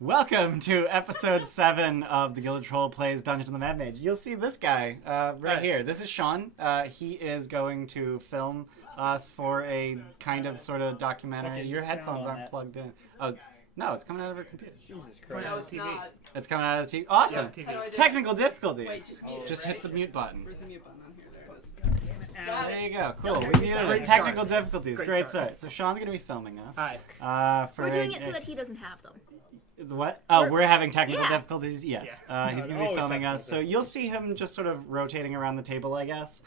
Welcome to episode 7 of the Gilded Troll Plays Dungeons and the Mad Mage. You'll see this guy right here. This is Sean. He is going to film us for a kind of sort of documentary. Your headphones aren't plugged in. Oh, no, it's coming out of her computer. Jesus Christ. No, it's not. It's coming out of the TV. Awesome. Yeah, TV. Technical difficulties. Wait, just Hit the mute button. Where's the mute button on here? There it is. There you go. Cool. Don't We hurt muted yourself. technical difficulties. Great Great start. start. So Sean's going to be filming us. Hi. We're doing it so that he doesn't have them. What? Oh, we're having technical Yeah. difficulties? Yes. Yeah. He's going to be Always filming technical us. So you'll see him just sort of rotating around the table, I guess.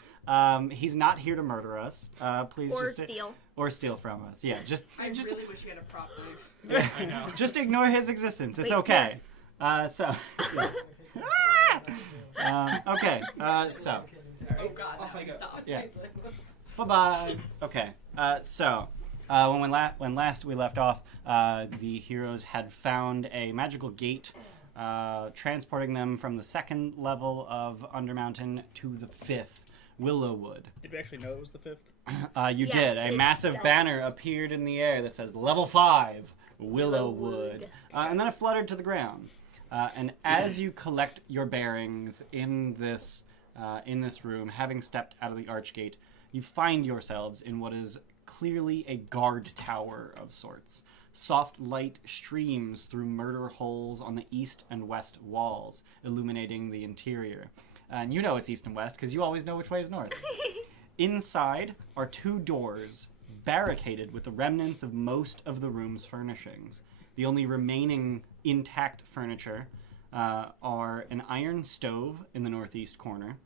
He's not here to murder us. Please Or just... steal. Or steal from us. Yeah, just... I just really wish you had a prop knife. Yeah, I know. just ignore his existence. It's Wait, okay. So... okay. So... Oh god, Off no, I go. stop. Yeah. Bye-bye. Okay. When last we left off, the heroes had found a magical gate transporting them from the 2nd level of Undermountain to the 5th, Wyllowwood. Did we actually know it was the 5th? You Yes, did. A it massive says. banner appeared in the air that says Level 5, Wyllowwood. Wyllowwood. And then it fluttered to the ground. And as you collect your bearings in this room, having stepped out of the archgate, you find yourselves in what is clearly a guard tower of sorts. Soft light streams through murder holes on the east and west walls, illuminating the interior. And you know it's east and west because you always know which way is north. Inside are 2 doors, barricaded with the remnants of most of the room's furnishings. The only remaining intact furniture are an iron stove in the northeast corner,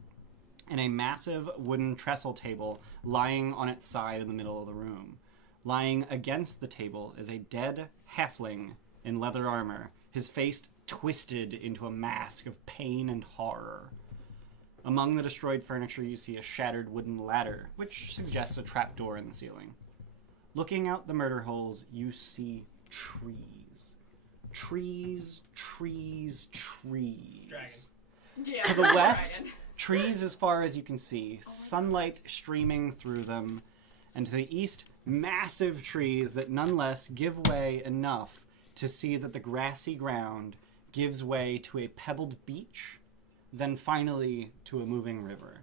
and a massive wooden trestle table lying on its side in the middle of the room. Lying against the table is a dead halfling in leather armor, his face twisted into a mask of pain and horror. Among the destroyed furniture, you see a shattered wooden ladder, which suggests a trapdoor in the ceiling. Looking out the murder holes, you see trees. Trees, trees, trees. Dragon. Yeah. To the west, Dragon. trees as far as you can see, sunlight streaming through them, and to the east, massive trees that nonetheless give way enough to see that the grassy ground gives way to a pebbled beach, then finally to a moving river.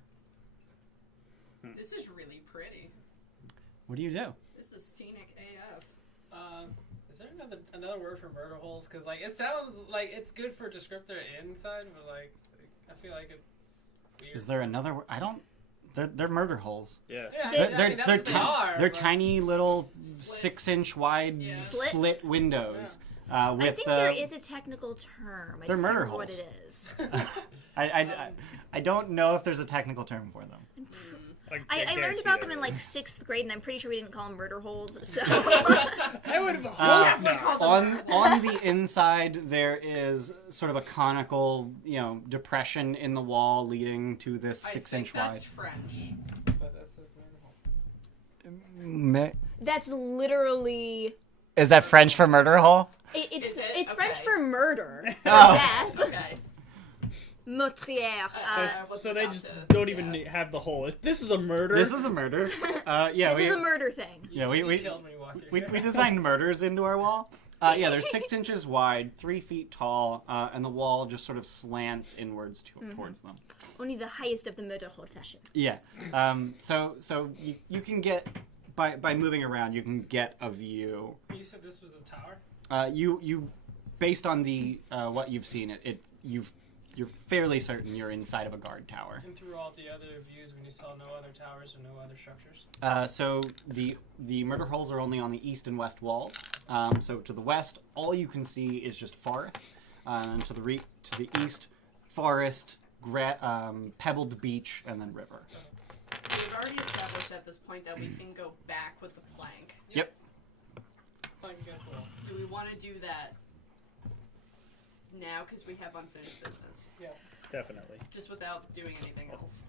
This is really pretty. What do you do? This is scenic AF. Is there another word for murder holes? Because like it sounds like it's good for descriptor inside, but like I feel like it's weird. Is there another word? I don't... They're murder holes. Yeah. Yeah, They- I mean, that's what they are. They're but- tiny little Slits. 6-inch wide Yeah. slit Slits? windows. With I think there is a technical term. I they're just murder don't know what holes. it is. I don't know if there's a technical term for them. Like, I learned guarantee about there them in is. like 6th grade, and I'm pretty sure we didn't call them murder holes. So I would have hoped not. On the inside, there is sort of a conical, depression in the wall leading to this I 6-inch think wide. that's French. But that says murder hole. that's literally Is that French for murder hole? it's Is it? it's French Okay. for murder, Oh. death, Okay. meurtrière. I wasn't So they about just to- don't yeah. even have the hole. This is a murder. This is a murder. This is a murder thing. Yeah, You we killed me walking. we designed murders into our wall. They're 6 inches wide, 3 feet tall, and the wall just sort of slants inwards towards them. Only the highest of the murder hole fashion. Yeah. So you can get by moving around, you can get a view. You said this was a tower. You based on the what you've seen, you're fairly certain you're inside of a guard tower. And through all the other views, when you saw no other towers or no other structures. So the murder holes are only on the east and west walls. So to the west, all you can see is just forest. And to the east, forest, pebbled beach, and then river. We've already established at this point that we can go back with the plank. Yep. Plank against wall. Do we want to do that now because we have unfinished business? Yes. Definitely. Just without doing anything else.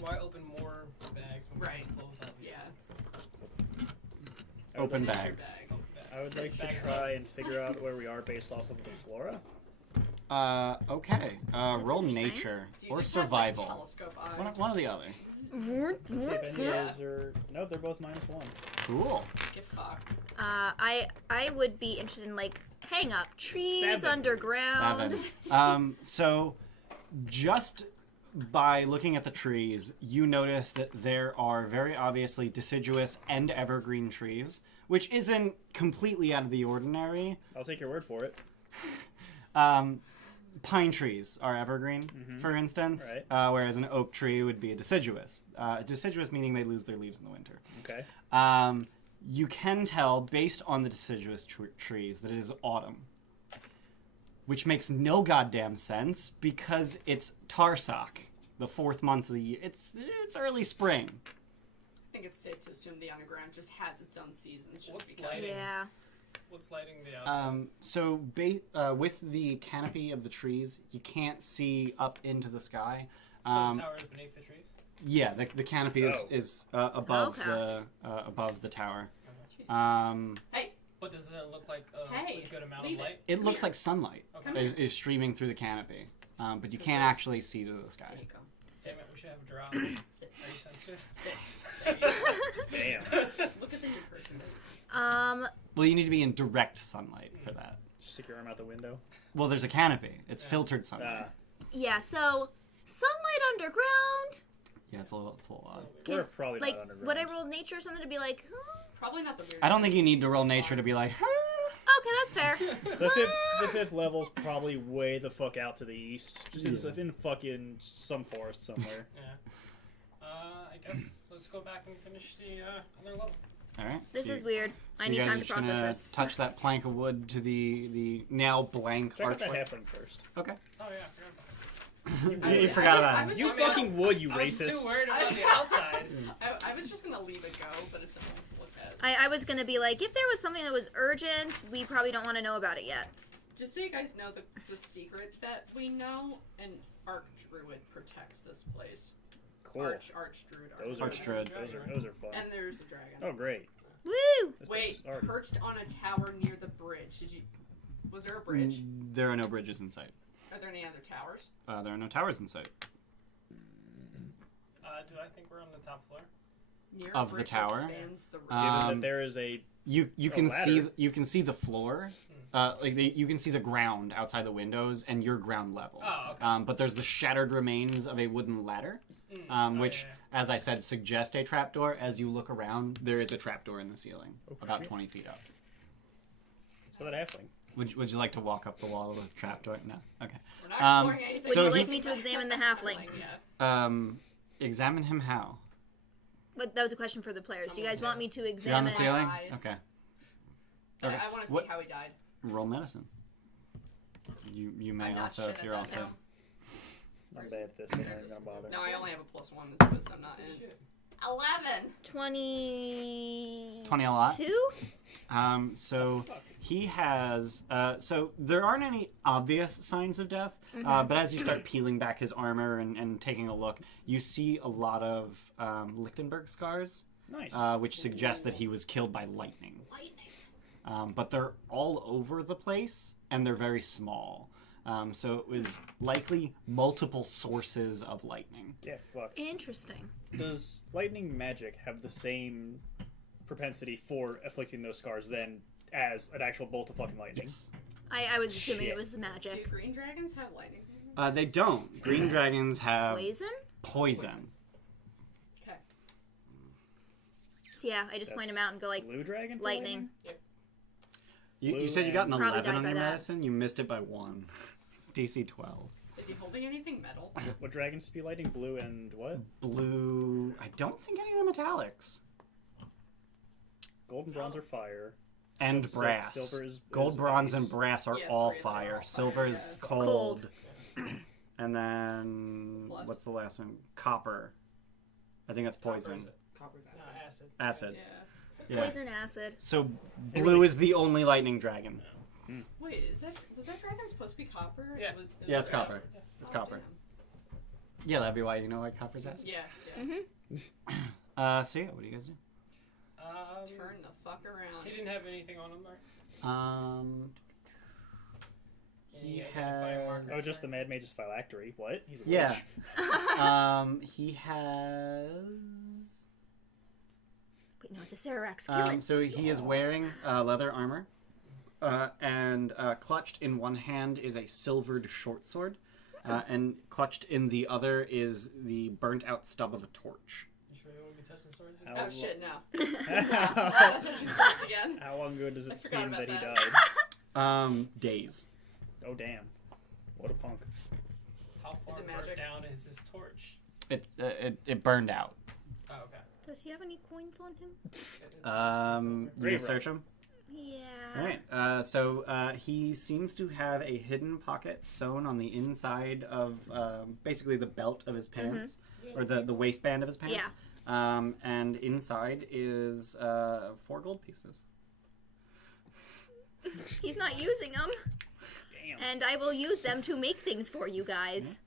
Why open more bags when we Right. can close them? Yeah. Open Finish your bags. bag. Open bags. I would like to Bags. try and figure out where we are based off of the flora. Okay. Roll interesting. nature Do you or just have, survival. telescope eyes? One or the other. Let's see if any Yeah. of those are... No, they're both -1. Cool. Get fucked. I would be interested in like hang up. Trees 7. underground. 7. So just by looking at the trees, you notice that there are very obviously deciduous and evergreen trees, which isn't completely out of the ordinary. I'll take your word for it. Pine trees are evergreen, for instance, Right. whereas an oak tree would be a deciduous. Deciduous meaning they lose their leaves in the winter. Okay. You can tell, based on the deciduous trees, that it is autumn. Which makes no goddamn sense, because it's Tarsak, the 4th month of the year. It's early spring. I think it's safe to assume the underground just has its own seasons, just What's because. lighting? Yeah. What's lighting the outside? So with the canopy of the trees, you can't see up into the sky. So the tower is beneath the trees? Yeah, the canopy Oh. is above Okay. above the tower. Hey, But does it look like Hey, a good amount of leave it. light? It looks like sunlight Okay. is streaming through the canopy, but you can't actually see to the there sky. you go. Damn it, we should have a drop. Sit. Are you sensitive? There you go. Damn. Look at the new person. Well, you need to be in direct sunlight for that. Stick your arm out the window. Well, there's a canopy. It's filtered sunlight. Yeah, so sunlight underground. Yeah, it's a little odd. We're probably Like, not underground. would I roll nature or something to be like, huh? Probably not the weirdest. I don't think you thing need to I've roll seen so nature far. to be like, Okay, that's fair. The fifth level's probably way the fuck out to the east. Just in fucking some forest somewhere. Yeah. I guess let's go back and finish the other level. all right. This so is you- weird. so I you need guys time are to just process gonna this. Touch that plank of wood to the now blank Check out that archway. halfling first. Okay. Oh, yeah, I forgot about that. You forgot about I him. was You just gonna- fucking would, you I was racist. too worried about the outside. I was just gonna leave it go, but if someone wants to look at it. I was gonna be like, if there was something that was urgent, we probably don't want to know about it yet. Just so you guys know the secret that we know, an Archdruid protects this place. Cool. Archdruid. Those are Archdruid. those are fun. And there's a dragon. Oh great. Woo! This Wait, place is perched on a tower near the bridge. Was there a bridge? There are no bridges in sight. Are there any other towers? There are no towers in sight. Do I think we're on the top floor? Near Of a the bridge tower? That spans the Given that Um, there is a You can ladder. see the floor, you can see the ground outside the windows and your ground level. Oh, okay. But there's the shattered remains of a wooden ladder, which, yeah. as I said, suggest a trapdoor. As you look around, there is a trapdoor in the ceiling, about shit. 20 feet up. so that halfling. Would you like to walk up the wall of the trapdoor? No. Okay. We're not Um, exploring anything. Would So you he- like me to examine the halfling? Yeah. Examine him how? But that was a question for the players. Do you guys want me to You're on examine? the ceiling? eyes. Okay. And Okay. I want to see What- how he died. Roll medicine. You may I'm not also, shit if at you're that also. now. I'm bad at this, so I'm not gonna bother. No, I only have a +1 this quiz. I'm not in. 11. 22. 20 a lot. So Fuck. he has. So there aren't any obvious signs of death, but as you start peeling back his armor and taking a look, you see a lot of Lichtenberg scars, Nice. which suggest that he was killed by lightning. Lightning. But they're all over the place and they're very small. So it was likely multiple sources of lightning. Yeah, fuck. Interesting. Does lightning magic have the same propensity for afflicting those scars then as an actual bolt of fucking lightning? Yes. I was assuming Shit. it was Do magic. green dragons have lightning? They don't. Green dragons have Poison? poison. Okay. So yeah, I just point That's him out and go like, Blue dragon? for lightning. You said you got an Probably 11 died on by your that. medicine. You missed it by 1. It's DC 12. Is he holding anything metal? What dragons spew lightning? Blue and what? Blue. I don't think any of the metallics. Gold and bronze are fire. And brass. Silver is Gold, bronze, ice. and brass are Yeah, all 3 of them are fire. all Silver fire, is yeah. cold. Cold. And then What's left? what's the last one? Copper. I think that's poison. No, acid. Acid. Yeah. Yeah. poison acid. So blue is the only lightning dragon. Wait, was that dragon supposed to be copper? Yeah. It was Yeah, it's red. copper. It's copper. Damn. Yeah, that'd be why you know why copper's acid. Yeah. So yeah, what do you guys do? Turn the fuck around. He didn't have anything on him there. He Any identifying has. markers? Oh, just the Mad Mage's phylactery. What? He's a Yeah. witch. He has. Wait, no, it's a Serax. Kill it. So he is wearing leather armor. and clutched in one hand is a silvered short sword, and clutched in the other is the burnt out stub of a torch. You sure you won't be touching swords? How Oh shit, no. How Touching swords again. long ago does I it forgot seem about that he that. died? Days. Oh damn! What a punk. How far it burnt magic? down is this torch? It burned out. Oh, okay. Does he have any coins on him? You Great can search him. Yeah. All right. So he seems to have a hidden pocket sewn on the inside of basically the belt of his pants, or the waistband of his pants. Yeah. And inside is 4 gold pieces. He's not using them, Damn. and I will use them to make things for you guys.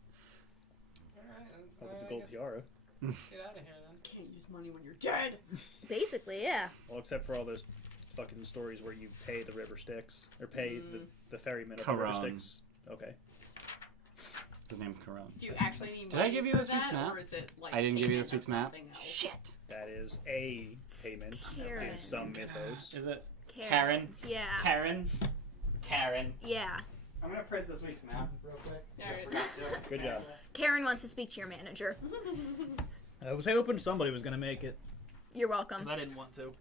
Alright. Hope it's a I gold guess tiara. let's get out of here then. Can't use money when you're dead. Basically, yeah. Well, except for all those fucking stories where you pay the river Styx or pay the ferryman at the river Karan. Styx. Okay. His name's Karan. Do you actually need Did I money give you for this week's that, map? or is it like I didn't give you payment this week's of map. something else? Shit. That is a payment Karen. in some mythos. Is it Karen. Yeah. Karen. Yeah. I'm gonna print this week's map real quick. Alright. Good job. Karen wants to speak to your manager. I was hoping somebody was gonna make it, You're welcome. because I didn't want to.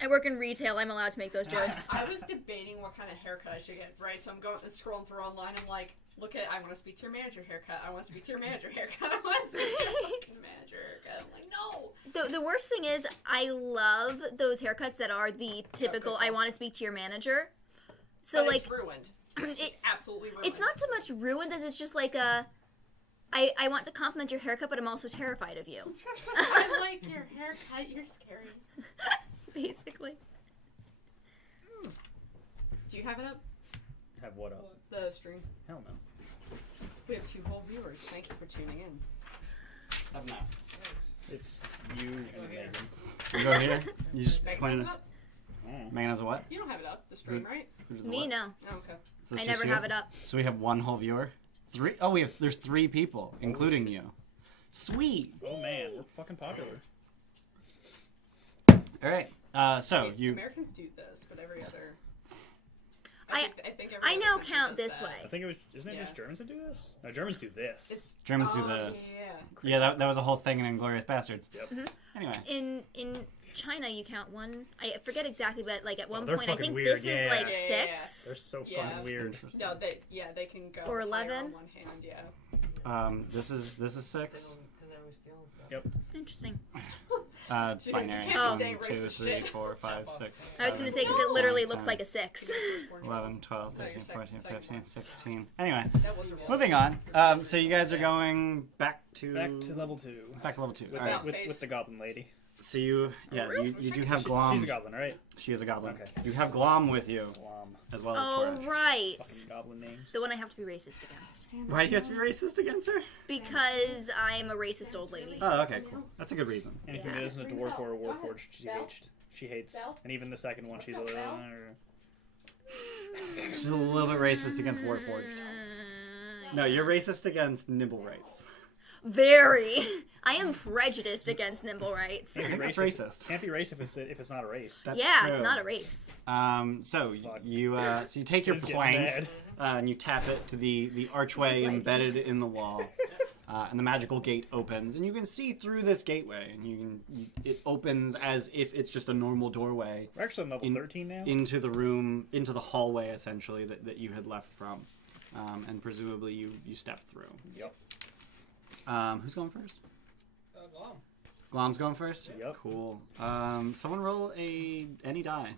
I work in retail. I'm allowed to make those jokes. I was debating what kind of haircut I should get, right? So I'm going scrolling through online. I'm like, look at, I want to speak to your manager haircut. I want to speak to your manager haircut. I want to speak to your fucking manager haircut. I'm like, no. The worst thing is, I love those haircuts that are the typical, I want to speak to your manager. So, But like, it's ruined. It's absolutely ruined. it's not so much ruined as it's just like a, I want to compliment your haircut, but I'm also terrified of you. I like your haircut. You're scary. Basically. Do you have it up? Have what up? The stream. Hell no. We have 2 whole viewers. Thank you for tuning in. Have now. Thanks. It's you and here. Megan. You go here. You just Megan point has it. it up? Megan has a what? You don't have it up. The stream, right? Who does a Me, what? no. Oh, okay. So it's I just never you? have it up. So we have 1 whole viewer. 3. Oh, there's 3 people, including you. Sweet. Oh man, we're fucking popular. All right. So Wait, you. Americans do this, but every other. I think every I other now country count does this that. way. I think it was. Isn't it just Yeah. Germans that do this? No, Germans do this. It's- Germans do Oh, this. Yeah. Yeah, that was a whole thing in Inglourious Bastards. Yep. Anyway. In China, you count 1. I forget exactly, but like at one they're point, I fucking think weird, this is yeah. like Yeah, yeah, yeah. 6. They're so Yeah. fucking weird. Interesting. No, they can go Or higher 11? on one hand. Yeah. This is 6. Yep. Interesting. It's Dude, binary. you can't Oh. be saying 1, 2, racist 3, shit. 4, 5, 6. I was going to say, because it 7, literally 8, looks 9, like a 6. 11, 12, No, you're 13, second- 14, second 15, one. 16. Anyway, That was a real moving on. So you guys are going back to Back to level 2. Back to level 2. With, All the, right. with the goblin lady. So you do have She's Glom. a goblin, right? She is a goblin. Okay. You have Glom with you Glom. as well as Oh, Torach. right. Fucking goblin names. The one I have to be racist against. Why do you have to be racist against her? Because I'm a racist old lady. Oh, okay, cool. That's a good reason. Anything Yeah. that isn't a dwarf or a warforged, she Bell? hates. She hates. Bell? And even the second one, she's a little. Bell? She's a little bit racist against Warforged. No, you're racist against Nibble Rights. Very. I am prejudiced against nimble rights. Can't be That's racist. racist. Can't be racist if it's not a race. That's Yeah, true. it's not a race. So Fuck. you take your It's getting plank bad. and you tap it to the This archway is why- embedded in the wall, and the magical gate opens, and you can see through this gateway, and it opens as if it's just a normal doorway We're actually on level In- 13 now. into the room, into the hallway essentially that you had left from, and presumably you stepped through. Yep. Who's going first? Glom. Glom's going first. Yep. Cool. Someone roll any die.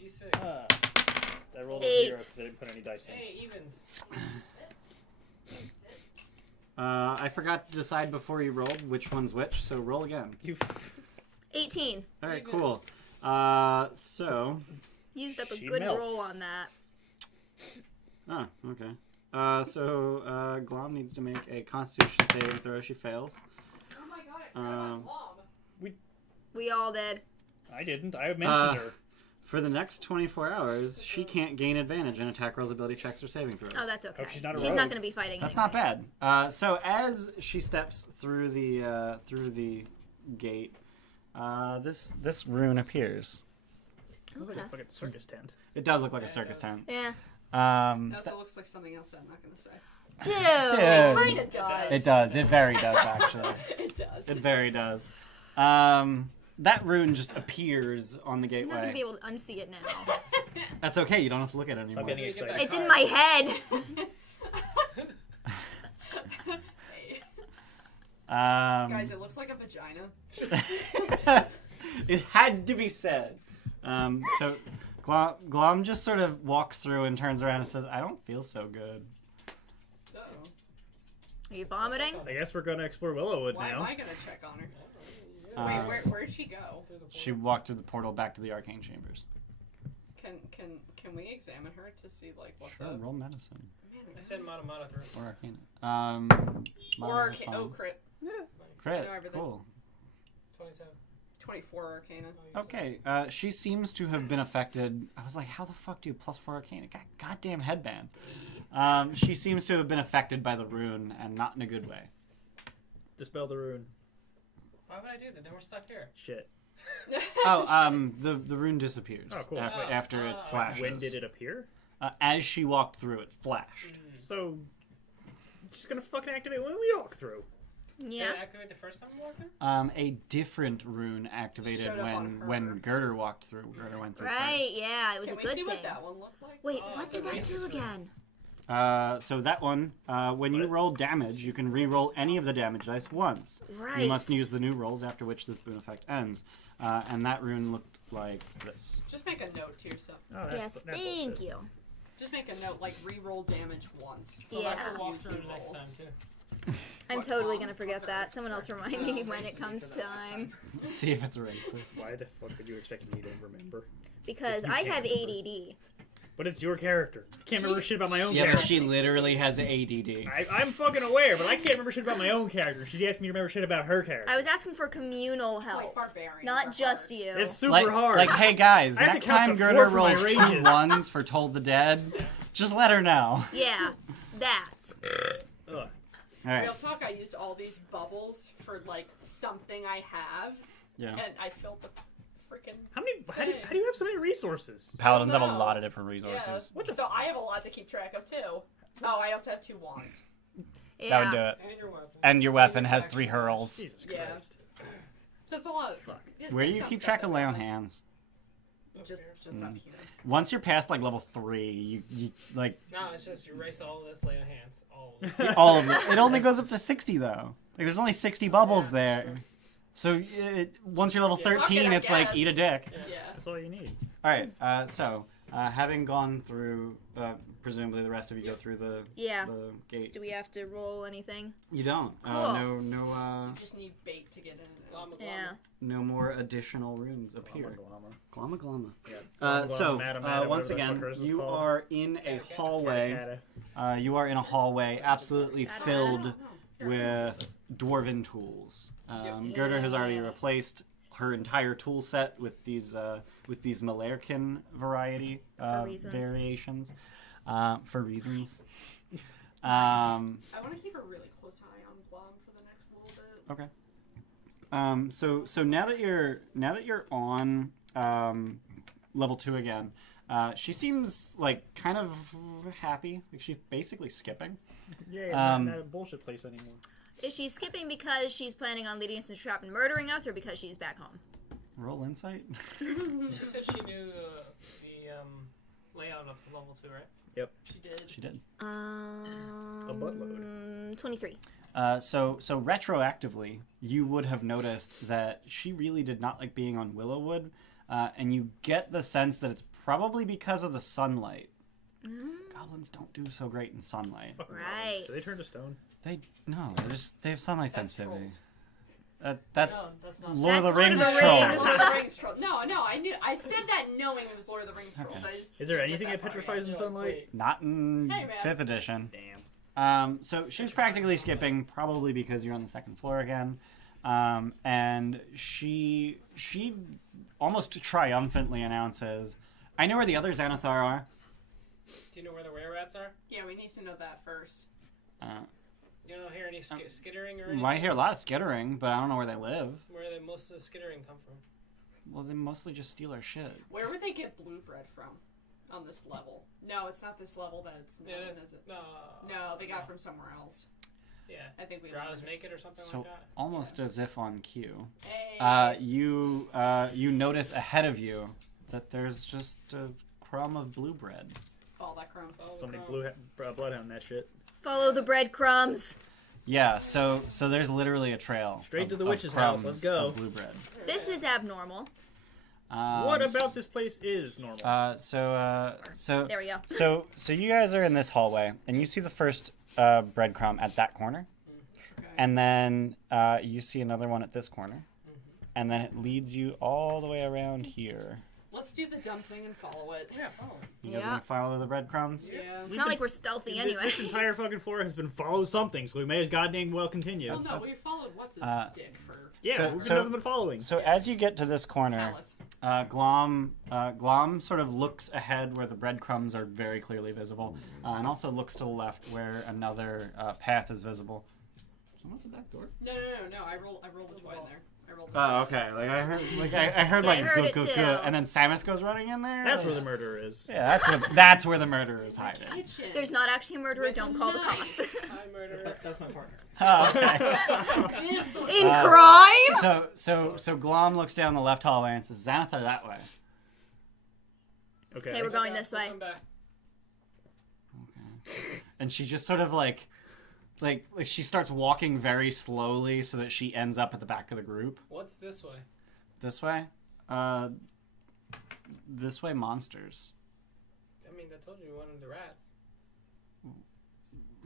D6. I rolled a 8. 0 because I didn't put any dice in. Hey, evens. I forgot to decide before you rolled which one's which, so roll again. You. 18. All right, Evens. cool. So, Used up a She good melts. roll on that. okay. So Glom needs to make a Constitution saving throw. She fails. Oh my god, I forgot about Glom. We all did. I didn't. I mentioned her. For the next 24 hours, she can't gain advantage in attack rolls, ability checks, or saving throws. Oh, that's okay. Hope she's not a She's rogue. not going to be fighting That's anyway. not bad. So as she steps through the gate, this rune appears. Looks like a fucking circus tent. It does look like a Yeah, it circus does. tent. Yeah. It also looks like something else I'm not going to say. Dude. It kind of does. It does. It very does, actually. It does. It very does. That rune just appears on the I'm not gonna gateway. be able to unsee it now. That's okay. You don't have to look at it Stop anymore. getting excited. It's in my head. Hey. Guys, Guys, it looks like a vagina. it had to be said. So Glom just sort of walks through and turns around and says, "I don't feel so good." So, Are you vomiting? I guess we're gonna explore Wyllowwood why am now. I going to check on her? Uh, Wait, where'd she go? She walked through the portal back to the arcane chambers. Can we examine her to see like what's Sure, up? roll medicine Man, I said Mata through. or arcane. or mine is fine. crit. Crit. I know everything. Cool. 27. 24 Arcana. Okay, she seems to have been affected. I was like, how the fuck do you +4 Arcana? Goddamn headband. She seems to have been affected by the rune, and not in a good way. Dispel the rune. Why would I do that? Then we're stuck here. Shit. Oh, the rune disappears Oh, cool. after it flashes. When did it appear? As she walked through, it flashed. So, she's gonna fucking activate when we walk through. Yeah. Did it activate the first time we walked through? A different rune activated Showed up on her. when Girder walked through. Girder went through Right, first. yeah, it was Can a we good see thing. what that one looked like? Wait, Oh, what it's did a that racist do one. again? So that one, when you roll damage, you can re-roll any of the damage dice once. Right. You must use the new rolls after which this boon effect ends. And that rune looked like this. Just make a note to yourself. Oh, Yes, thank you. Just make a note, like re-roll damage once. So Yeah. that's I'll walk use through new next roll. time, too. I'm What, totally Mom? gonna forget that. Someone else remind me when it comes time. See if it's racist. Why the fuck did you expect me to remember? Because You I can't have remember. ADD. But it's your character. I can't remember shit about my own Yeah, but character. she literally has ADD. I'm fucking aware, but I can't remember shit about my own character. She's asking me to remember shit about her character. I was asking for communal Like help, barbarians are not just hard. you. It's super Like, hard. like, hey guys, I have to next count time to 4 Girder for my rolls 2 rages. ones for Told the Dead, just let her know. Yeah, that. Ugh. All right. Real talk, I used all these bubbles for like something I have, Yeah. and I filled the freaking. How do you have so many resources? Paladins have a Wow. lot of different resources. Yeah. So I have a lot to keep track of too. Oh, I also have 2 wands. Yeah. That would do it. And your weapon. And your weapon has 3 hurls. Jesus Yeah. Christ. So it's a lot. Where do you keep track of lay on hands? Just up here. Once you're past like level 3, you like No, it's just you erase all of this, lay on hands. All of it. all of it. It only goes up to 60 though. Like there's only 60 bubbles Yeah, there. sure. So once you're level Yeah. 13, Fuck it, I it's like guess. eat a dick. Yeah. That's all you need. All right. So having gone through, presumably the rest of you go through the Yeah. the gate. Do we have to roll anything? You don't. Cool. You just need bait to get in. Llama, Yeah. No more additional runes appear. Glama glama. Yeah. So Madam, once whatever the again, fuck hers is you called. are in a hallway. Kata. You are in a hallway absolutely I filled don't know. with dwarven tools. Gerda has already replaced her entire tool set with these Malerkin variety reasons. variations for reasons. I want to keep a really close eye on Blom for the next little bit. Okay. So now that you're on level 2 again, she seems like kind of happy. Like she's basically skipping. Yeah, not a bullshit place anymore. Is she skipping because she's planning on leading us into a trap and murdering us, or because she's back home? Roll insight. She said she knew the layout of level 2, right? Yep. She did. She did. A buttload. 23. So retroactively, you would have noticed that she really did not like being on Wyllowwood, and you get the sense that it's probably because of the sunlight. Goblins don't do so great in sunlight. Fucking Right. goblins. Do they turn to stone? They have sunlight That's sensitivity. trolls. That's No, that's not. Lord of the That's Lord of Rings the trolls. Rings. Lord of the Rings troll. No, I said that knowing it was Lord of the Rings trolls. I just Is there didn't anything get that far petrifies yet. in sunlight? Not in Hey, man. 5th edition. Damn. So she's practically skipping, probably because you're on the 2nd floor again. And she almost triumphantly announces, "I know where the other Xanathar are." Do you know where the were-rats are? Yeah, we need to know that first. You don't hear any skittering or anything? I hear a lot of skittering, but I don't know where they live. Where did most of the skittering come from? Well, they mostly just steal our shit. Where would they get blue bread from on this level? No, it's not this level that it's known, is it? No, they got it from somewhere else. Yeah. I think we Drows make it or something So like that. almost as if on cue, Hey. you notice ahead of you that there's just a crumb of blue bread. Follow that crumb. Somebody bloodhound that shit. Follow the breadcrumbs. Yeah, so there's literally a trail. Straight to the of witch's house, crumbs let's go. of blue bread. This is abnormal. What about this place is normal? There we go. So you guys are in this hallway, and you see the first breadcrumb at that corner, Okay. and then you see another one at this corner, and then it leads you all the way around here. Let's do the dumb thing and follow it. Yeah, follow. You guys Yeah. gonna follow the breadcrumbs? Yeah. It's not like we're stealthy anyway. This entire fucking floor has been follow something, so we may as goddamn well continue. Well, no, we followed what's his dick for Yeah, So- we've so- been nothing but following. So as you get to this corner, Aleph. Glom sort of looks ahead where the breadcrumbs are very clearly visible, and also looks to the left where another path is visible. Someone at the back door? No. I rolled the toy in there. I rolled. Oh, okay. Like I heard Yeah, like I heard it go, too. and then Samus goes running in there. That's like- where the murderer is. Yeah, that's where the murderer is hiding. Kitchen. There's not actually a murderer. With Don't a call the knife. cops. Hi, murderer. That's my partner. Oh, okay. This one. In crime. So Glom looks down the left hallway and says, "Xanathar that way." Okay, we're going this way. Come back. Okay. And she just sort of like she starts walking very slowly so that she ends up at the back of the group. What's this way? This way? This way, monsters. I mean, I told you we wanted the rats.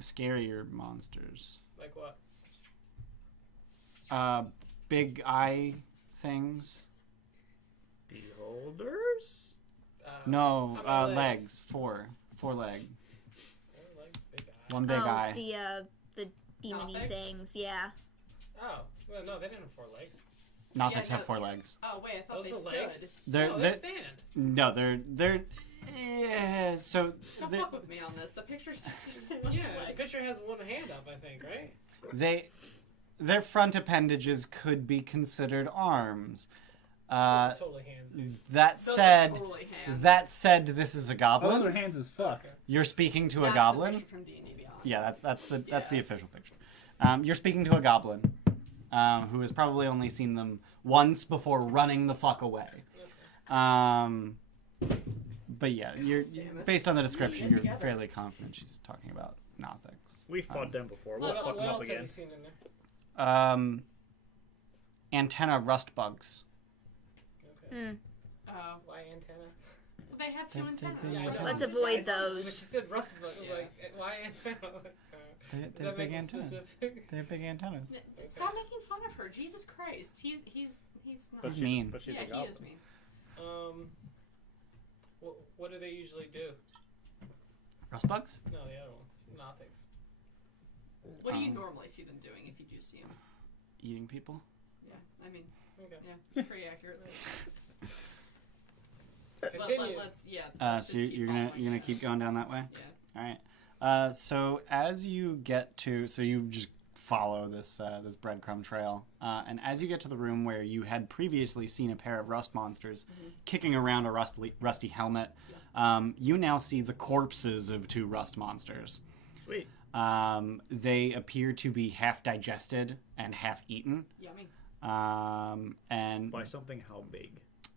Scarier monsters. Like what? Big eye things. Beholders? No, how many legs. Four leg. Four legs, big eye. One big Oh, eye. the demony Nothics? things. Yeah. Oh, well, no, they didn't have four legs. Nothics Yeah, have four legs. Oh wait, I thought Those they were stood. legs? They're, No, they're they stand. no, they're yeah. So Don't they fuck with me on this. The picture's Yeah, the picture has one hand up, I think, right? their front appendages could be considered arms. Those are totally hands. Dude. That Those are said, totally hands. this is a goblin. their hands as fuck. Okay. You're speaking to That's a goblin. The picture from D&D Beyond. Yeah, that's the Yeah. official picture. You're speaking to a goblin who has probably only seen them once before running the fuck away. But yeah, you're Samus. based on the description, Get you're together. fairly confident she's talking about Nothics. We fought them before. We'll What, fuck what them up else have again. you seen in there? Antenna rust bugs. Okay. Oh, Why antenna? well, they have two They- antennas. they- Yeah, I know. Let's I avoid know, but those. she said rust bug. Yeah. Like, why antenna? They Does have that big make it antennas. specific? They have big antennas. Stop making fun of her. Jesus Christ. He's not. But He's mean. But she's Yeah, a he goblin. is mean. What do they usually do? Rust bugs? No, the other ones. Nothics. What do you Um, normally see them doing if you do see them? Eating people? Yeah, I mean, Okay. yeah, pretty accurately. Continue. Let's So you're gonna keep going down that way. Yeah. All right. So as you get to, so you just follow this this breadcrumb trail, and as you get to the room where you had previously seen a pair of rust monsters kicking around a rusty helmet, you now see the corpses of two rust monsters. Sweet. They appear to be half digested and half eaten. Yummy. And By something how big?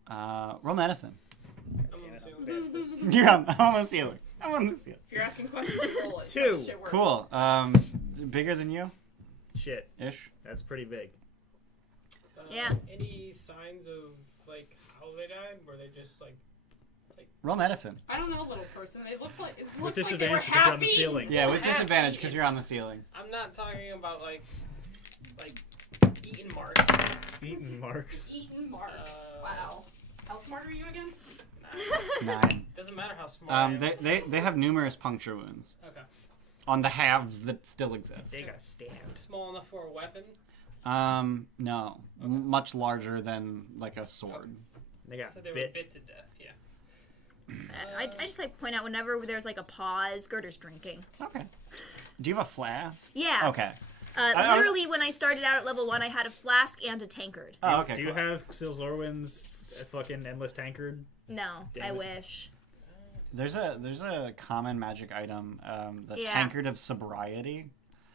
roll medicine. I'm Yeah, assuming. bad pussy. I'm on the ceiling. I'm on the ceiling. If you're asking questions, roll it. Two. That shit works. Cool. Bigger than you, Shit, ish. that's pretty big. Yeah. Any signs of like how they died? Were they just like? Roll medicine. I don't know, little person. It looks like With they were disadvantage because you're on the happy. ceiling. Yeah, with Half disadvantage eaten. because you're on the ceiling. I'm not talking about like eaten marks. Eaten marks. Eaten marks. Wow. How smart are you again? Nah. 9. Doesn't matter how smart. I am. They have numerous puncture wounds Okay. on the halves that still exist. They got stabbed. Small enough for a weapon. No, much larger than like a sword. They got So they were bit. bit to death. Yeah. I just like to point out whenever there's like a pause, Gerder's drinking. Okay. Do you have a flask? Yeah. Okay. Literally, when I started out at level 1, I had a flask and a tankard. Oh, okay. Do cool. you have Silzorwin's fucking endless tankard? No, Damn I it. wish. There's a common magic item, the Yeah. tankard of sobriety,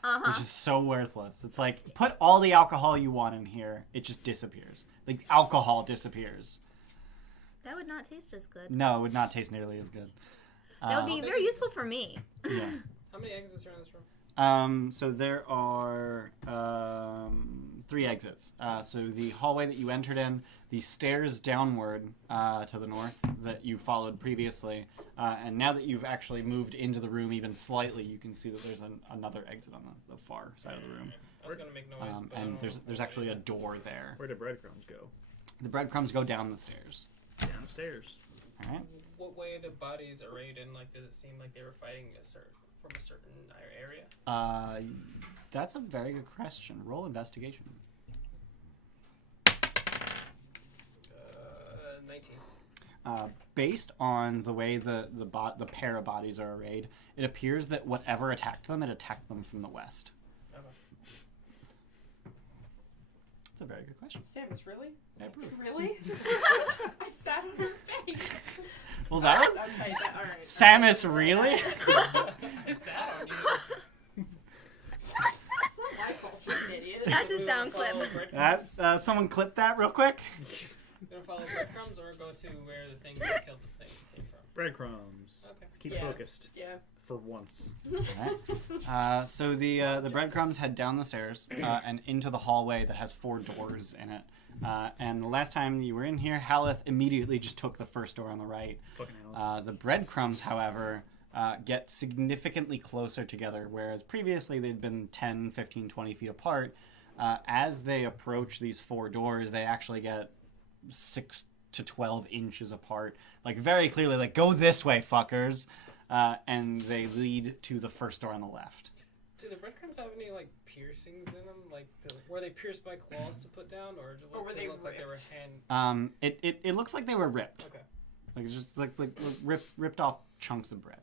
Uh-huh. which is so worthless. It's like, put all the alcohol you want in here, it just disappears. Like, alcohol disappears. That would not taste as good. No, it would not taste nearly as good. That would be very useful for me. Yeah. How many exits are in this room? So there are 3 exits. So the hallway that you entered in, the stairs downward to the north that you followed previously, and now that you've actually moved into the room even slightly, you can see that there's another exit on the far side of the room. I was gonna make noise. but I And don't there's know. actually a door there. Where do breadcrumbs go? The breadcrumbs go down the stairs. Downstairs. All right. What way are the bodies arrayed in? Like, does it seem like they were fighting from a certain area? That's a very good question. Roll investigation. 19. Based on the way the pair of bodies are arrayed, it appears that whatever attacked them, it attacked them from the west. Okay. That's a very good question. Samus, really? I approve. Really? I sat on her face. Well, that was Okay, all right. Samus. Really? It's sad on you. It's not my fault. She's an idiot. That's a We sound wanna follow clip. breadcrumbs? Someone clip that real quick. Gonna follow breadcrumbs or go to where the thing that killed this thing came from? Breadcrumbs. Okay. Let's keep Yeah. focused Yeah. for once. So the breadcrumbs head down the stairs and into the hallway that has 4 doors in it. And the last time you were in here, Haleth immediately just took the first door on the right. Fucking hell. The breadcrumbs, however, get significantly closer together, whereas previously they'd been 10, 15, 20 feet apart. As they approach these 4 doors, they actually get 6 to 12 inches apart. Like, very clearly, like, go this way, fuckers. And they lead to the first door on the left. Do the breadcrumbs have any like piercings in them? Like, were they pierced by claws to put down, or Or were they look like they were ripped? hand? It looks like they were ripped. Okay. Like, it's just like ripped off chunks of bread.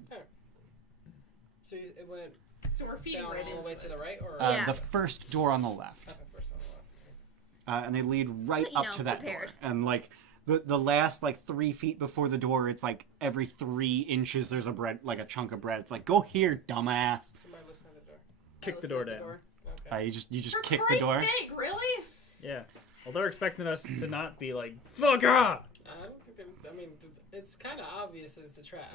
So it went So we're feeding down right all into the way it. to the right, or Yeah. The first door on the left. okay, first one on the left. And they lead right But, you up know, to that prepared. door. And like the last like 3 feet before the door, it's like every 3 inches there's a chunk of bread. It's like, go here, dumbass. Somebody listen to the door. Kick the Listen door to down. Okay. You just For kick the Christ's door. sake, really? Yeah. Well, they're expecting us to not be like, fuck off! I don't think I mean, it's kind of obvious it's a trap.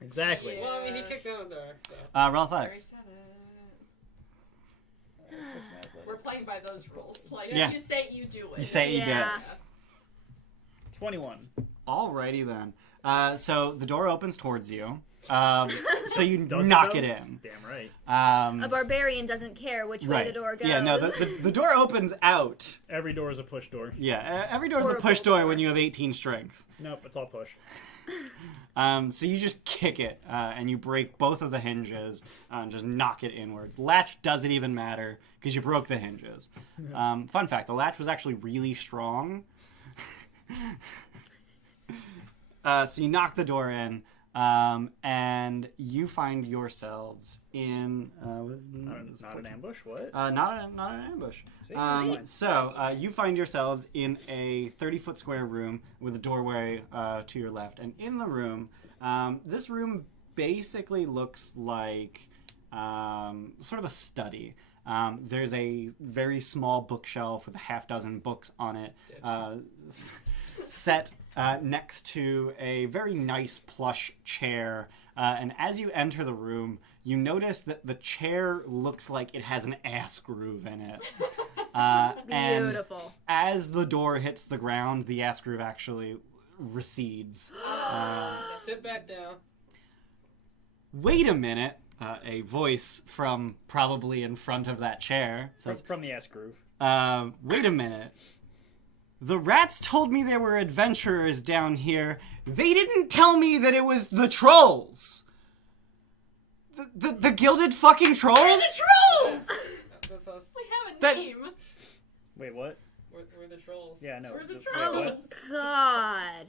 Exactly. Yeah. Well, I mean, he kicked down the door. So. Roll Very athletics. sad. We're playing by those rules. Like, Yeah. you say it, you do it. You say it, you do it. Yeah. 21. Alrighty then. So the door opens towards you. So you Does it knock though? it in. Damn right. A barbarian doesn't care which way Right. the door goes. Yeah, no, the door opens out. Every door is a push door. Yeah, every door is a Horrible push door door. when you have 18 strength. Nope, it's all push. So you just kick it, and you break both of the hinges, and just knock it inwards. Latch doesn't even matter, because you broke the hinges. Fun fact, the latch was actually really strong. So you knock the door in, and you find yourselves in... Not an ambush? What? not an ambush. See? So you find yourselves in a 30-foot square room with a doorway to your left. And in the room, this room basically looks like sort of a study. There's a very small bookshelf with a half dozen books on it, set next to a very nice plush chair. And as you enter the room, you notice that the chair looks like it has an ass groove in it. And Beautiful. as the door hits the ground, the ass groove actually recedes. Sit back down. Wait a minute. A voice from probably in front of that chair says, From the ass groove. wait a minute. The rats told me there were adventurers down here. They didn't tell me that it was the trolls. The gilded fucking trolls? The trolls! That's us. We have a That- name. Wait, what? We're the trolls. Yeah, no. We're the Wait, trolls. what?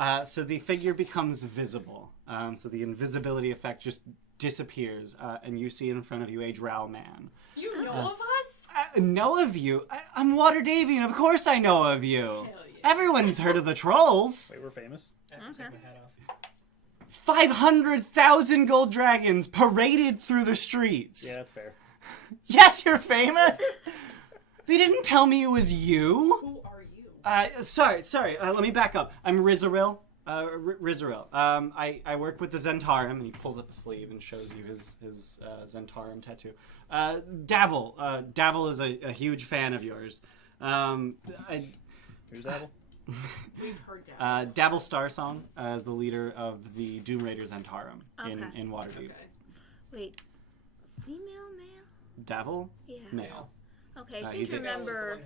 God. So the figure becomes visible. So the invisibility effect just disappears, and you see in front of you a drow man. You know of us? I know of you. I'm Water Davian. Of course I know of you. Hell yeah. Everyone's heard of the trolls. Wait, we're famous? I have to Okay. take my hat off. 500,000 gold dragons paraded through the streets. Yeah, that's fair. Yes, you're famous. They didn't tell me it was you. Who are you? Sorry. Let me back up. I'm Riza'rel. Riza'rel. I work with the Zhentarim, and he pulls up a sleeve and shows you his Zhentarim tattoo. Davil is a huge fan of yours. Who's Dabble? We've heard that. Davil Starsong is the leader of the Doom Raider Zhentarim Okay. in Waterdeep. Okay. Wait. Female, male? Davil, Yeah. male. Okay, seem he's to a- remember.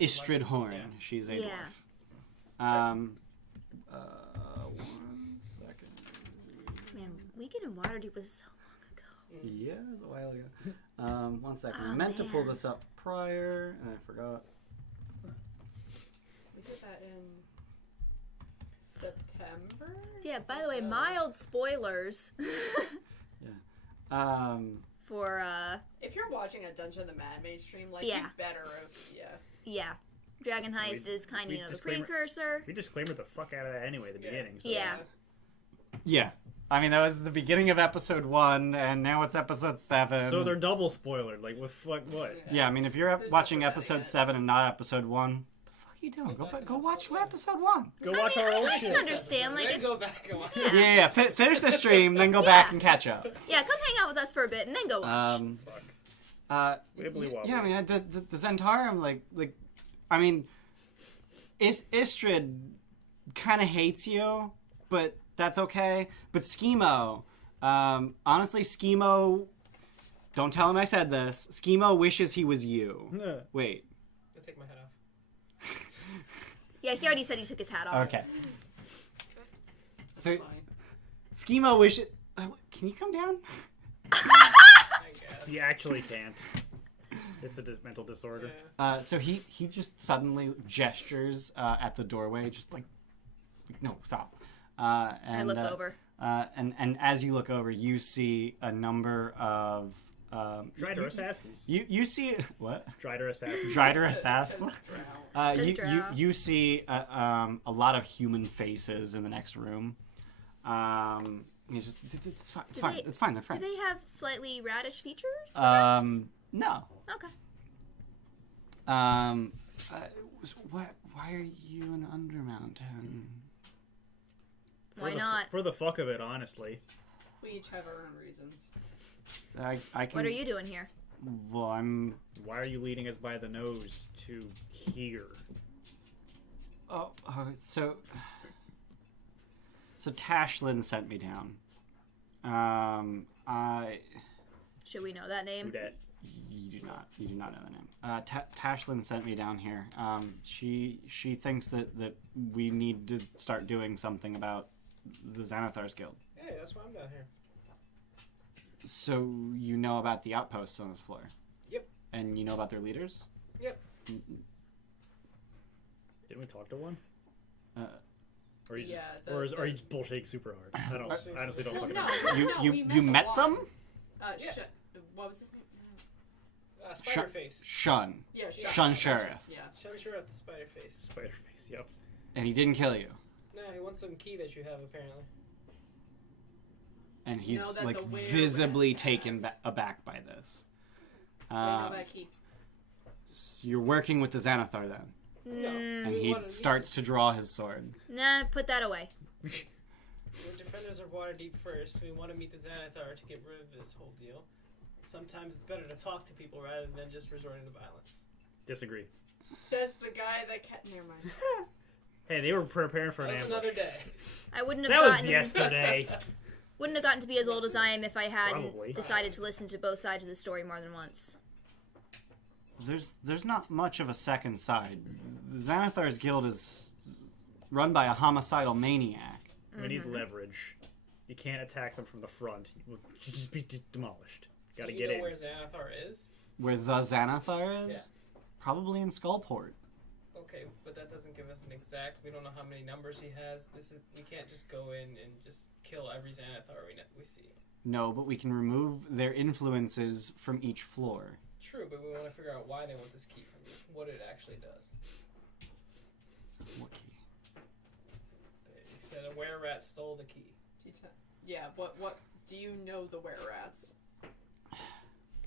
Istrid Horn. Yeah. She's a Yeah. dwarf. One second. Man, Weekend in Waterdeep was so long ago. Yeah, it was a while ago. One second. I Oh, meant to pull man. this up prior, and I forgot. We did that in September? So yeah, by the way, mild spoilers Um, for If you're watching a Dungeon the Mad Mage stream, like, Yeah. you better have, yeah. Dragon Heist is kind of, we the disclaimer- precursor. We disclaimed the fuck out of that anyway at the beginning. So. Yeah. yeah. I mean, that was the beginning of episode 1, and now it's episode 7. So they're double spoilered. Like, what? What? Yeah, I mean, if you're There's watching no episode yet. 7 and not episode 1, the fuck are you doing? Go watch episode 1. Go watch our old I can shit. understand, like, Then it, go back and watch. Yeah. Finish the stream, then go back Yeah. and catch up. yeah, come hang out with us for a bit and then go watch. Fuck. Wibbly wobbly. Yeah, I mean, the Zhentarim, like, I mean, Istrid kind of hates you, but that's okay. But Schemo, honestly, Schemo, don't tell him I said this. Schemo wishes he was you. Yeah. Wait, I'll take my hat off. Yeah, he already said he took his hat off. okay. So, Fine. Schemo wishes. Can you come down? I guess. He actually can't. It's a mental disorder. Yeah. So he just suddenly gestures at the doorway, just like, no, stop. And, I look over. And as you look over, you see a number of Drider assassins. you see what? Drider assassins. Drider assassin. That's drow. You drow. see a lot of human faces in the next room. It's just it's fine. It's Do fine. they- It's fine. They're Do friends. they have slightly radish features? perhaps? No. Okay. Why are you in Undermountain? Why not? For the fuck of it, honestly. We each have our own reasons. I can. What are you doing here? Well, I'm. Why are you leading us by the nose to here? So Tashlin sent me down. Should we know that Who name? dat? You do not know the name. Tashlin sent me down here. She thinks that we need to start doing something about the Xanathar's Guild. Hey, that's why I'm down here. So you know about the outposts on this floor? Yep. And you know about their leaders? Yep. Didn't we talk to one? Or you Yeah, just, are you just bullshitting super hard? I don't. I honestly don't Well, fucking no. know. You met a lot. them? Yeah. What was his name? Spider face. Shun. Yeah, Shun Sheriff. Yeah. Shun Sheriff, the spider face. Spider face. Yep. And he didn't kill you. No, he wants some key that you have apparently. And You he's know that like the were visibly rats taken aback by this. Wait, no, that key. You're working with the Xanathar then, No. and We he wanna- starts to draw his sword. Nah, put that away. We're defenders of Waterdeep first. We want to meet the Xanathar to get rid of this whole deal. Sometimes it's better to talk to people rather than just resorting to violence. Disagree. Says the guy that kept. Never mind. Hey, they were preparing for an That was ambush. another day. I wouldn't have That was gotten yesterday. wouldn't have gotten to be as old as I am if I hadn't Probably. decided to listen to both sides of the story more than once. There's not much of a second side. The Xanathar's Guild is run by a homicidal maniac. We need leverage. You can't attack them from the front. You will just be demolished. Gotta Do get you know in. where Xanathar is? Where the Xanathar is? Yeah. Probably in Skullport. Okay, but that doesn't give us an exact. We don't know how many numbers he has. We can't just go in and just kill every Xanathar we see. No, but we can remove their influences from each floor. True, but we want to figure out why they want this key from you. What it actually does. What key? They said a were-rat stole the key. Yeah, what do you know the were-rats?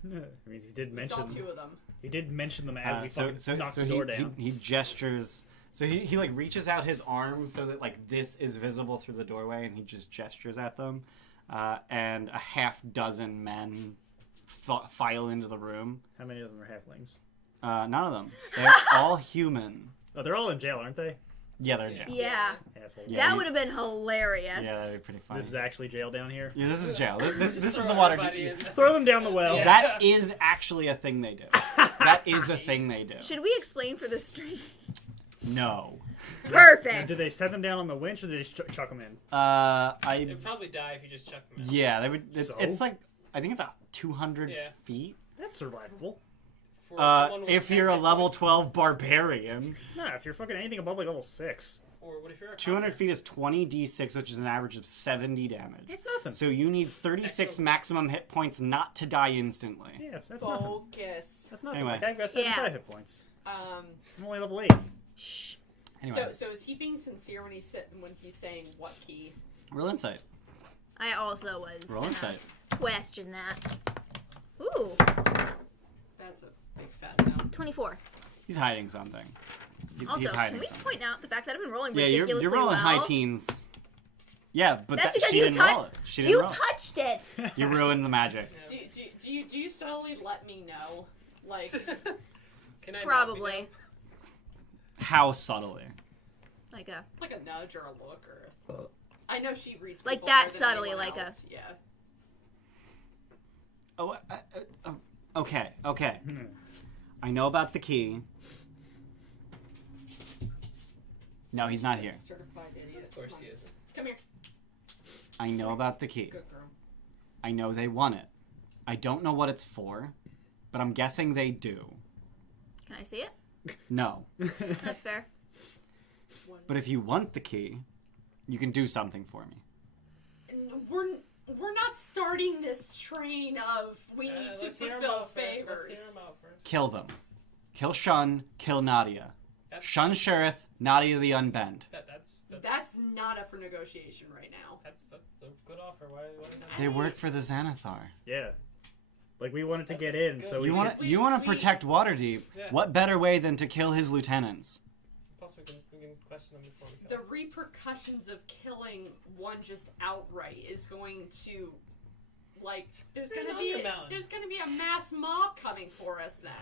I mean, he did We mention. saw 2 of them. He did mention them as we fucking knocked the door down. He gestures. So he like reaches out his arm so that like this is visible through the doorway, and he just gestures at them, and a half dozen men file into the room. How many of them are halflings? None of them. They're all human. Oh, they're all in jail, aren't they? Yeah, they're in jail. Yeah. Assholes. Yeah, That would have been hilarious. Yeah, that'd be pretty funny. This is actually jail down here. Yeah, this is jail. This is Throw the water. everybody in. Just throw them down the well. Yeah. That is actually a thing they do. That is a thing they do. Should we explain for the stream? No. Perfect. Do they set them down on the winch, or do they just chuck them in? They'd probably die if you just chuck them in. Yeah, they would. So? It's like I think it's 200 Yeah. feet. That's survivable. For someone with If 10 you're a hit level points, 12 barbarian, Nah, if you're fucking anything above like level 6, Or what if you're a 200 hunter? feet is 20d6, which is an average of 70 damage. that's nothing. So you need 36 maximum hit points not to die instantly. Yeah, that's nothing. Focus. That's nothing. Anyway. Like, I've got 75 Yeah. hit points. Um. I'm only level 8. Shh. Anyway, So is he being sincere when he's saying what key? roll insight. I also was Roll gonna insight. question that. Ooh, That's a big fat no. 24. He's hiding something. He's Also, hiding can we something. point out the fact that I've been rolling Yeah, ridiculously you're rolling well? high teens. Yeah, but That's because she you didn't roll it. She didn't You roll it. touched it. You ruined the magic. Yeah. Do you subtly let me know? Like, Can I not be Probably. done? How subtly? Like a nudge or a look or. I know she reads Like people that better than subtly, anyone like a- else. Yeah. Oh, okay. I know about the key. No, he's not here. Certified idiot. Of course he isn't. Come here. I know about the key. Good girl. I know they want it. I don't know what it's for, but I'm guessing they do. Can I see it? No. That's fair. But if you want the key, you can do something for me. We're not starting this train of we need to Let's hear 'em fulfill out first. favors. Let's hear 'em out first. Kill them. Kill Shun, kill Nadia. That's- Shun Sheriff, Nadia the Unbend. That's not up for negotiation right now. That's a good offer. Why is that? They work for the Xanathar. Yeah. Like, we wanted to That's get a in, good- so You we want we- to we- protect Waterdeep. Yeah. What better way than to kill his lieutenants? Plus, we can question them before we The kill them. repercussions of killing one just outright is going to, like, there's Bring gonna on be your mountain. there's gonna be a mass mob coming for us then.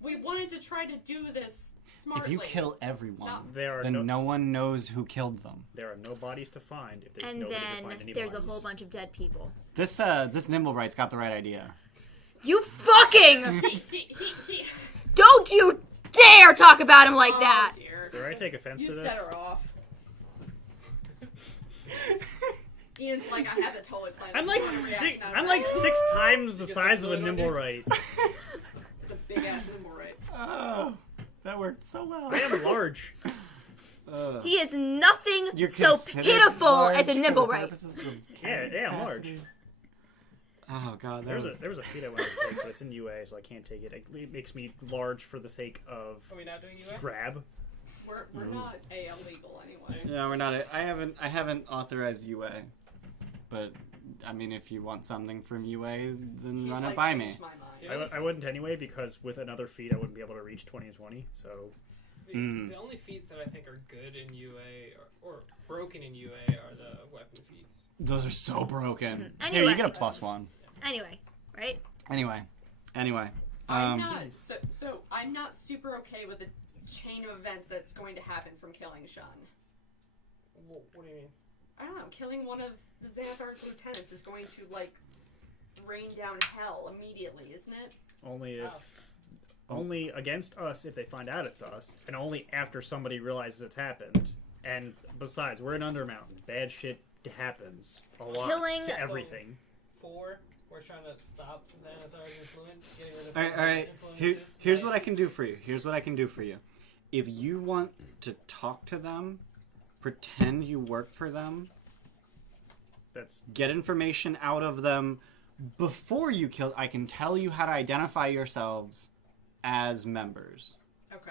We wanted to try to do this smartly. If you kill everyone, there are then no one knows who killed them. there are no bodies to find if there's And nobody to then find any there's a bodies. whole bunch of dead people. This Nimblewright's got the right idea. You fucking he, don't you dare talk about him like oh, that. Dear. So I take offense You to set this. her off. Ian's like, I have it totally planned. I'm I like just want a six. reaction out of I'm that. like 6 times the Get size some of a fluid on you? Nimblewright. The big ass nimble, right? Oh, that worked so well. I am large. He is nothing You're so considered pitiful large as a for the Nimblewright. purposes of Yeah, I'm large. capacity. Oh god, There was a feat I wanted to take, but it's in UA, so I can't take it. It makes me large for the sake of Are we not doing UA? grab. We're not AL legal anyway. Yeah, we're not. I haven't authorized UA, but I mean, if you want something from UA, then He's run like, it by me. changed my mind. I wouldn't anyway, because with another feat I wouldn't be able to reach 20 and 20. So The only feats that I think are good in UA or broken in UA are the weapon feats. Those are so broken. Here, Anyway. you get a +1. Anyway, right? Anyway. I'm not so I'm not super okay with the chain of events that's going to happen from killing Shun. What do you mean? I don't know. Killing one of the Xanathar's lieutenants is going to like rain down hell immediately, isn't it? only if Oh. only against us if they find out it's us, and only after somebody realizes it's happened. And besides, we're in Undermountain. Bad shit happens a lot Killing- to everything. 4. We're trying to stop Xanathar's influence. Getting rid of All some right. influences. Here's what I can do for you. if you want to talk to them, pretend you work for them, get information out of them before you kill. I can tell you how to identify yourselves as members. Okay.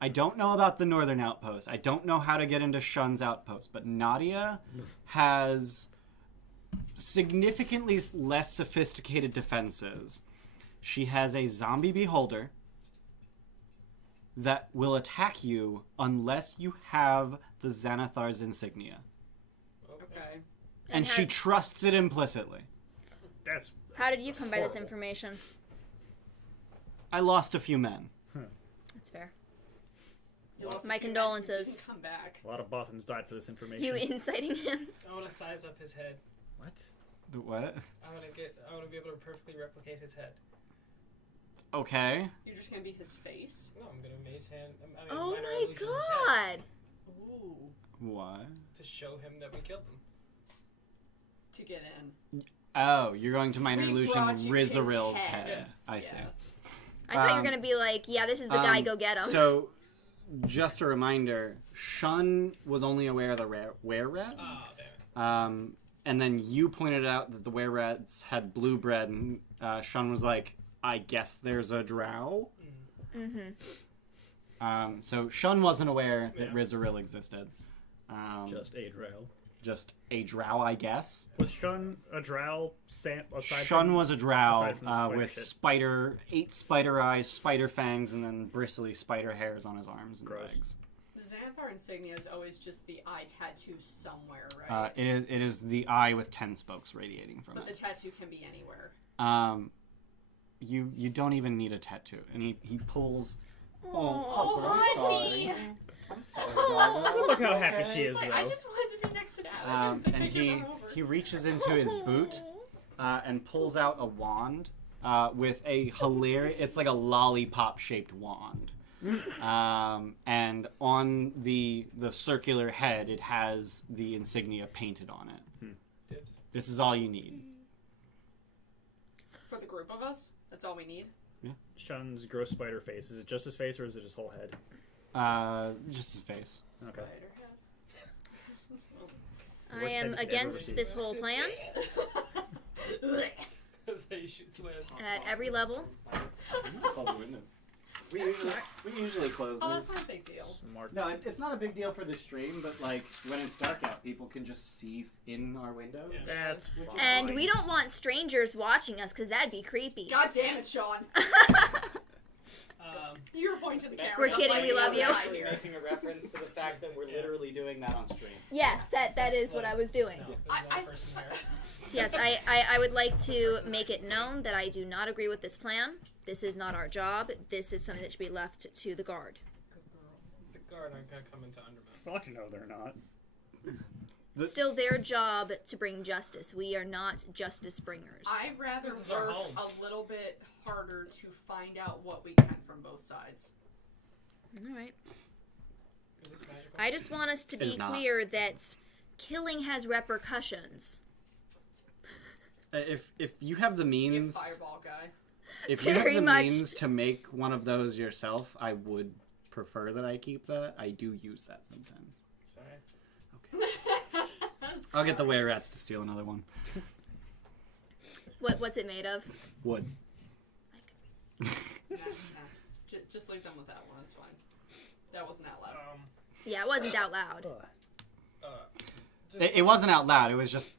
I don't know about the Northern Outpost. I don't know how to get into Shun's outpost, but Nadia has significantly less sophisticated defenses. She has a zombie beholder that will attack you unless you have the Xanathar's insignia. Okay. And she trusts it implicitly. How did you come by this information? I lost a few men. That's fair. You lost a My few men who condolences. didn't come back. A lot of Bothans died for this information. You inciting him? I want to size up his head. What? The what? I want to be able to perfectly replicate his head. Okay. You're just gonna be his face. No, I'm gonna mage hand. Oh minor my illusion his head god! Ooh. Why? to show him that we killed them. To get in. Oh, you're going to minor We illusion brought you his Riza'rel's head. head. I see. Yeah. I thought you were gonna be like, yeah, this is the guy, go get him. So, just a reminder, Shun was only aware of the were-rats. Oh, damn it. And then you pointed out that the were-rats had blue bread, and Shun was like, I guess there's a drow. Mm-hmm. So Shun wasn't aware that Riza'rel existed. Just a drow. Just a drow, I guess. Was Shun a drow? Aside Shun from, was a drow aside from the spider with shit? 8 spider eyes, spider fangs, and then bristly spider hairs on his arms and Gross. legs. The Xanathar insignia is always just the eye tattoo somewhere, right? It is the eye with 10 spokes radiating from But the it. tattoo can be anywhere. You don't even need a tattoo. And he pulls... Oh, honey! I'm sorry, Darla. Look how happy she is, It's like, though. I just wanted to be next to Natalie. And he reaches into his boot and pulls out a wand with a hilarious... It's like a lollipop-shaped wand. And on the circular head, it has the insignia painted on it. Dibs. This is all you need. For the group of us, that's all we need. Shun's gross spider face. Is it just his face or is it his whole head? Just his face. Okay. Spider I am Worst head you've against ever this whole plan That's how you shoot webs. at every level. We usually close Oh, that's this. not a big deal. Smart. No, it's not a big deal for the stream, but like when it's dark out, people can just see in our windows. Yeah. That's fine. And we don't want strangers watching us because that'd be creepy. God damn it, Sean. You were pointing to the camera. We're so I'm kidding, like, we love "Yeah, you." I'm here. Making a reference to the fact that we're literally doing that on stream. Yes, that is what I was doing. No, there's I one person here. Yes, I would like to make it known that I do not agree with this plan. This is not our job. This is something that should be left to the guard. Good girl. The guard aren't gonna come into Undermount. Fuck no, they're not. It's still their job to bring justice. We are not justice bringers. I'd rather This is our work home. a little bit harder to find out what we can from both sides. All right. Is this magical? I just want us to It be is not. clear that killing has repercussions. If you have the You means, fireball guy. if you have Very the much. means to make one of those yourself, I would prefer that I keep that. I do use that sometimes. Sorry. I'll get the were-rats to steal another one. What's it made of? Wood. Nah. Just leave them with that one. It's fine. That wasn't out loud. Yeah, it wasn't out loud. Just It wasn't out loud. It was just.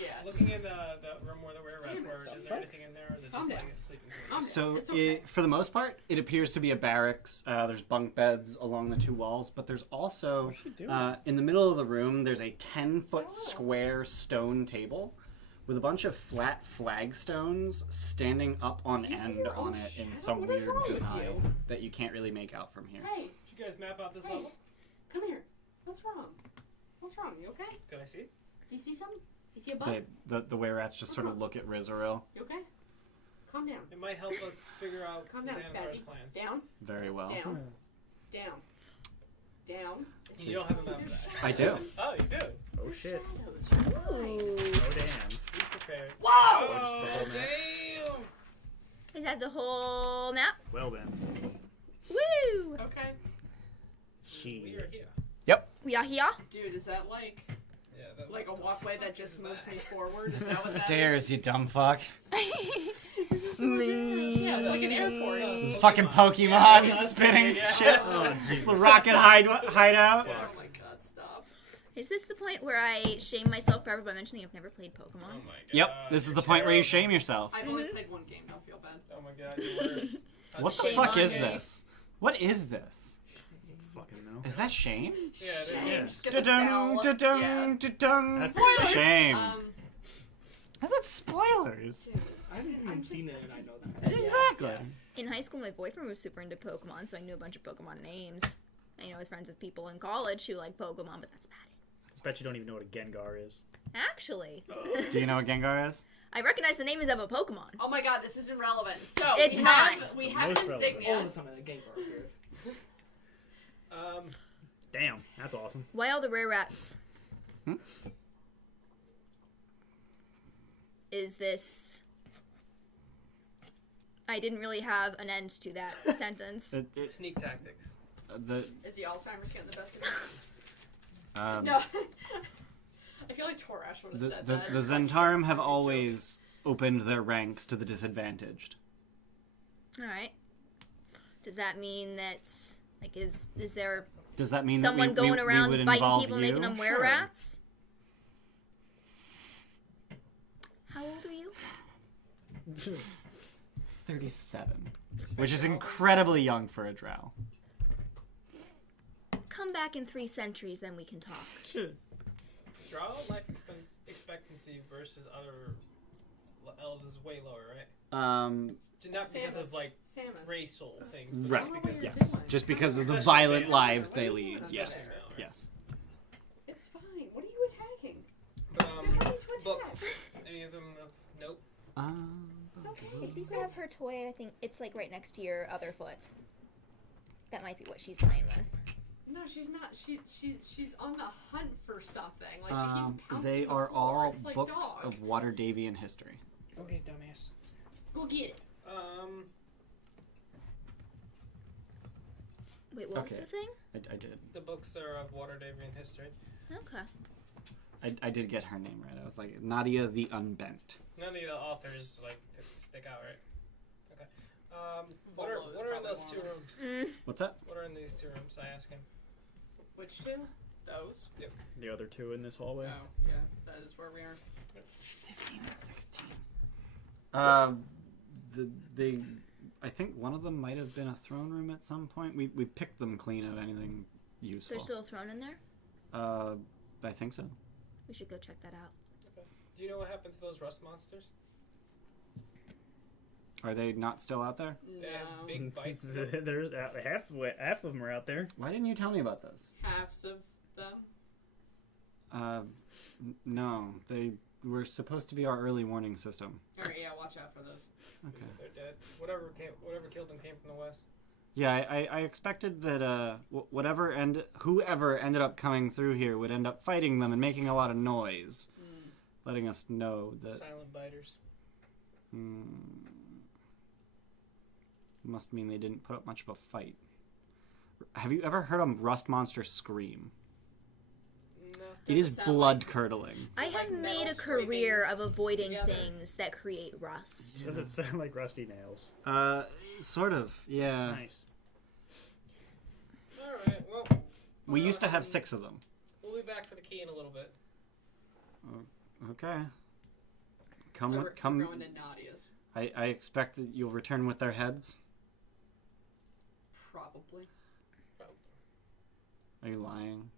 Yeah. looking in the room where the were-rats Sam, were. it's Is not there anything in there, or is it Calm just down. like a sleeping Calm quarters? down. So, It's okay. for the most part, it appears to be a barracks. There's bunk beds along the 2 walls, but there's also, What's she doing? in the middle of the room, there's a 10-foot square stone table with a bunch of flat flagstones standing up on Do you see end your on own it in shadow? some What is weird wrong with design you? that you can't really make out from here. Hey, Did you guys map out this Hey. level? come here. What's wrong? What's wrong? You okay? Can I see? Do you see something? You see a bug? The were-rats just sort of look at Riza'rel You okay? Calm down. It might help us figure out Calm the down, Xanathar's Spazzy. plans. Down. very well. Down. Down. Down. You don't have a map of that. I do. Oh, you do. Oh shit. Shadows, you're right. Ooh. Oh damn. Be prepared. Whoa! Oh, Just the whole map. damn! It had the whole map. Well then. Woo! Woo! Okay. We are here. We are here. Dude, is that like Yeah. like a walkway that just moves me forward? Is that what that Stairs, is? you dumb fuck. Yeah, it's like an airport. No, This is Pokemon. fucking Pokemon Yeah, spinning yeah. shit. Oh, It's the rocket hideout. Oh my god, stop. Is this the point where I shame myself forever by mentioning I've never played Pokemon? Oh my god. Yep, this is you're the point where you terrible. shame yourself. I've only played one game, don't feel bad. Oh my god, you're worse. What the Shame fuck on is me. this? What is this? Fucking no. Is that shame? Yeah, it Shame. is. Yeah. Skip the Da-dung, bell. da-dung, Yeah. da-dung. That's Spoilers! Shame. How's How's that spoilers? I haven't even I'm seen just- it, and I know that. Exactly. In high school, my boyfriend was super into Pokemon, so I knew a bunch of Pokemon names. I was friends with people in college who like Pokemon, but that's about it. I bet you don't even know what a Gengar is. Actually, Do you know what Gengar is? I recognize the names of a Pokemon. Oh my god, this isn't relevant. So It's we not. have we It's have most relevant. insignia. All the time at the Gengar curve. Damn, that's awesome. Why all the rare rats? Hmm? Is this... I didn't really have an end to that sentence. Sneak tactics. The Is the Alzheimer's getting the best of you? um, No. I feel like Torash would have the, said the, that. the Zhentarim have always opened their ranks to the disadvantaged. Alright. Does that mean that's... Like, is there Does that mean someone that we going would around biting involve people, you? making them wear Sure. rats? How old are you? 37, which is incredibly young for a drow. Come back in 3 centuries, then we can talk. Draw life expectancy versus other elves is way lower, right? Not because of like Samus. racial things, but Right. just I don't know because what you're Yes, doing. just because of the Especially violent male. lives What are they you lead. doing? Yes, Especially male, right? yes. It's fine. What are you attacking? But, There's nothing to attack. books. Any of them of note? It's okay. If you grab her toy, I think it's like right next to your other foot. That might be what she's playing with. No, she's not. She's on the hunt for something. Like she keeps pouncing They the are floor. all It's like books dog. of Water Davian history. Okay, dumbass. Go get it. Wait, what was Okay. the thing? I did. The books are of Water Davian history. Okay. I did get her name right. I was like Nadia the Unbent. None of the authors like stick out, right? Okay. What Volo is are in probably those one 2 of them. rooms? What's that? What are in these 2 rooms? I ask him. Which two? Those. The other 2 in this hallway. Oh, yeah. That is where we are. 15 and 16. They, I think one of them might have been a throne room at some point. We picked them clean of anything Is useful. there still a throne in there? I think so. We should go check that out. Do you know what happened to those rust monsters? Are they not still out there? They have No. big bites. There's half of them are out there. Why didn't you tell me about those? Halves of them. No, they were supposed to be our early warning system. Alright, yeah, watch out for those. Okay. They're dead. Whatever killed them came from the west. Yeah, I expected that whoever ended up coming through here would end up fighting them and making a lot of noise, letting us know that. Silent biters. Must mean they didn't put up much of a fight. Have you ever heard a rust monster scream? No. It Does is it sound blood like- curdling. I like have made metal a career of avoiding together? things that create rust. Does it sound like rusty nails? Sort of. Yeah. Nice. Alright, well, We used to have 6 of them. we'll be back for the key in a little bit. Okay. So we're Come. going to Nadia's. I expect that you'll return with their heads. Probably. Are you lying?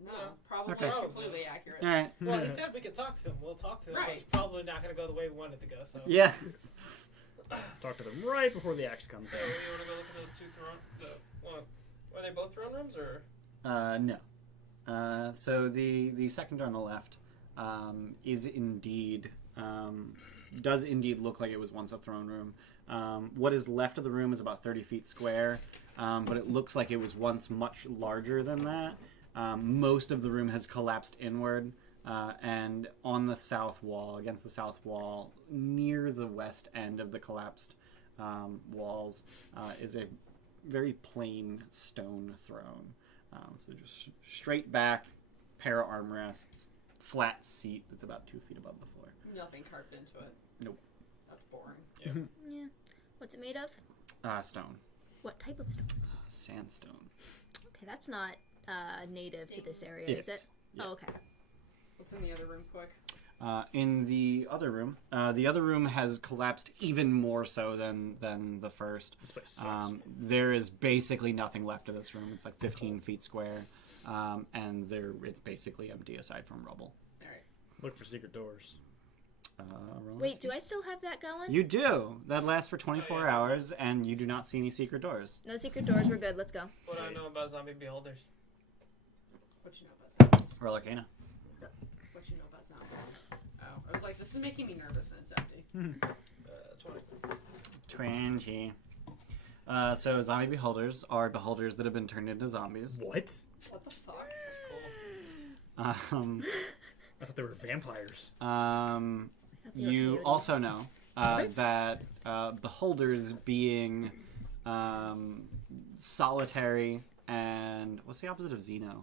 No, Yeah. probably Okay. is completely accurate. All right. Well, he said we could talk to them. We'll talk to them, but Right. it's probably not going to go the way we want it to go. So. Yeah. Talk to them right before the axe comes So down. you want to go look at those 2 throne? Are they both throne rooms or? No. So the second door on the left is indeed does indeed look like it was once a throne room. What is left of the room is about 30 feet square, but it looks like it was once much larger than that. Most of the room has collapsed inward, and on the south wall, against the south wall, near the west end of the collapsed walls, is a very plain stone throne. So just straight back, pair of armrests, flat seat that's about 2 feet above the floor. Nothing carved into it. Nope. That's boring. Yeah. What's it made of? Stone. What type of stone? Sandstone. Okay, that's not native to this area, It is is, it? yeah. Oh, okay. What's in the other room, quick? In the other room has collapsed even more so than the first. This place sucks. There is basically nothing left of this room. It's like 15 feet square, and it's basically empty aside from rubble. All right. Look for secret doors. Wait, do I still have that going? You do. That lasts for 24 hours, and you do not see any secret doors. No secret doors. We're good. Let's go. What do I know about zombie beholders? What you know about zombies? Roll Arcana. What you know about zombies? Oh, I was like, this is making me nervous, and it's empty. 20. 20. So zombie beholders are beholders that have been turned into zombies. What? What the fuck? That's cool. I thought they were vampires. You coyotes. also know What? that beholders being solitary and what's the opposite of xeno?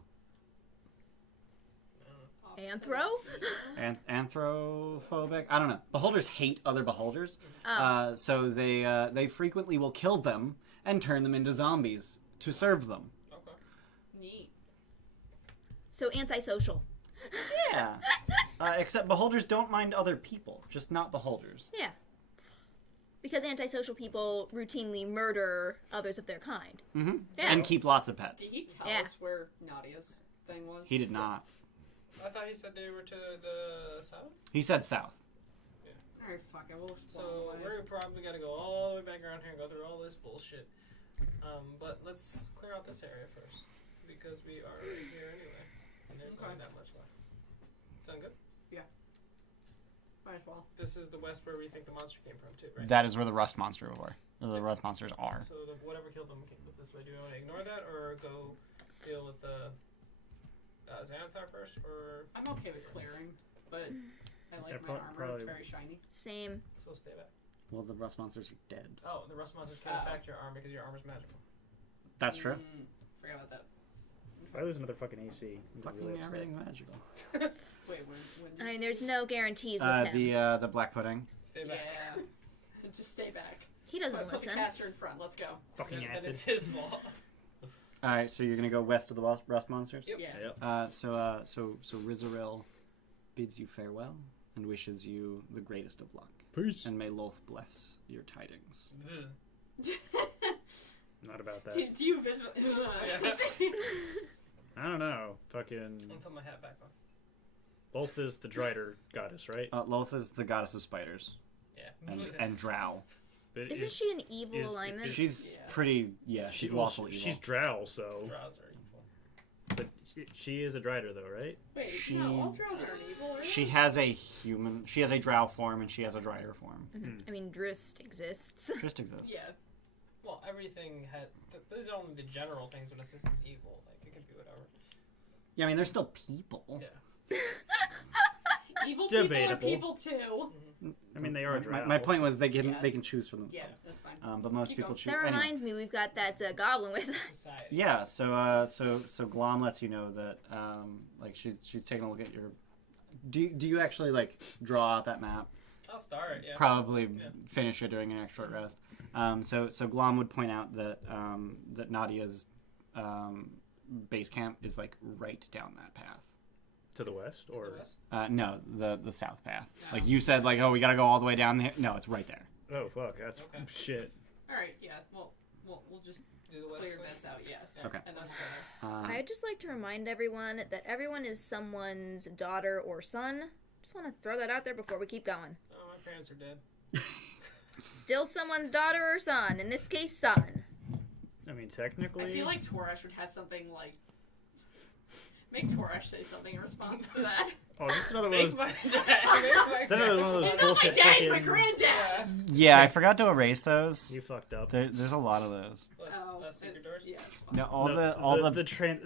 Anthro? Anthrophobic? I don't know. Beholders hate other beholders, Oh. so they frequently will kill them and turn them into zombies to serve them. Okay. Neat. So antisocial. Yeah. Except beholders don't mind other people, just not beholders. Yeah. Because antisocial people routinely murder others of their kind. Mm-hmm. Yeah. And keep lots of pets. Did he tell Yeah. us where Nadia's thing was? He did not. I thought he said they were to the south. He said south. Alright, fuck, I will explore So the way. we're probably gotta go all the way back around here and go through all this bullshit. But let's clear out this area first because we are right here anyway, and there's not Okay. that much left. Sound good? Might as well. This is the west where we think the monster came from too, right? That is where the rust monsters were. The rust monsters are. So whatever killed them was this way. Do you want to ignore that or go deal with the Xanathar first, or I'm okay with clearing, but I like Yeah, my armor. probably- It's very shiny. Same. still stay back? Well, the rust monsters are dead. Oh, the rust monsters can't affect your armor because your armor's magical. That's true. Forgot about that. If I lose another fucking AC, I'm Fucking really upset. everything magical. Wait, when I mean, there's no guarantees with him. The black pudding. Stay back. Yeah. Just stay back. He doesn't Put the listen. caster in front. Let's go. Fucking Then acid. it's his fault. All right, so you're gonna go west of the rust monsters. Yep. Yeah. Yep. So Riza'rel bids you farewell and wishes you the greatest of luck. Peace. And may Loth bless your tidings. Not about that. Do you visit? I don't know. Fucking. I'm gonna put my hat back on. Both is the Drider goddess, right? Loth is the goddess of spiders Yeah. and drow. But Isn't she an evil alignment? She's Yeah. pretty. Yeah, she's lawful evil. She's Drow, so. Drows are evil. But she is a Drider, though, right? Wait, She- no, all drows aren't evil, really? She has a human. She has a drow form and she has a drider form. I mean, Drist exists. Just exists. Yeah. Well, everything had. These are only the general things, but since it's evil, like it can be whatever. Yeah, I mean they're still people. Yeah. Evil people are Debatable. people too. I mean, they are Drow. My point was they can Yeah. they can choose for themselves. Yeah, that's fine. But most Keep people going. choose. That anyway. reminds me, we've got that goblin with us. Society. Yeah, so Glom lets you know that like she's taking a look at your. Do you actually like draw out that map? I'll start. Yeah. Probably Yeah. finish it during an extra short rest. So Glom would point out that that Nadia's base camp is like right down that path. To the west, or. No, the south path. Like you said, like, oh, we gotta go all the way down there. No, it's right there. Oh, fuck. That's Okay. shit. All right, yeah. Well, we'll just Do the west clear way. this out. Yeah. Okay. And that's better. I'd just like to remind everyone that everyone is someone's daughter or son. Just want to throw that out there before we keep going. Oh, my parents are dead. Still someone's daughter or son. In this case, son. I mean, technically. I feel like Torash would have something like. Make Torash say something in response to that. Oh, this is another one Make of my those. dad. Is that another one of those He's not my bullshit dad, he's my fucking- granddad! Yeah. Yeah, I forgot to erase those. You fucked up. There's a lot of those. Secret doors? Yeah, it's fine. No, all No, the all the illusory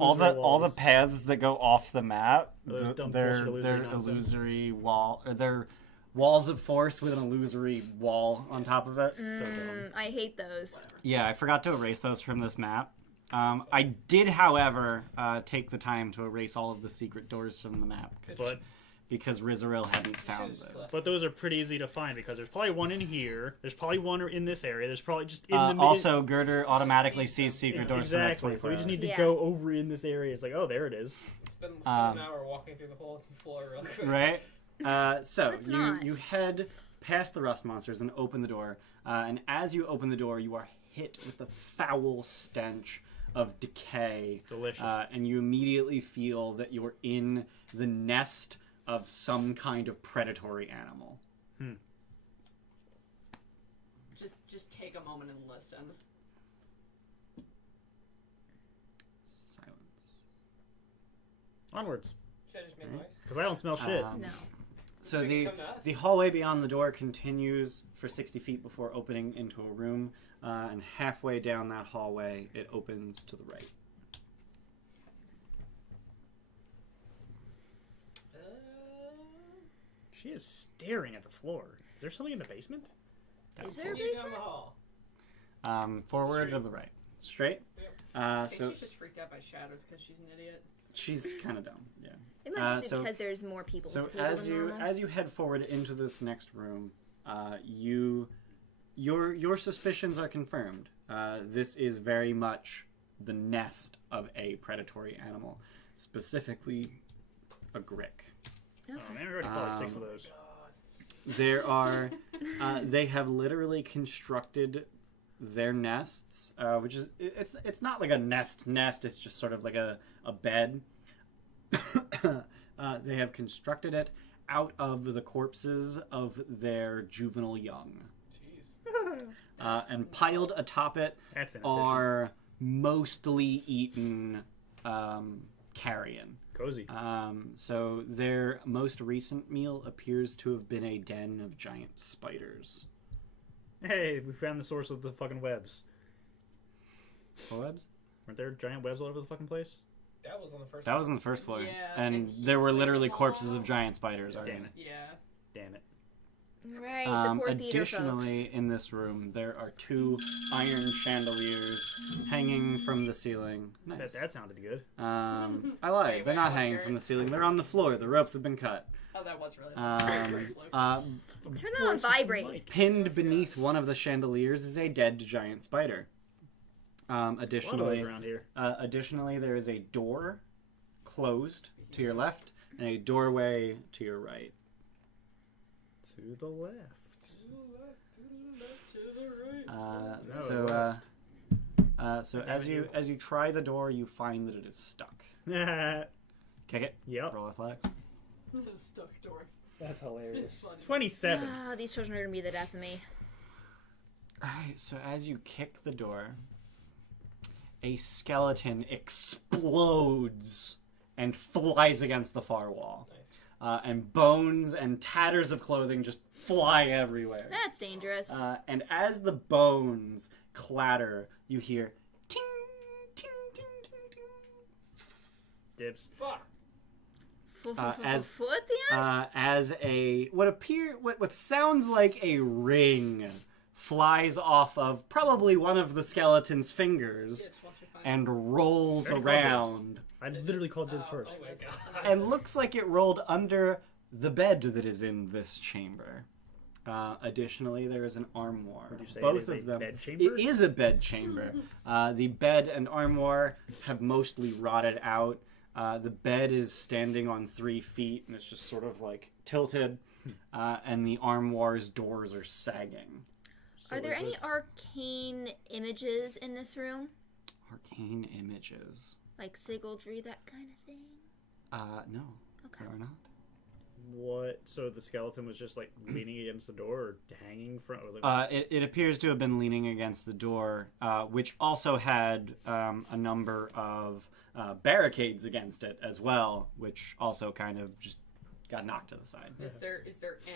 all the walls. paths that go off the map. Those dumb They're bullshit illusory nonsense. illusory wall. Or they're walls of force with an illusory wall on top of it. So dumb. I hate those. Yeah, I forgot to erase those from this map. I did, however, take the time to erase all of the secret doors from the map because Riza'rel hadn't found them. But those are pretty easy to find because there's probably one in here. There's probably one in this area. There's probably just in the Also, Girder automatically sees secret doors for the next exactly. 24 So we just hours. need to Yeah. go over in this area. It's like, oh, there it is. Spend an hour walking through the hole in the floor real quick. Right? So It's you not. you head past the rust monsters and open the door. And as you open the door, you are hit with the foul stench of decay. Delicious. And you immediately feel that you're in the nest of some kind of predatory animal. Just take a moment and listen. Silence. Onwards. Should I just make noise? Because I don't smell shit. No. So They the can come to us. the hallway beyond the door continues for 60 feet before opening into a room, and halfway down that hallway, it opens to the right. She is staring at the floor. Is there something in the basement? Is there a Continue down basement? the hall. Forward Straight. to the right. Straight. Yep. I think So she's just freaked out by shadows because she's an idiot. she's kind of dumb. Yeah. It might just be so- because there's more people. So people as than you normal. as you head forward into this next room, your suspicions are confirmed. This is very much the nest of a predatory animal, specifically a grick. Oh man, we already fought 6 of those. There are they have literally constructed their nests, which is it's not like a nest. It's just sort of like a bed. They have constructed it out of the corpses of their juvenile young. Jeez. And piled atop it That's inefficient. are mostly eaten carrion. Cozy. So their most recent meal appears to have been a den of giant spiders. Hey, we found the source of the fucking webs. Webs? Weren't there giant webs all over the fucking place? That was on the first That was on the first floor. Yeah, and and he there were played literally them corpses all. of giant spiders Damn already. it. Yeah. Damn it. Right, the poor theater Additionally, folks. in this room, there are 2 iron chandeliers hanging from the ceiling. I bet Nice. that sounded good. I lied. Wait, They're wait, not what hanging here? from the ceiling. They're on the floor. The ropes have been cut. Oh, that was really Turn that on vibrate. Pinned beneath one of the chandeliers is a dead giant spider. A lot of those Additionally, around here. there is a door closed to your left and a doorway to your right. To the left. To the left, to the right. So as you try the door, you find that it is stuck. Yep. Kick it. Roll athletics. Stuck door. That's It's hilarious. funny. 27. Ah, these children are gonna be the death of me. All right. So as you kick the door, a skeleton explodes and flies against the far wall. Nice. And bones and tatters of clothing just fly everywhere. That's dangerous. And as the bones clatter, you hear ting, ting, ting, ting, ting. Dibs. Fuck. as- Foot at the end? As what sounds like a ring flies off of probably one of the skeleton's fingers Yes, once we find and rolls Very close. around. I literally called dibs first. Oh my god. And looks like it rolled under the bed that is in this chamber. Additionally, there is an armoire. Would you say Both it is of a them. bed chamber? It is a bed chamber. The bed and armoire have mostly rotted out. The bed is standing on 3 feet and it's just sort of like tilted. And the armoire's doors are sagging. So Are there is any this- arcane images in this room? Arcane images. Like Sigildry, that kind of thing? No, Okay. there are not. What? So the skeleton was just like leaning against the door or hanging from? Or like, It appears to have been leaning against the door, which also had a number of barricades against it as well, which also kind of just got knocked to the side. Is there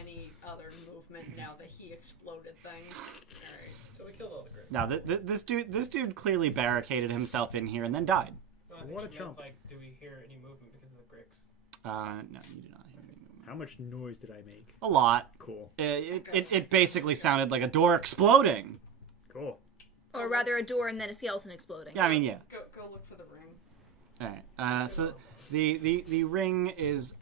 any other movement now that he exploded things? Alright. So we killed all the grips. Now, this dude clearly barricaded himself in here and then died. Well, I think What a she meant, chump. Like, do we hear any movement because of the bricks? No, you do not hear any movement. How much noise did I make? A lot. Cool. It basically sounded like a door exploding. Cool. Or rather, a door and then a skeleton exploding. Yeah, I mean, yeah. Go look for the ring. All right. So the ring is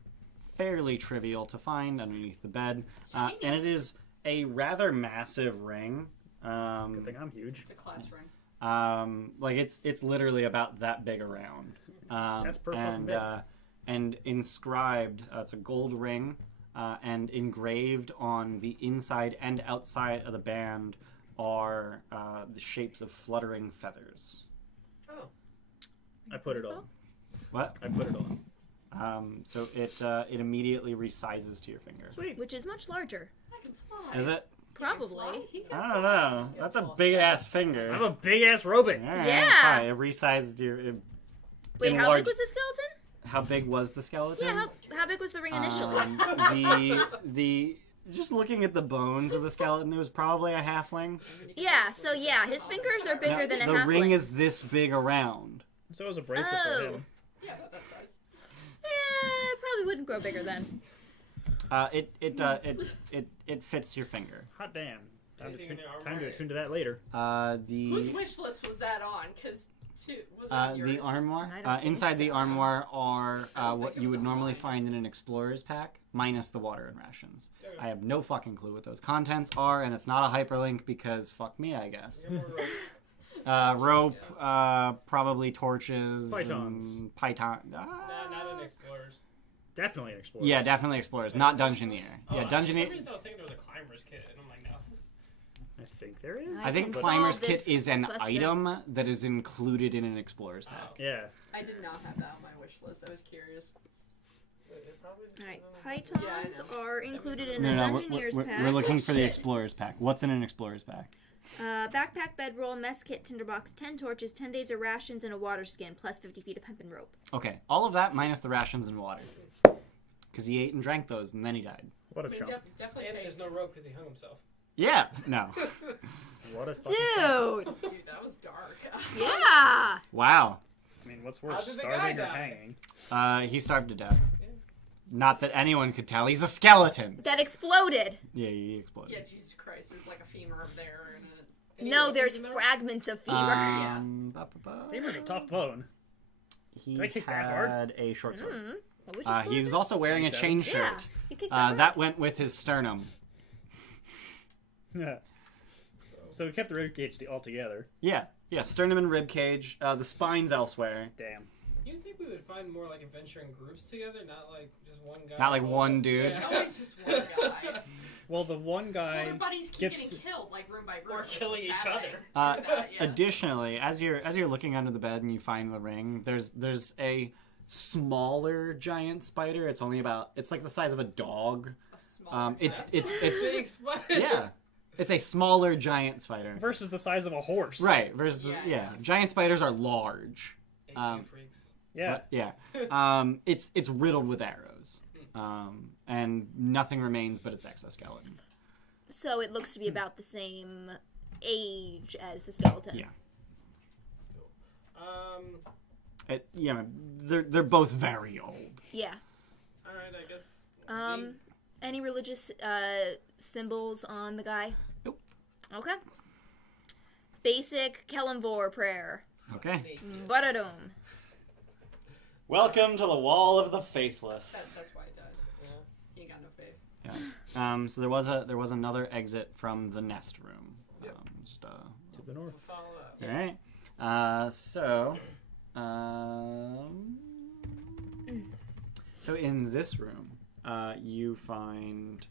fairly trivial to find underneath the bed, and it is a rather massive ring. Good thing I'm huge. It's a class ring. Like it's literally about that big around. That's per fucking big. And inscribed, it's a gold ring, and engraved on the inside and outside of the band are the shapes of fluttering feathers. Oh. I put it on. What? I put it on. So it immediately resizes to your finger. Sweet. Which is much larger. I can fly. Is it? Probably. He can I don't know. That's a big ass finger. I'm a big ass robot. All right, Yeah. fine. It resized your. Wait, how enlarged- big was the skeleton? How big was the skeleton? Yeah, how big was the ring initially? The just looking at the bones of the skeleton, it was probably a halfling. Yeah, so yeah, his fingers are bigger Now, than a the halfling. ring is this big around. So it was a bracelet Oh. for him. Yeah, about that size. Eh, probably wouldn't grow bigger then. It fits your finger. Hot damn. Time Anything to in the time armory? to attune to that later. Whose wish list was that on? Because was it on yours? The armoire. I don't think Inside the so. armoire are don't what think it you was would normally online. find in an explorer's pack, minus the water and rations. Okay. I have no fucking clue what those contents are, and it's not a hyperlink because fuck me, I guess. You're more right. Rope, Yes. probably torches, Pythons. and python. Nah, not in Explorers. Definitely an explorer. Yeah, definitely explorers, not dungeoneer. Oh, Yeah, For some dungeoneer. reason I was thinking there was a climber's kit, and I'm like, no. I think there is. I think can climber's solve kit this is an question. item that is included in an explorer's pack. Oh. Yeah. I did not have that on my wish list. I was curious. It probably Alright, doesn't- pythons Yeah, I know. are included in No, the no, Dungeoneer's pack. we're looking for the Shit. explorer's pack. What's in an explorer's pack? Backpack, bedroll, mess kit, tinderbox, 10 torches, 10 days of rations, and a water skin, plus 50 feet of hempen rope. Okay, all of that minus the rations and water. Because he ate and drank those, and then he died. What a I mean, chump. definitely And take. there's no rope because he hung himself. Yeah, no. What a fucking chump. Dude! Dude, that was dark. Yeah! Wow. I mean, what's How worse, did the guy starving or die? hanging? He starved to death. Yeah. Not that anyone could tell. He's a skeleton. That exploded! Yeah, he exploded. Yeah, Jesus Christ. There's like a femur up there and a. No, Any there's weapons in there? fragments of femur. Femur's a tough bone. He Did I kick that hard? had a short sword. Mm, what was your He was also wearing a 27? chain Yeah, shirt. you kicked that That went with his sternum. Yeah. So we kept the ribcage all together. Yeah, sternum and rib cage. The spine's elsewhere. Damn. You'd think we would find more like adventuring groups together, not like just one guy. Not like one dude. It's always just one guy. Well, the one Well, guy their buddies keep gets- getting killed like room by room. Or That's killing what's each happening. other. Yeah. Additionally, as you're looking under the bed and you find the ring, there's a smaller giant spider. It's only it's like the size of a dog. A small It's Big spider. yeah, it's a smaller giant spider. versus the size of a horse. Right. Versus Yeah. giant spiders are large. APA freaks. Yeah. But, it's riddled with arrows. And nothing remains but its exoskeleton. So it looks to be about the same age as the skeleton. Yeah. Um. They're both very old. Yeah. All right. I guess. Any religious symbols on the guy? Nope. Okay. Basic Kellamvor prayer. Okay. Ba-da-dum. Welcome to the Wall of the Faithless. That's why he died. He ain't got no faith. Yeah. So there was another exit from the nest room. Yep. To the north. Follow up. All right. So in this room, you find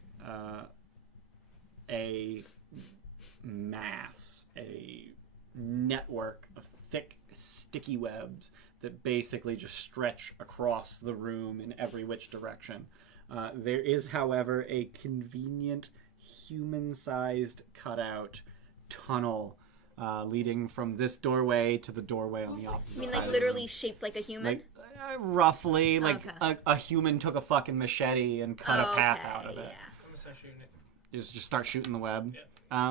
a mass, a network of thick, sticky webs that basically just stretch across the room in every which direction. There is, however, a convenient human-sized cutout tunnel leading from this doorway to the doorway on the opposite I mean, side like of the literally room. shaped like a human? Like, roughly, like Okay. a human took a fucking machete and cut a path Okay, out of it. yeah. I'm gonna start shooting it. Just start shooting the web.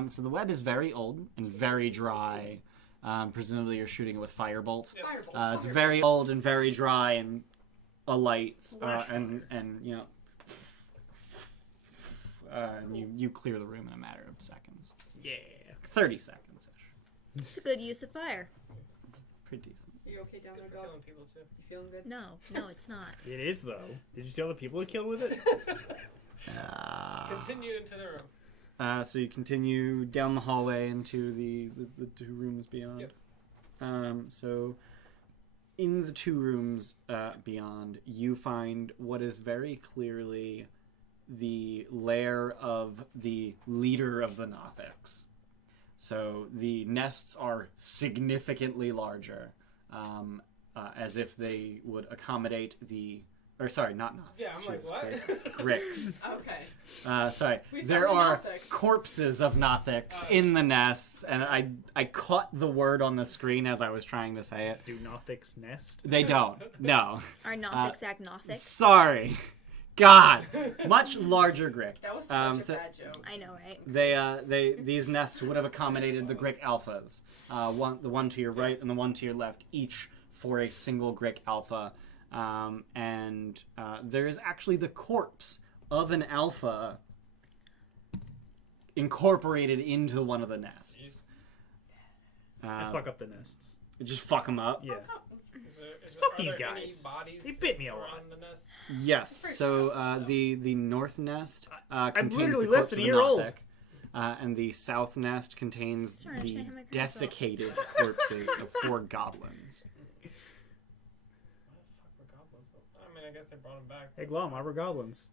So the web is very old and very dry. Presumably you're shooting it with firebolt. Firebolts. It's very old and very dry and alight, Flash and you know, and you clear the room in a matter of seconds. Yeah. 30 seconds ish. It's a good use of fire. Pretty decent. Are you okay down Good there, for dog? killing people too. You feeling good? No, it's not. It is though. Did you see all the people it killed with it? Continue into the room. So you continue down the hallway into the 2 rooms beyond. Yep. So in the 2 rooms beyond, you find what is very clearly the lair of the leader of the Nothics. So the nests are significantly larger, as if they would accommodate the... Or sorry, not Nothics. Yeah, I'm like, Jesus what? Christ. Gricks. Okay. Sorry. We There found are Nothics. corpses of Nothics in the nests, and I caught the word on the screen as I was trying to say it. Do Nothics nest? They don't. No. Are Nothics agnostic? Sorry. God. Much larger Gricks. That was such So a bad joke. I know, right? these nests would have accommodated the Grick alphas. The one to your right and the one to your left, each for a single Grick alpha. And there is actually the corpse of an alpha incorporated into one of the nests. I fuck up the nests. Just fuck them up. Yeah. Fuck these Any guys. bodies They bit me a around lot. the nest? Yes. So the north nest contains literally the less corpse than of a the year old. Nothic, and the south nest contains Sorry, I the should have my pants off. desiccated corpses of 4 goblins. Why the fuck were goblins? I mean, I guess they brought them back. Hey, Glom, I were goblins.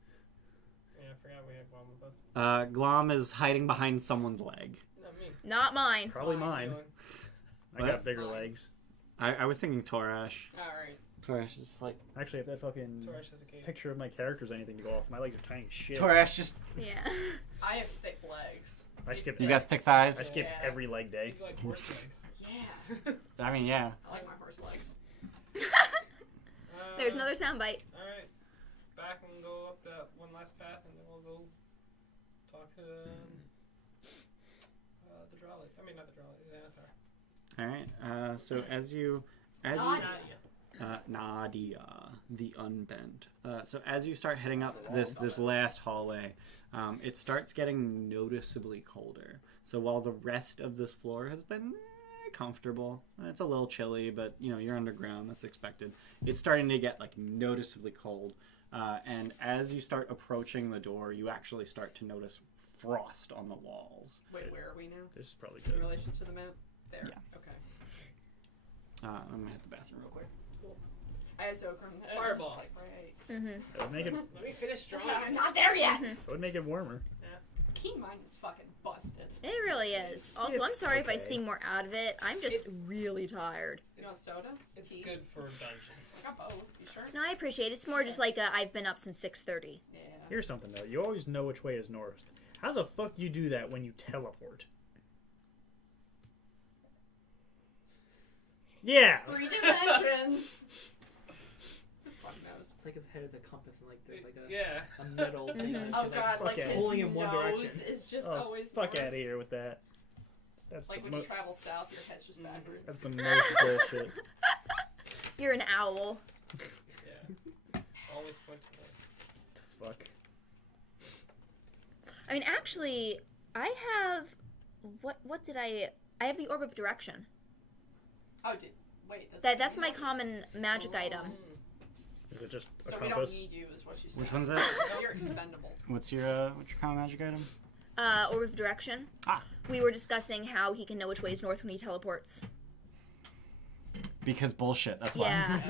Yeah, I forgot we had one with us. Glom is hiding behind someone's leg. Not me. Not mine. Probably What's he mine. doing? I What? got bigger Mine. legs. I was thinking Torash. Alright. Torash is just like... Actually, if that fucking Torash has a cape. picture of my character is anything to go off, my legs are tiny as shit. Torash just... Yeah. I have thick legs. I skip. You got thick thighs? I skip Yeah. every leg day. You like horse legs. Yeah. I mean, yeah. I like my horse legs. There's another soundbite. Alright. Back and go up that one last path, and then we'll go talk to the Drolley. I mean, not the Drolley, Xanathar. Alright, so as you... Nadia. Nadia, the Unbent. So as you start heading up That's a long this last hallway, it starts getting noticeably colder. So while the rest of this floor has been comfortable, it's a little chilly, but you're underground, that's expected. It's starting to get like noticeably cold, and as you start approaching the door, you actually start to notice frost on the walls. Wait, where are we now? This is probably In good. relation to the map? There. Yeah. Okay. I'm gonna hit the bathroom real quick. I had Zokran. Fireball. Like, right. Mm-hmm. That would make it. Let me finish drawing. I'm not there yet! That would make it warmer. Keen Mind is fucking busted. It really is. Also, I'm It's sorry if I okay. seem more out of it. I'm just It's- really tired. You want soda? It's Tea? good for dungeons. I got both. You sure? No, I appreciate it. It's more just like I've been up since 6:30. Yeah. Here's something though. You always know which way is north. How the fuck you do that when you teleport? Yeah. 3 dimensions! Who fucking knows? It's like his head is a compass and like there's like a, Yeah. a metal thing on it. Oh so, god, like fuck his pulling in one nose direction. is just Oh, always fuck north. out of here with that. That's Like the when you most. travel south, your head's just backwards. That's the most bullshit. You're an owl. Yeah. Always point to the Fuck. I mean, actually, I have what did I have the orb of direction. Oh, wait. That's my common magic item. Is it just a So we don't compass? need you, is what you said. Which one's that? You're expendable. What's your common magic item? Orb of direction. Ah. We were discussing how he can know which way is north when he teleports. Because bullshit. That's why. Yeah.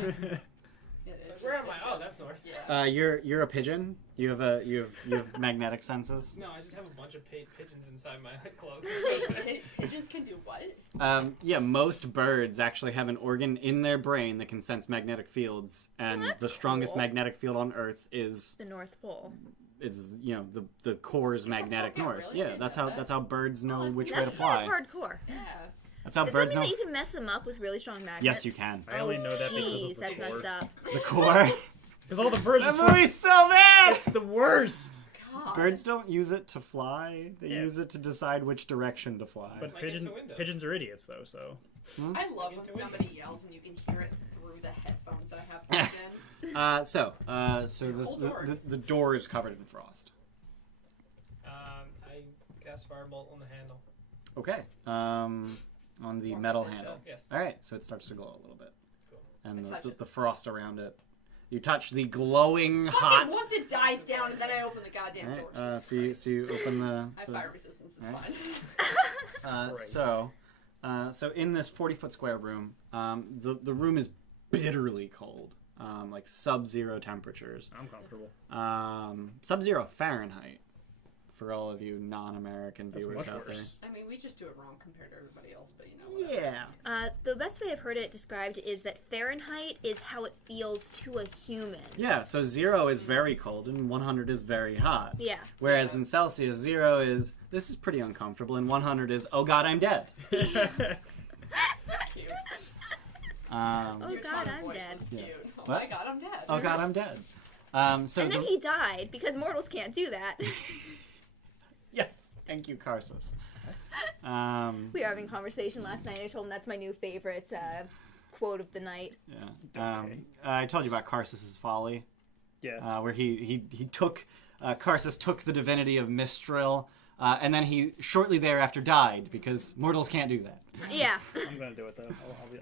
Yeah, So it's where just- am I? it's Oh, just- that's north. Yeah. You're a pigeon. You have magnetic senses. No, I just have a bunch of pigeons inside my cloak. Pigeons can do what? Yeah, most birds actually have an organ in their brain that can sense magnetic fields, and that's the strongest cool. magnetic field on Earth is The North Pole. the core's magnetic fucking north. really? Yeah, Didn't that's know how that. that's how birds know that's which way That's to kind fly. of hardcore. Yeah. That's how Does that birds mean know. that you can mess them up with really strong magnets? Yes, you can. I only know that because Jeez, of the that's core. messed up. The core. Because all the birds That just movie's so bad. It's the worst. God. Birds don't use it to fly. They Yeah. use it to decide which direction to fly. But Like into windows. pigeons are idiots though, so. I love when Into somebody windows. yells and you can hear it through the headphones that I have plugged in. So Cold door. the door is covered in frost. cast Firebolt on the handle. Okay. On the Warm metal it into- handle. Yes. All right, so it starts to glow a little bit, Cool. and I touch the, it. the frost around it. You touch the glowing Fucking hot. once it dies down, and then I open the goddamn door. All right, Jesus so you Christ. so you open the. I have fire resistance. It's Alright. fine. Christ. So in this 40-foot square room, the room is bitterly cold, like sub-zero temperatures, I'm comfortable. sub-zero Fahrenheit. For all of you non-American That's viewers much out worse. I mean, we just do it wrong compared to everybody else, but you know. Whatever. there. Yeah. The best way I've heard it described is that Fahrenheit is how it feels to a human. Yeah. So 0 is very cold and 100 is very hot. Yeah. Whereas in Celsius, 0 is this is pretty uncomfortable, and 100 is oh god, I'm dead. Cute. Oh Your god, tone of I'm voice dead. was cute. Oh What? my god, I'm dead. Oh god, I'm dead. So And then he died because mortals can't do that. yes, thank you, Karsus. We were having a conversation last night. I told him that's my new favorite quote of the night. Yeah. Okay. I told you about Karsus's folly, Yeah. where he took Karsus took the divinity of Mistral, and then he shortly thereafter died because mortals can't do that. Yeah. I'm gonna do it though.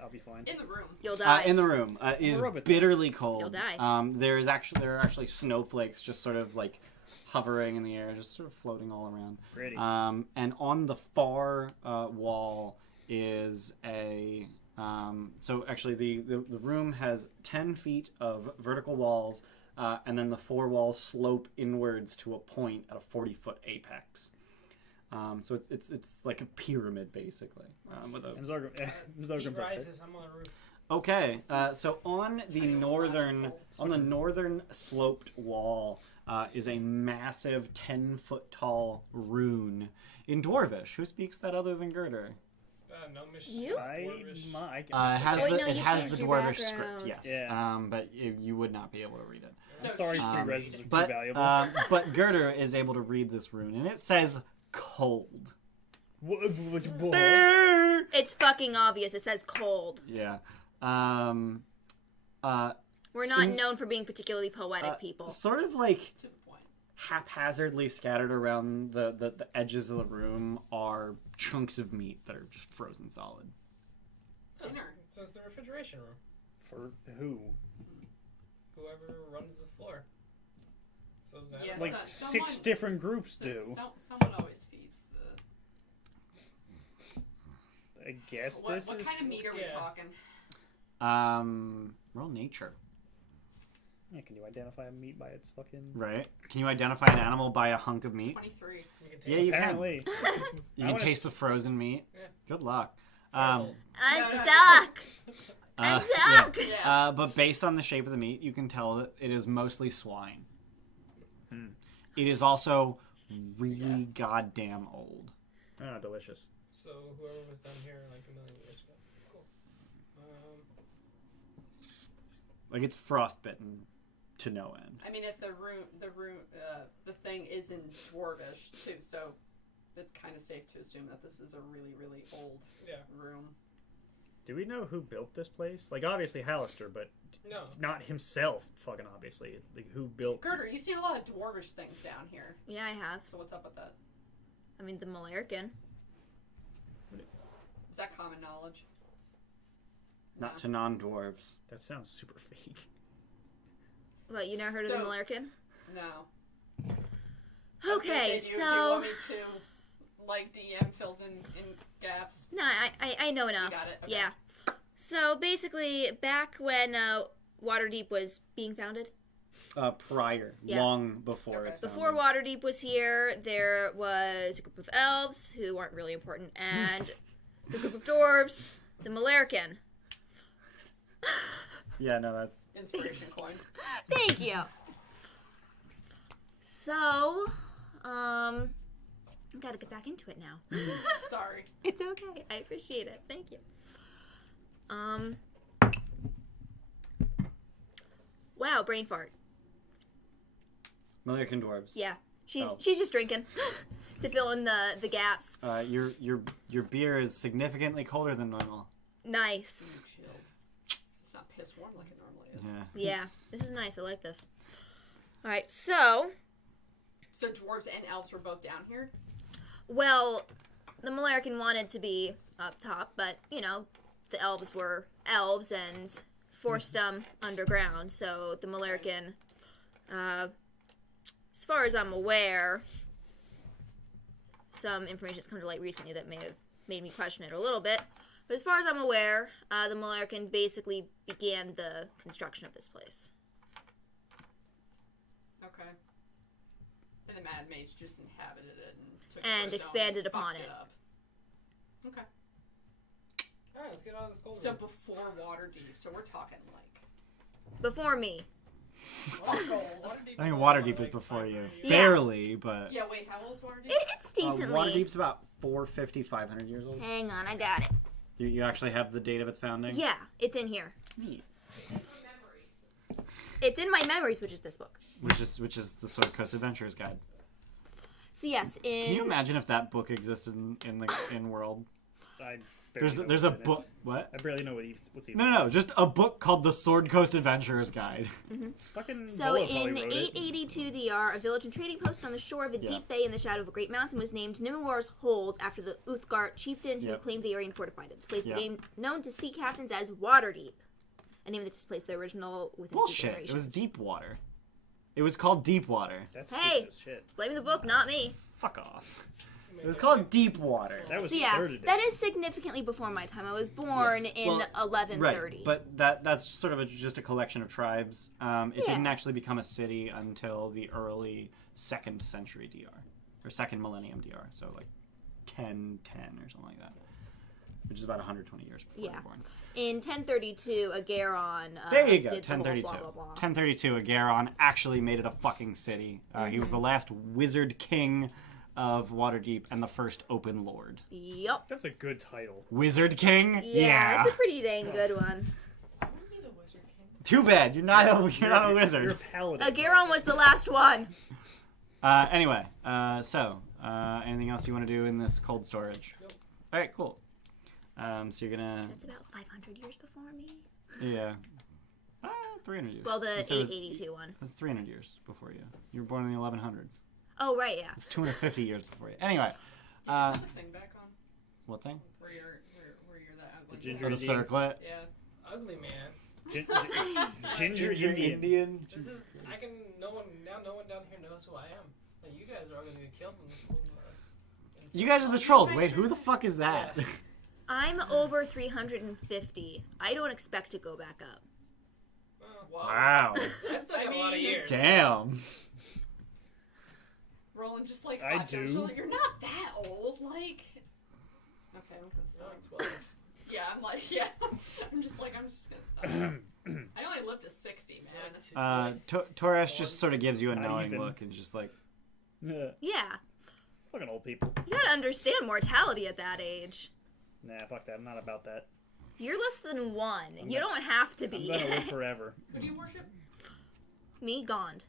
I'll be fine. In the room. You'll die. In the room is rub it. bitterly cold. You'll die. There are actually snowflakes just sort of like hovering in the air, just sort of floating all around. Pretty. And on the far wall is a. So actually, the room has 10 feet of vertical walls, and then the 4 walls slope inwards to a point at a 40-foot apex. So it's like a pyramid basically. With a... Heat rises. I'm on the roof. Okay, so on the I know why it's cold. northern sloped wall is a massive 10-foot tall rune in Dwarvish. Who speaks that other than Girder? No mission. You? It has Wait, the no, it you has changed the your Dwarvish background. script, yes. Yeah. But you would not be able to read it. So I'm sorry, free Um, residents are too But valuable. but Girder is able to read this rune, and it says cold. It's fucking obvious. It says cold. Yeah. We're not known for being particularly poetic people. Sort of like To the point. haphazardly scattered around the edges of the room are chunks of meat that are just frozen solid. Dinner. So it's the refrigeration room. For who? Whoever runs this floor. So that Yes. Like someone- 6 different groups do. Someone always feeds the. I guess What this is. kind of meat are we Yeah. talking? Roll nature. Yeah, can you identify a meat by its fucking? Right? Can you identify an animal by a hunk of meat? 23. you can taste Yeah, you can. Apparently. You I can wanna taste the frozen meat. Yeah. Good luck. Firebolt. I'm No. stuck. Uh, I'm yeah. stuck. Yeah. But based on the shape of the meat, you can tell that it is mostly swine. Hmm. It is also really goddamn old. Ah, delicious. So whoever was down here like a million years ago. Cool. Like it's frostbitten to no end. I mean, if the thing is in Dwarvish too, so it's kind of safe to assume that this is a really, really old Yeah. room. Do we know who built this place? Like, obviously Hallister, but No. not himself, fucking obviously. Like, who built... Girder, you've seen a lot of Dwarvish things down here. Yeah, I have. So what's up with that? I mean, the Malarkin. Is that common knowledge? Not No. to non-dwarves. That sounds super fake. What, you never heard of So- the Malarkin? No. Okay, Do you so... want me to, like, DM fills in gaps? No, I know enough. got it? Okay. Yeah. So, basically, back when Waterdeep was being founded, Prior, Yeah. long before Okay. it's before founded. Waterdeep was here, there was a group of elves who weren't really important, and the group of dwarves, the Malarkin. Yeah, no, that's... Inspiration coin. Thank you. So, gotta get back into it now. Sorry. It's okay. I appreciate it. Thank you. Wow, brain fart. Malarkin dwarves. Yeah. She's Oh. she's just drinking to fill in the gaps. Your beer is significantly colder than normal. Nice. Chilled. It's not piss warm like it normally is. Yeah. Yeah. This is nice. I like this. All right. So, So dwarves and elves were both down here? Well, the Malarican wanted to be up top, but, you know, the elves were elves and forced them underground. So the Malarican, as far as I'm aware, some information has come to light recently that may have made me question it a little bit. But as far as I'm aware, the Malarican basically began the construction of this place. Okay. And the Mad Mage just inhabited it and took And it for its own expanded and upon fucked it. Up. Okay. Alright, let's get out of this gold. So before Waterdeep, so we're talking like Before me. Waterdeep I mean, is Waterdeep like is before 500 you. years. Yeah. Barely, but... yeah. Wait, how old's Waterdeep? It's decently. Waterdeep's about 450, 500 years old. Hang on, I got it. You actually have the date of its founding? Yeah, it's in here. Neat. It's in my memories, which is this book. Which is the Sword Coast Adventurers Guide. So yes, in Can you imagine if that book existed in the in world? I barely know There's a what's in book. it. What? I barely know what's even. No, just a book called the Sword Coast Adventurers Guide. Fucking So Boa probably in wrote it. 882 DR, a village and trading post on the shore of a Yeah. deep bay in the shadow of a great mountain was named Nimmerwar's Hold after the Uthgard chieftain who Yep. claimed the area and fortified it. The place Yeah. became known to sea captains as Waterdeep, a name that displaced the original within a few Bullshit. generations. It was deep water. It was called Deep Water. That's Hey! stupid as shit. Blame the book, not me. Fuck off. It was called Deep Water. That was So yeah, third edition. that is significantly before my time. I was born in Well, 1130. Right, but that's sort of just a collection of tribes. It Yeah. didn't actually become a city until the early 2nd century DR. Or 2nd millennium DR. So like 1010 or something like that. Which is about 120 years before you Yeah. were born. In 1032, Agaron There you go, did the whole 1032. blah, blah, blah. 1032, Agaron actually made it a fucking city. He was the last wizard king of Waterdeep and the first open lord. Yup. That's a good title. Wizard king? Yeah, it's a pretty dang good one. I want to be the Wizard King. Too bad, you're not a You're a wizard. paladin. Agaron was the last one. Anyway, anything else you want to do in this cold storage? Nope. All right, cool. So you're gonna, That's about 500 years before me. yeah, 300 years. Well, the You said it was- 882 one. That's 300 years before you. You were born in the 1100s. Oh, right, yeah. It's 250 years before you. Anyway, Did you put the thing back on? what thing? Where you're that ugly ginger For the Indian. circlet. Yeah. Ugly man. Ginger Indian. This is. I can. No one down here knows who I am. Like, you guys are all gonna get killed in this one. You guys are the trolls. Wait, who the fuck is that? Yeah. I'm over 350. I don't expect to go back up. Whoa. Wow. I still got a lot of mean, years. Damn. Roland just like I thought so. do. So, like, you're not that old. Like. Okay, I'm gonna No, stop. it's 12. Yeah, I'm like, yeah. I'm just gonna stop. I only lived to 60, man. Torres just sort of gives you a Not knowing even. look and just like, Yeah. Fucking old people. You gotta understand mortality at that age. Nah, fuck that. I'm not about that. You're less than one. I'm You not- don't have to I'm be. gonna live forever. Who do you worship? Me, Gond.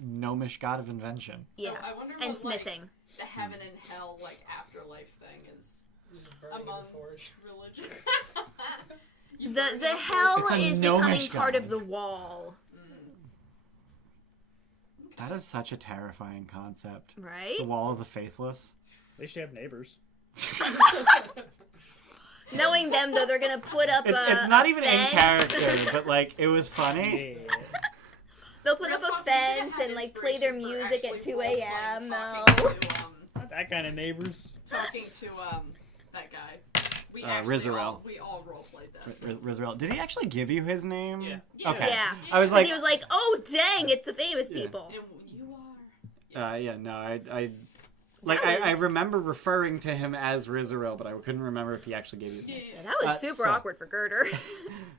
gnomish god of invention. Yeah. I wonder And what, smithing. Like, the heaven and hell, like, afterlife thing is Just burning in among the forge. religion. You The burn the in hell It's a is gnomish becoming part god. of the wall, That is such a terrifying concept. right? The wall of the faithless. At least you have neighbors. Knowing them though, they're gonna put up It's a not a even in fence. character, but like it was funny. Yeah. They'll put up That's a what we should fence have and like play their inspiration for music at actually 2 role-playing, a.m. No. talking to, Not that kind of neighbors. talking to that guy. We actually Riza'rel. we all role played that. Riza'rel. Did he actually give you his name? Yeah. Okay. Yeah. I was 'Cause like, he was like, "Oh dang, it's the famous Yeah. people." And you are. yeah, no, I That I was- remember referring to him as Riza'rel, but I couldn't remember if he actually gave you his name. Yeah, that was super so- awkward for Girder.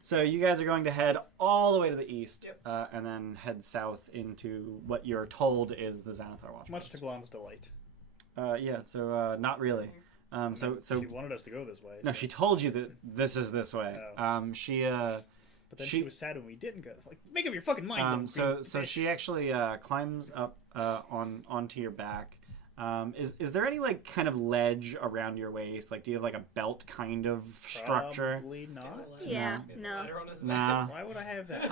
So you guys are going to head all the way to the east, Yep. and then head south into what you're told is the Xanathar Watch. Much to Glom's delight. Yeah, so not really. So She wanted us to go this way. no, she told you that this is this way. Oh. She But then she was sad when we didn't go. It's like, make up your fucking mind. so bitch. she actually climbs up onto your back. Is there any like kind of ledge around your waist? Like, do you have like a belt kind of structure? Probably not. Yeah, Is no. the letter on his Nah. back? Why would I have that?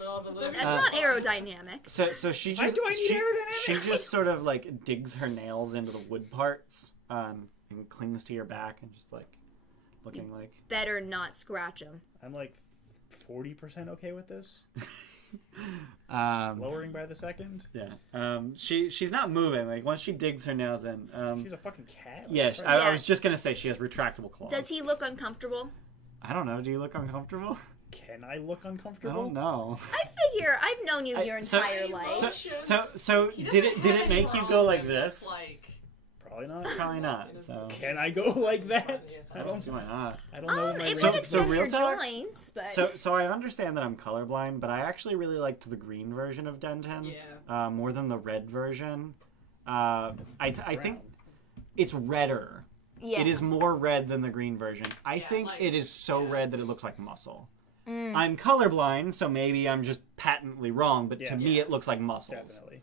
But all the living That's not aerodynamic. So she Why just do I need she aerodynamics? just sort of like digs her nails into the wood parts and clings to your back and just like looking like Better not scratch him. I'm like 40% okay with this. um Lowering by the second. yeah she's not moving. Like once she digs her nails in She's a fucking cat. Like, yeah, Christ. I was just gonna say she has retractable claws. Does he look uncomfortable? I don't know. Do you look uncomfortable? Can I look I uncomfortable? don't know. I figure I've known you your so- entire so- life. So He did doesn't it have make you any go like wrong this? Like, Probably not. Probably not. So Can I go like that? I don't. see why not. I don't know. What my It So- would range so extend real your talk? joints, but So I understand that I'm colorblind, but I actually really liked the green version of Denton yeah. more than the red version. I think it's redder. yeah. It is more red than the green version. I Yeah, think like- it is so yeah. red that it looks like muscle. Mm. I'm colorblind, so maybe I'm just patently wrong, but Yeah. to me Yeah. it looks like muscles. Definitely.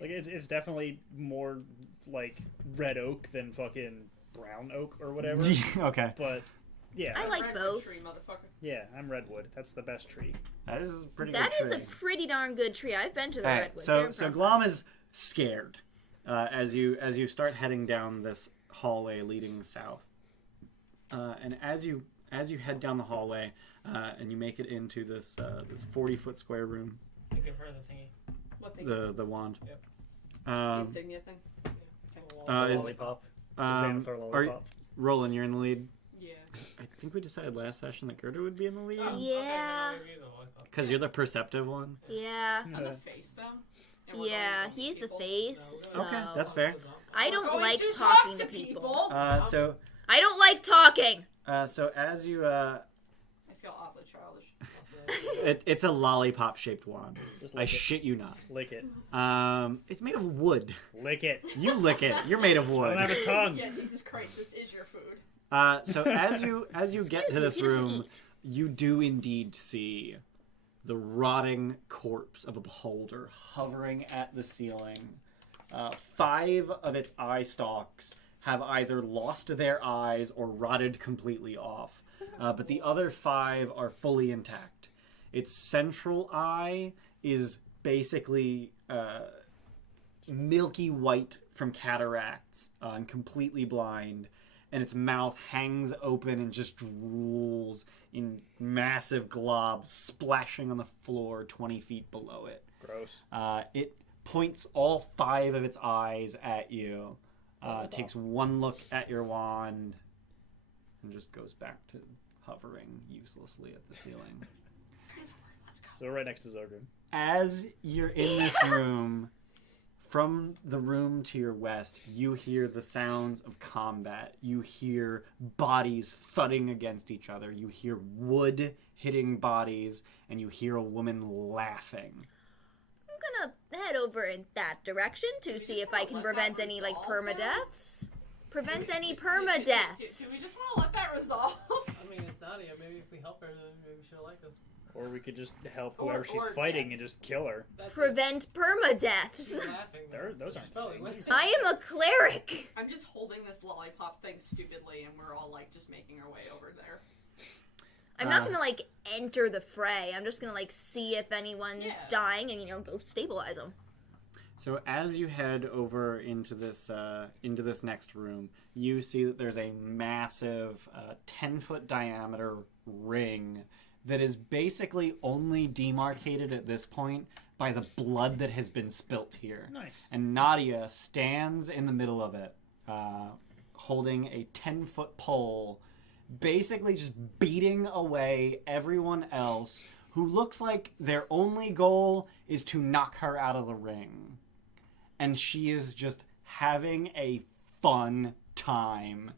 Like it's definitely more like red oak than fucking brown oak or whatever. Okay. But yeah, I like Redwood both. Tree, motherfucker. yeah, I'm redwood. That's the best tree. That is a pretty That good is a tree. pretty darn good tree. I've been to the Alright, redwoods. so They're so impressive. Glom is scared as you start heading down this hallway leading south, and as you head down the hallway and you make it into this 40-foot square room, Give her the thingy. What thing? the wand. Yep. The insignia thing? is- Lollipop. Um, Xanathar are lollipop. Roland, you're in the lead. Yeah. I think we decided last session that Gerda would be in the lead Oh, Yeah. Okay, then I'll leave because you're the perceptive one. Yeah. I'm the face, though. And we're Yeah, going to he's the people. face, so Okay, that's fair. I don't Going like to talking talk to people. So I don't like talking. so as you I feel oddly childish. it's a lollipop shaped wand. Just I lick it. shit you not. Lick it. It's made of wood. Lick it. You lick it. You're made of I don't have wood. a tongue. Yeah, Jesus Christ, this is your food. So as you get Excuse to me, this he doesn't room, eat. you do indeed see the rotting corpse of a beholder hovering at the ceiling. 5 of its eye stalks have either lost their eyes or rotted completely off, but the other 5 are fully intact. Its central eye is basically milky white from cataracts and completely blind, and its mouth hangs open and just drools in massive globs splashing on the floor 20 feet below it. Gross. It points all 5 of its eyes at you, takes one look at your wand, and just goes back to hovering uselessly at the ceiling. So right next to Zogrim. As you're in this room, from the room to your west, you hear the sounds of combat. You hear bodies thudding against each other. You hear wood hitting bodies, and you hear a woman laughing. I'm gonna head over in that direction to see if I can prevent any like permadeaths. Prevent any Do we permadeaths. just want to let that resolve? I mean, it's Nadia. Maybe if we help her, then maybe she'll like us. Or we could just help Or- whoever she's or- fighting yeah. and just kill her. That's Prevent She's permadeaths. laughing. Those so aren't she's probably things. winning. I am a cleric. I'm just holding this lollipop thing stupidly, and we're all like just making our way over there. I'm not gonna like enter the fray. I'm just gonna like see if anyone's Yeah. dying and go stabilize them. So as you head over into this next room, you see that there's a massive 10-foot diameter ring that is basically only demarcated at this point by the blood that has been spilt here. Nice. And Nadia stands in the middle of it, holding a 10-foot pole, basically just beating away everyone else who looks like their only goal is to knock her out of the ring. And she is just having a fun time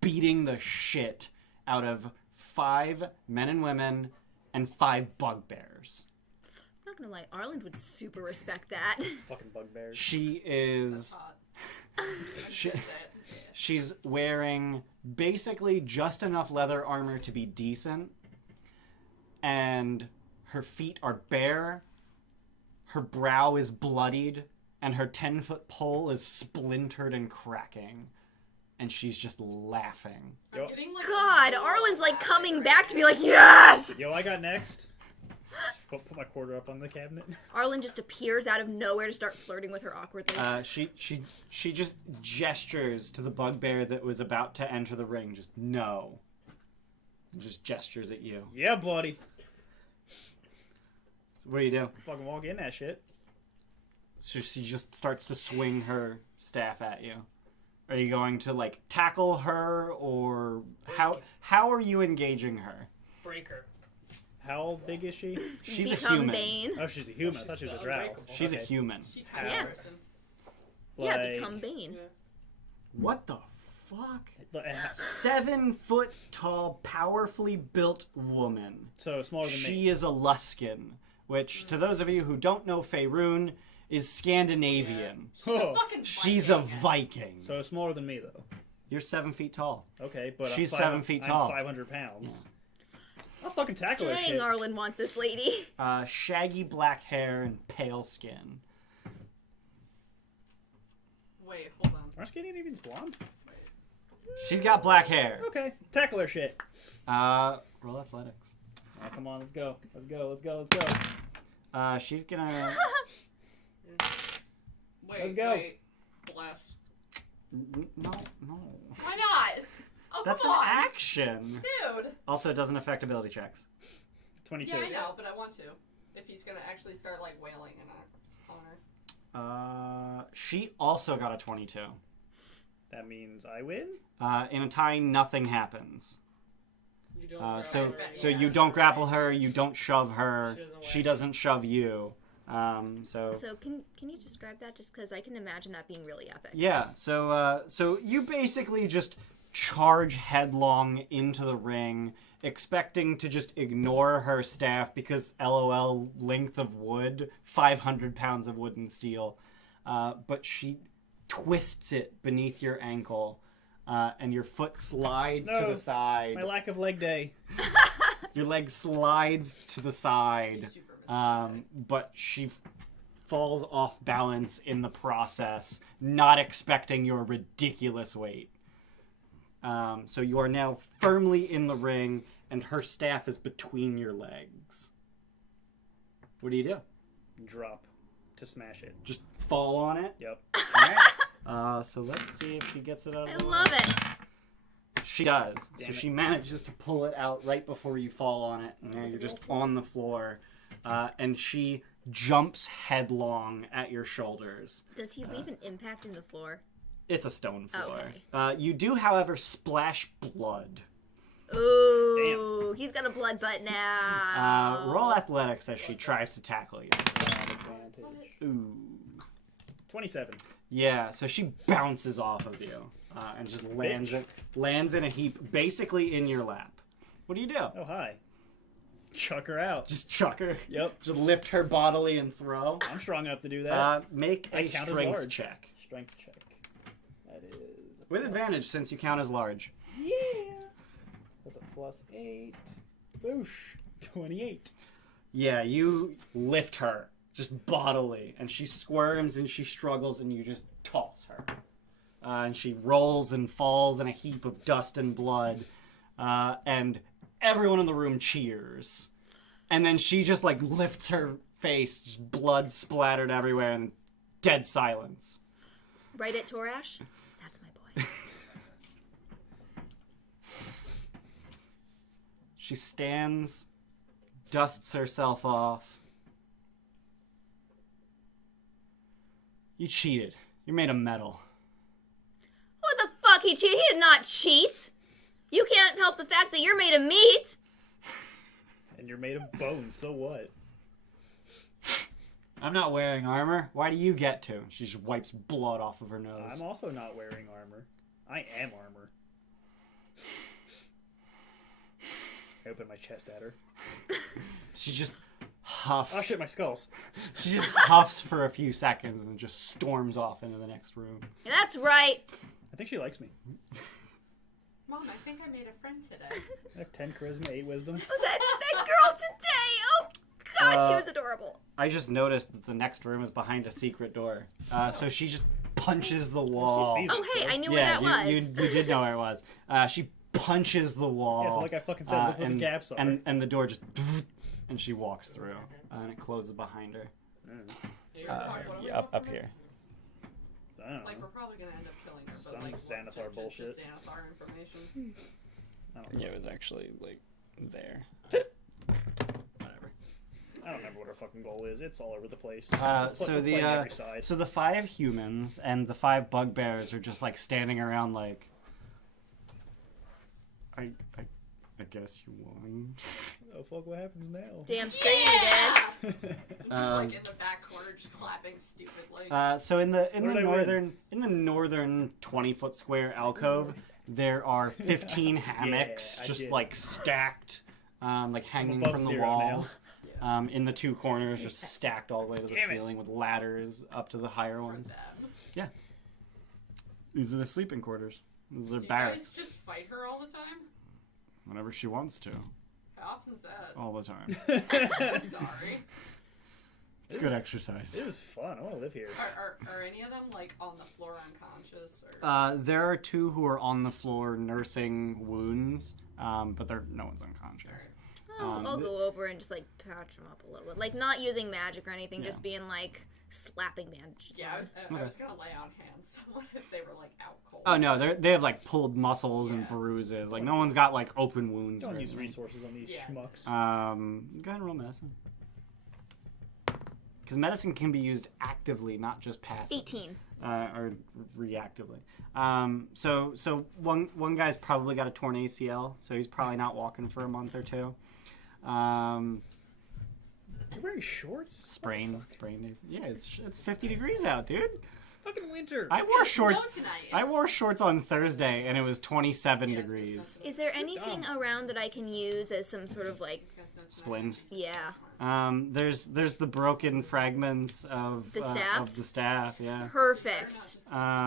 beating the shit out of 5 men and women and 5 bugbears. I'm not gonna lie, Arland would super respect that. Fucking bugbears. She That's is... hot. She, That's it. Yeah. she's wearing basically just enough leather armor to be decent, and her feet are bare, her brow is bloodied, and her 10-foot pole is splintered and cracking, and she's just laughing. I'm Yo. getting, like, God, a zero Arlen's like laughing coming right back to now. be like, yes! Yo, I got next. Put my quarter up on the cabinet. Arlen just appears out of nowhere to start flirting with her awkwardly. She just gestures to the bugbear that was about to enter the ring. Just no. And just gestures at you. Yeah, buddy. What do you do? Fucking walk in that shit. So she just starts to swing her staff at you. Are you going to like tackle her, or how are you engaging her? Break her. How big is she? She's a Become human. Bane. Oh, she's a human. I thought she was a drow. unbreakable. She's a Okay. human. She tiny Yeah. person. Yeah, Like- become Bane. Yeah. What the fuck? But, 7 foot tall, powerfully built woman. so smaller than She me. is a Luskin, which, to those of you who don't know Faerun, is Scandinavian. She's a Oh, fucking She's a Viking. Viking. So smaller than me, though. You're 7 feet tall. Okay, but She's I'm 7 feet tall. I'm 500 pounds. I'll fucking tackle her Dang, shit. Arlen wants this lady. Shaggy black hair and pale skin. Wait, hold on. Aren't Scandinavians blonde? She's got black hair. Okay, tackle her shit. Roll athletics. Oh, come on, let's go. Let's go, let's go, let's go. She's gonna... Wait, Let's go. Wait. Bless. No. Why not? Oh, That's come an on. action. Dude. Also, it doesn't affect ability checks. 22. Yeah, I know, but I want to. If he's gonna actually start, like, wailing in honor. She also got a 22. That means I win? In a tie, nothing happens. You don't grab So her. Yeah. you don't grapple her, you don't shove her, She doesn't she whack doesn't shove you. So So can you describe that? Just because I can imagine that being really epic. yeah, so you basically just charge headlong into the ring, expecting to just ignore her staff because LOL length of wood, 500 pounds of wood and steel, but she twists it beneath your ankle, and your foot slides to No. the side. My lack of leg day. Your leg slides to the side, He's super misguided. but she falls off balance in the process, not expecting your ridiculous weight. So you are now firmly in the ring, and her staff is between your legs. What do you do? Drop to smash it. Just fall on it? Yep. Alright. So let's see if she gets it out I of the way. love it. She does. Damn So it. she manages to pull it out right before you fall on it, and now you're just on the floor. And she jumps headlong at your shoulders. Does he leave an impact in the floor? It's a stone floor. Okay. You do, however, splash blood. Ooh, he's got a blood butt now. Roll athletics as she tries to tackle you. Advantage. Ooh. 27. Yeah, so she bounces off of you and just lands in a heap, basically in your lap. What do you do? Oh, hi. Chuck her out. Just chuck her. Yep. Just lift her bodily and throw. I'm strong enough to do that. Make I a count as strength large. check. Strength check. That is... a With plus- advantage, since you count as large. Yeah. That's a plus 8. Boosh. 28. Yeah, you lift her, just bodily, and she squirms and she struggles, and you just toss her. And she rolls and falls in a heap of dust and blood, and everyone in the room cheers. And then she just, like, lifts her face, just blood splattered everywhere, and dead silence. Right at Torash? That's my boy. She stands, dusts herself off. You cheated. You're made of metal. What the fuck? He cheated? He did not cheat. You can't help the fact that you're made of meat. And you're made of bone, so what? I'm not wearing armor. Why do you get to? She just wipes blood off of her nose. I'm also not wearing armor. I am armor. I open my chest at her. She just huffs. Oh shit, my skulls. She just huffs for a few seconds and then just storms off into the next room. That's right. I think she likes me. Mom, I think I made a friend today. I have 10 charisma, 8 wisdom. Oh, that girl today. Oh, God, she was adorable. I just noticed that the next room is behind a secret door. So she just punches the wall. She sees Oh, it, hey, so- I knew where that was. You did know where it was. She punches the wall. Yeah, so like I fucking said, look what the gaps are. and the door just And she walks through, and it closes behind her. Here, Let's talk about Yeah, up here. I don't know. Like, we're probably gonna end up killing her, Some but like, Xanathar just bullshit. Xanathar information. I don't know. Yeah, it was actually like there. Whatever. I don't remember what our fucking goal is. It's all over the place. So We're playing every side. the 5 humans and the 5 bugbears are just like standing around like. I guess you won. Oh fuck! What happens now? Damn straight you did. Just like in the back corner, just clapping stupidly. So in the What did I northern 20-foot square alcove, there are 15 hammocks I just did. like stacked, like hanging above from the 0 now. walls. In the 2 corners, just stacked all the way to the Damn it. ceiling with ladders up to the higher For ones. them. These are the sleeping quarters. These are Do the you barracks. guys just fight her all the time? Whenever she wants to. How often's that? All the time. I'm sorry. It's good exercise. This is fun. I want to live here. Are any of them like on the floor unconscious? Or... There are 2 who are on the floor nursing wounds, but no one's unconscious. I'll go over and just like patch them up a little bit, like not using magic or anything, just being like slapping bandages. Yeah, on. I was gonna lay on hands someone if they were like out cold. Oh no, they have like pulled muscles and Yeah. bruises. Like no one's got like open wounds. Don't or use anything. resources on these Yeah. schmucks. Go ahead and roll medicine. Because medicine can be used actively, not just passively. 18. Or reactively. So one guy's probably got a torn ACL, so he's probably not walking for a month or 2. You're wearing shorts? Sprain days. Yeah, it's 50 degrees out, dude. Fucking winter. I wore shorts. Snow tonight. I wore shorts on Thursday, and it was 27 Yeah, it's gonna degrees. snow Is there anything around that I can use as some sort of like? It's gonna snow tonight. Splend. Yeah. There's the broken fragments of The staff? of the staff. Yeah. Perfect.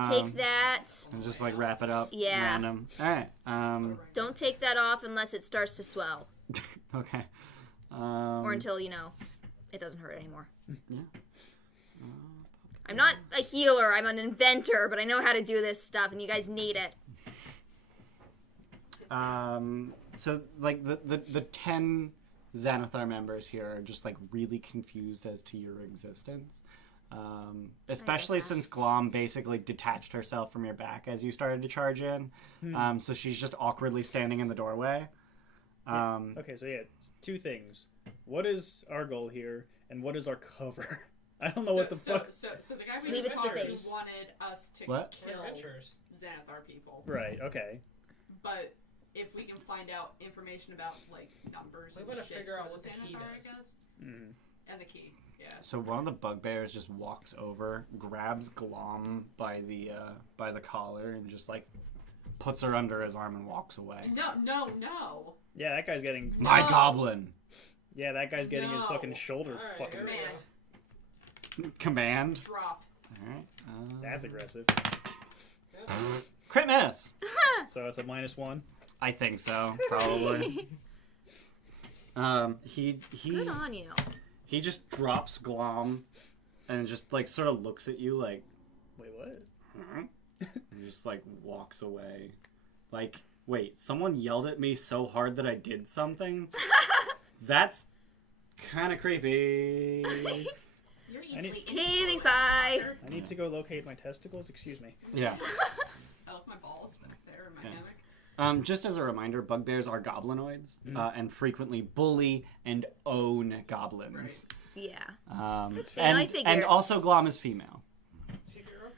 Take that. And just like wrap it up. Yeah. Random. All right. Don't take that off unless it starts to swell, Okay. or until it doesn't hurt anymore. Yeah. I'm not a healer. I'm an inventor, but I know how to do this stuff, and you guys need it. So like the 10 Xanathar members here are just like really confused as to your existence. Especially since Glom basically detached herself from your back as you started to charge in. So she's just awkwardly standing in the doorway. Okay, so 2 things. What is our goal here, and what is our cover? I don't know what the fuck. So the guy we Leave just it to talked to face. wanted us to What? We're kill adventurers. Xanathar people. Right. Okay. But if we can find out information about like numbers We and wanna shit figure for out the what the key Xanathar, I does. guess. Mm. And the key, yeah. So one of the bugbears just walks over, grabs Glom by the collar, and just like puts her under his arm and walks away. No. Yeah, that guy's getting. My No. goblin. Yeah, that guy's getting his No. fucking shoulder Alright, fucking. here we Man, go. Command. drop. All right. That's aggressive. Crit miss. So it's a -1. I think so. Probably. He Good on you. he just drops Glom, and just like sort of looks at you like, Wait, what? and just like walks away. Like, wait, someone yelled at me so hard that I did something? That's kind of creepy. You're I need- easily Okay, thanks, influenced, bye. fucker. I need to go locate my testicles. Excuse me. Yeah. I left my balls back there in my Yeah. hammock. Just as a reminder, bugbears are goblinoids, and frequently bully and own goblins. Yeah. fair. And I And figured- also Glom is female. Secret room?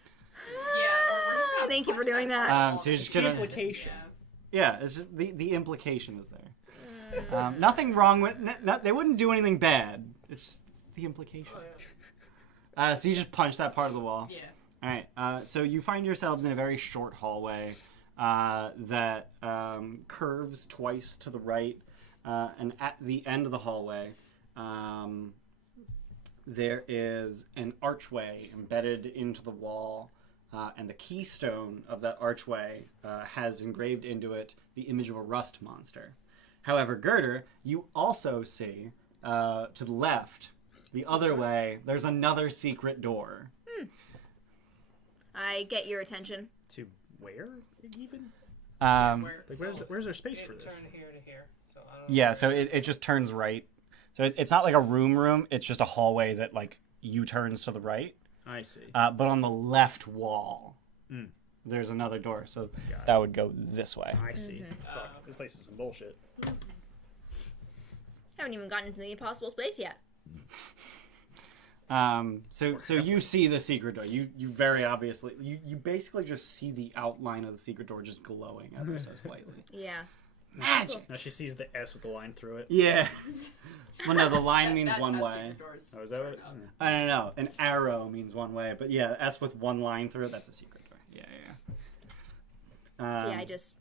Yeah, we're just gonna Thank you for punch doing that. ball So you're just in the gonna- Implication. Yeah. Yeah, it's just the implication is there. Nothing wrong with. They wouldn't do anything bad. It's just the implication. Oh, yeah. So you just punch that part of the wall. Yeah. All right. So you find yourselves in a very short hallway that curves twice to the right, and at the end of the hallway, there is an archway embedded into the wall, and the keystone of that archway has engraved into it the image of a rust monster. However, Girder, you also see to the left, the other way, there's another secret door. I get your attention. To where even? Where, Like, so- where's our space for It this? turned here to here. So I don't know. Yeah, so it just turns right. So it's not like a room. It's just a hallway that like U-turns to the right. I see. But on the left wall, Mm. there's another door. So Got it. that would go this way. I see. Fuck, this place is some bullshit. Haven't even gotten into the impossible space yet. So you see the secret door. You very obviously you basically just see the outline of the secret door just glowing ever so slightly. Yeah. Magic. Now she sees the S with the line through it. Yeah. Well, no, the line means That's one how way. secret doors Oh, is that what? turn up. I don't know. An arrow means one way, but yeah, S with one line through it. That's a secret door. Yeah. So yeah, I just.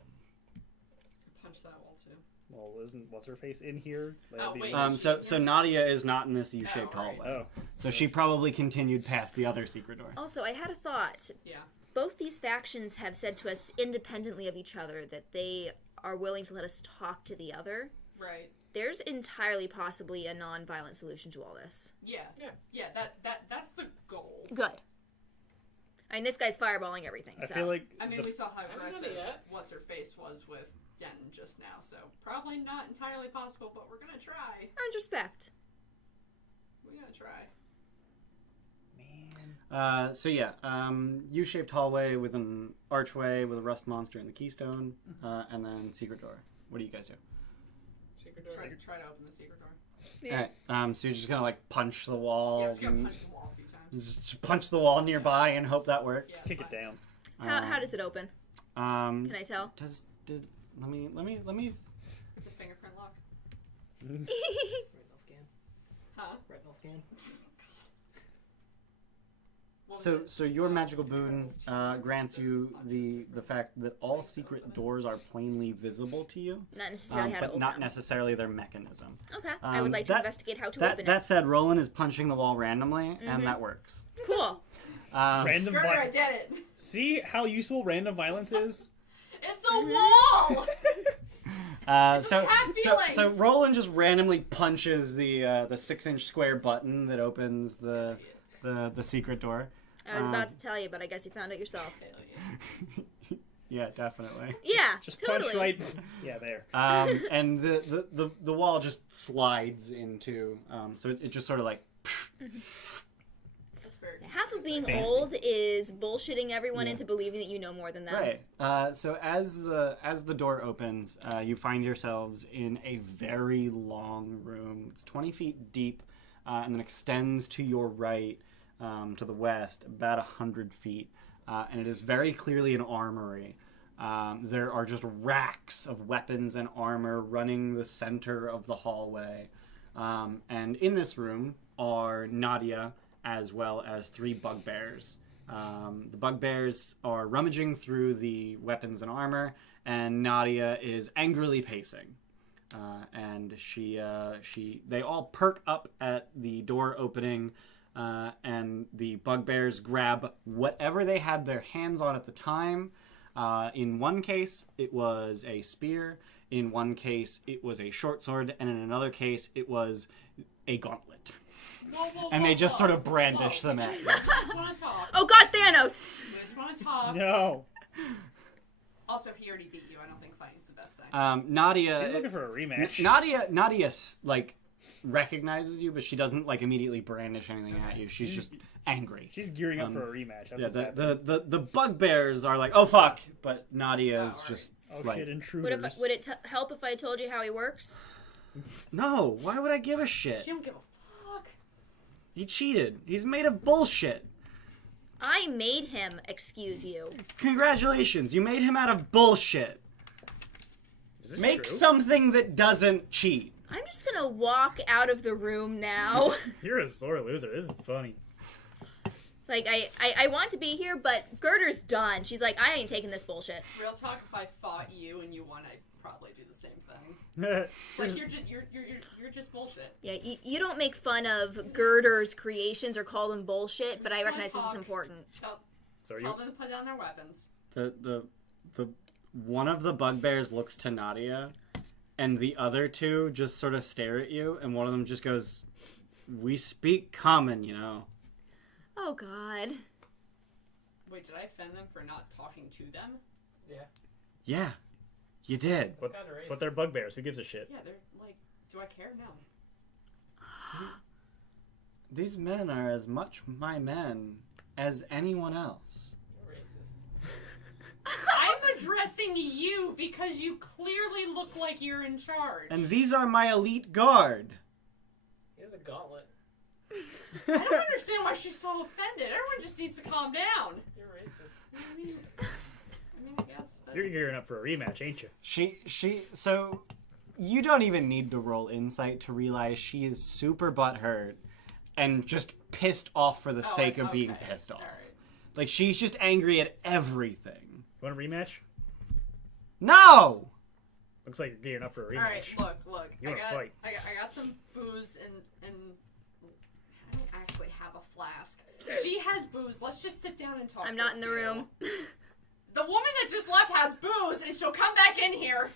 Punch that wall too. Well, isn't what's her face in here? That'd Oh, be- wait. So Nadia is not in this U-shaped Oh, right. hallway. Oh, So she probably continued past the other secret door. Also, I had a thought. Yeah. Both these factions have said to us independently of each other that they are willing to let us talk to the other. Right. There's entirely possibly a non-violent solution to all this. Yeah. Yeah. That's the goal. Good. I mean, this guy's fireballing everything, I so. feel like I mean, we saw how I remember aggressive that. what's her face was with Denton just now, so probably not entirely possible, but we're gonna try. Earns respect. We're gonna try. So yeah, U-shaped hallway with an archway with a rust monster in the keystone, and then secret door. What do you guys do? Secret door. Try to open the secret door. Yeah. Alright, so you're just gonna like punch the wall. Yeah, it's gonna and punch the wall a few times. just punch the wall nearby and hope that works. Yeah, kick it fine. down. How does it open? Can I tell? Let me. It's a fingerprint lock. Retinal scan. Huh? Retinal scan. What was So it? your magical boon grants you the fact that all secret doors are plainly visible to you, Not necessarily how to but open not them. necessarily their mechanism. Okay. I would like to that- investigate how to open That it. said, Roland is punching the wall randomly, and that works. Cool. Random Girder, I violence. did it! See how useful random violence is? It's a wall! So have so feelings. Roland just randomly punches the 6-inch square button that opens the secret door. I was about to tell you, but I guess you found it yourself. Hell yeah. Yeah, definitely. Yeah, Just totally. punch right. Yeah, there. And the wall just slides into. So it just sort of like. That's very Half of being Fancy. old is bullshitting everyone Yeah. into believing that you know more than them. Right. So as the door opens, you find yourselves in a very long room. It's 20 feet deep, and then extends to your right, to the west, about 100 feet, and it is very clearly an armory. There are just racks of weapons and armor running the center of the hallway, and in this room are Nadia as well as 3 bugbears. The bugbears are rummaging through the weapons and armor, and Nadia is angrily pacing. And they all perk up at the door opening, and the bugbears grab whatever they had their hands on at the time. In one case, it was a spear. In one case, it was a short sword, and in another case, it was a gauntlet. Whoa, And they just sort of brandish whoa. them We at just, you. we just want to talk. Oh God, Thanos! We just want to talk. No. Also, he already beat you. I don't think fighting's the best thing. Nadia. She's looking for a rematch. Nadia, like recognizes you, but she doesn't like immediately brandish anything at you. She's just angry. She's gearing up for a rematch. That's Yeah, what's happening. the bugbears are like, oh fuck, but Nadia is alright. just Oh like, shit, intruders. Would it help if I told you how he works? no, why would I give a shit? She don't give a fuck. He cheated. He's made of bullshit. I made him, excuse you. Congratulations, you made him out of bullshit. Is this Make true? something that doesn't cheat. I'm just gonna walk out of the room now. You're a sore loser. This is funny. Like, I want to be here, but Girder's done. She's like, I ain't taking this bullshit. Real talk, if I fought you and you won, I'd probably do the same thing. It's like you're just bullshit. Yeah, you don't make fun of Girder's creations or call them bullshit, but I Just recognize this is talk. important. So Tell them to put down their weapons. The one of the bugbears looks to Nadia, and the other 2 just sort of stare at you, and one of them just goes, "We speak common, you know." Oh God. Wait, did I offend them for not talking to them? Yeah. Yeah, you did. But, It's kinda racist. but they're bugbears. Who gives a shit? Yeah, they're like, do I care? No. These men are as much my men as anyone else. You're racist. I'm addressing you because you clearly look like you're in charge. And these are my elite guard. He has a gauntlet. I don't understand why she's so offended. Everyone just needs to calm down. You're racist. I mean, I guess. But... You're gearing up for a rematch, ain't you? So you don't even need to roll insight to realize she is super butthurt and just pissed off for the sake of being pissed off. All right. Like, she's just angry at everything. Want a rematch? No! Looks like you're gearing up for a rematch. All right, look. You wanna fight? I got some booze and I don't actually have a flask. She has booze. Let's just sit down and talk. I'm not in the room. The woman that just left has booze, and she'll come back in here.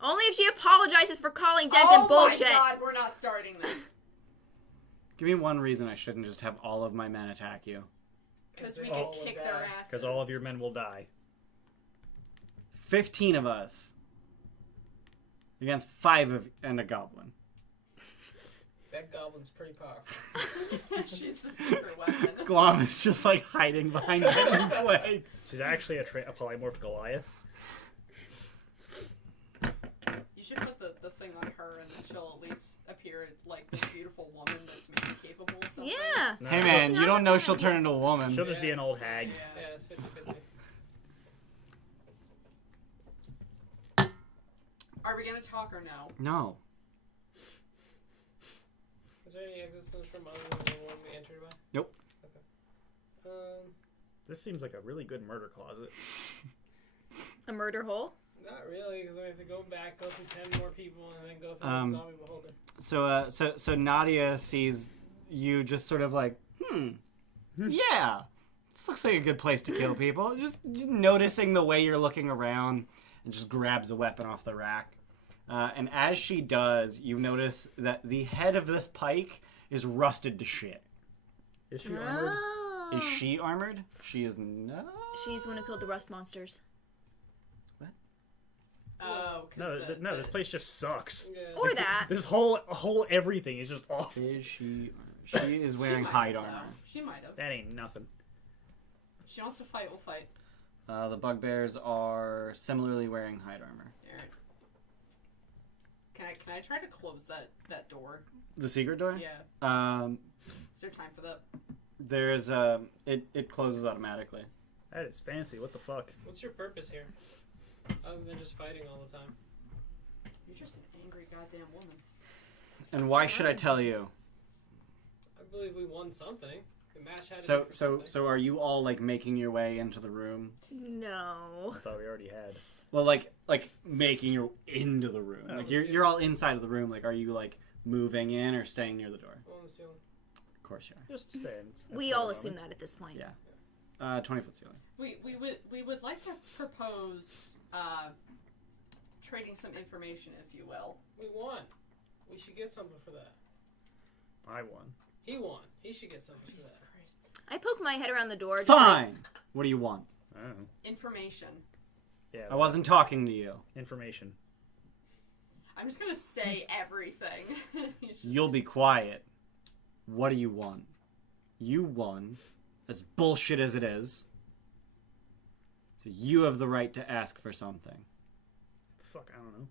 Only if she apologizes for calling deads and bullshit. Oh my god, we're not starting this. Give me one reason I shouldn't just have all of my men attack you. Because we could kick their asses. Because all of your men will die. 15 of us. Against 5 of and a goblin. That goblin's pretty powerful. She's the secret weapon. Glom is just like hiding behind Ben's legs. She's actually a polymorph Goliath. You should put the thing on her, and then she'll at least appear like this beautiful woman that's maybe capable of something. Yeah. Hey man, you don't know she'll turn into a woman. She'll just be an old hag. Yeah, it's 50-50. Are we gonna talk or no? No. Is there any exits to this room other than the one we entered by? Nope. Okay. This seems like a really good murder closet. A murder hole? Not really, because I have to go back, go through 10 more people, and then go through the zombie beholder. So Nadia sees you just sort of like, yeah, this looks like a good place to kill people. Just noticing the way you're looking around, and just grabs a weapon off the rack. And as she does, you notice that the head of this pike is rusted to shit. Is she armored? Oh. Is she armored? She is not. She's the one who killed the rust monsters. Oh, No, this place just sucks. Yeah. Or that. This whole everything is just awful. Is she? She is wearing hide armor. She might have. That ain't nothing. She wants to fight, we'll fight. The bugbears are similarly wearing hide armor. Alright. Can I try to close that door? The secret door? Yeah. Is there time for that? There's it closes automatically. That is fancy. What the fuck? What's your purpose here? Other than just fighting all the time. You're just an angry goddamn woman. And why should I tell you? I believe we won something. The match had to So be for something. so are you all like making your way into the room? No. I thought we already had. Well, like making your into the room. Oh, Like let's see. you're all inside of the room. Like, are you like moving in or staying near the door? On the ceiling. Of course you Just stand. We all assume that at this point. Yeah. are. 20-foot ceiling. We would like to propose trading some information, if you will. We won. We should get something for that. I won. He won. He should get something for Jesus that. Christ. I poke my head around the door. Just Fine. What do you want? I don't know. Information. Yeah. I wasn't talking to you. Information. I'm just gonna say everything. He's just- You'll be quiet. What do you want? You won. As bullshit as it is. So you have the right to ask for something. Fuck, I don't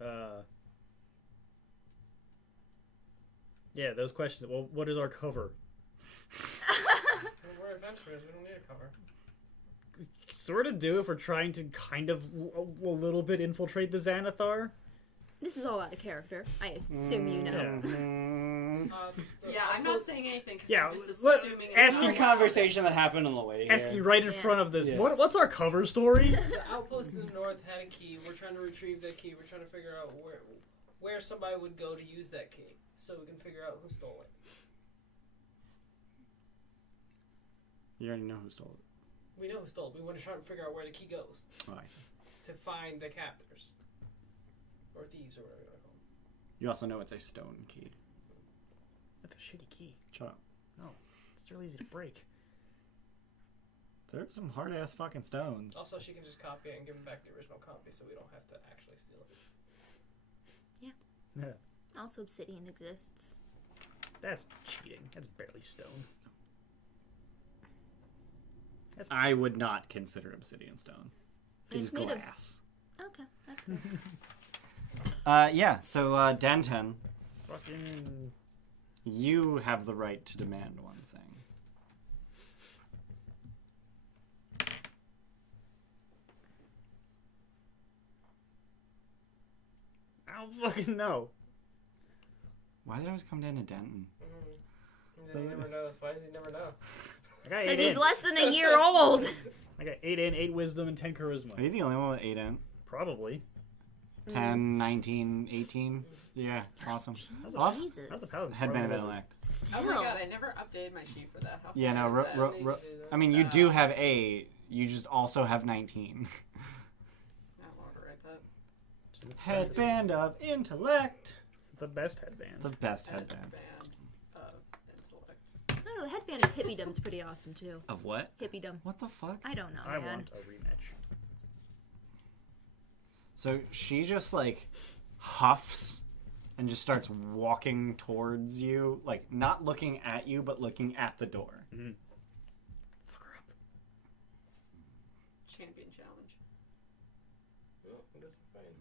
know. Yeah, those questions. Well, what is our cover? Well, we're adventurers. We don't need a cover. Sort of do if we're trying to kind of a little bit infiltrate the Xanathar. This is all out of character. I assume you know. Yeah. Yeah, I'm not saying anything because Yeah, I'm just let- assuming. ask it's you- not- conversation that happened on the way Asking right in Yeah. front of this. Yeah. What's our cover story? The outpost in the north had a key. We're trying to retrieve that key. We're trying to figure out where somebody would go to use that key, so we can figure out who stole it. You already know who stole it. We know who stole it. We want to try to figure out where the key goes Oh, I see. to find the captors or thieves or whatever you want to call them. You also know it's a stone key. That's a shitty key. Shut up. It's real easy to break. There's some hard ass fucking stones. Also, she can just copy it and give him back the original copy, so we don't have to actually steal it. Also, obsidian exists. That's cheating. That's barely stone. I would not consider obsidian stone. It is It's made of- glass. Okay, that's fair. Yeah, so Denton, Fucking. you have the right to demand one thing. I don't fucking know. Why did I always come down to Denton? He never knows. Why does he never know? I got 8 Because he's in. less than a year old. I got 8 in, 8 wisdom, and 10 charisma. Are you the only one with 8 in? Probably. 10, 19, 18? Yeah, awesome. How's Well, the Jesus. paladin? Headband of intellect. Still. Oh my god, I never updated my sheet for that. How Yeah, no, funny is that? I mean, you do have 8. You just also have 19. I don't want to write that. Headband of intellect. The best headband. The best headband. Headband of intellect. I don't know, the headband of hippiedom's pretty awesome, too. Of what? Hippiedom. What the fuck? I don't know, I man. want a rematch. So she just like huffs and just starts walking towards you, like not looking at you, but looking at the door. Mm-hmm. Fuck her up. Champion challenge. Oh, I guess we're fine.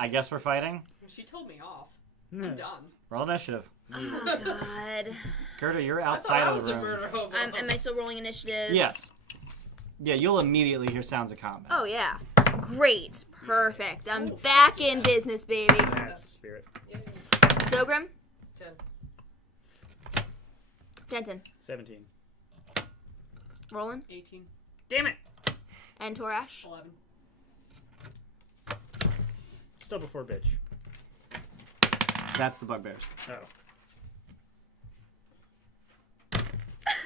I guess we're fighting. She told me off. Yeah. I'm done. Roll initiative. Oh, God. Gerda, you're I thought outside I of was the a room. murder hobo. Am I still rolling initiative? Yes. Yeah, you'll immediately hear sounds of combat. Oh, yeah. Great. Perfect. I'm back in business, baby. That's the spirit. Yay. Zogrim? 10. Denton. 17. Roland? 18, Damn it! And Torash? 11. Still before bitch. That's the bugbears. Oh.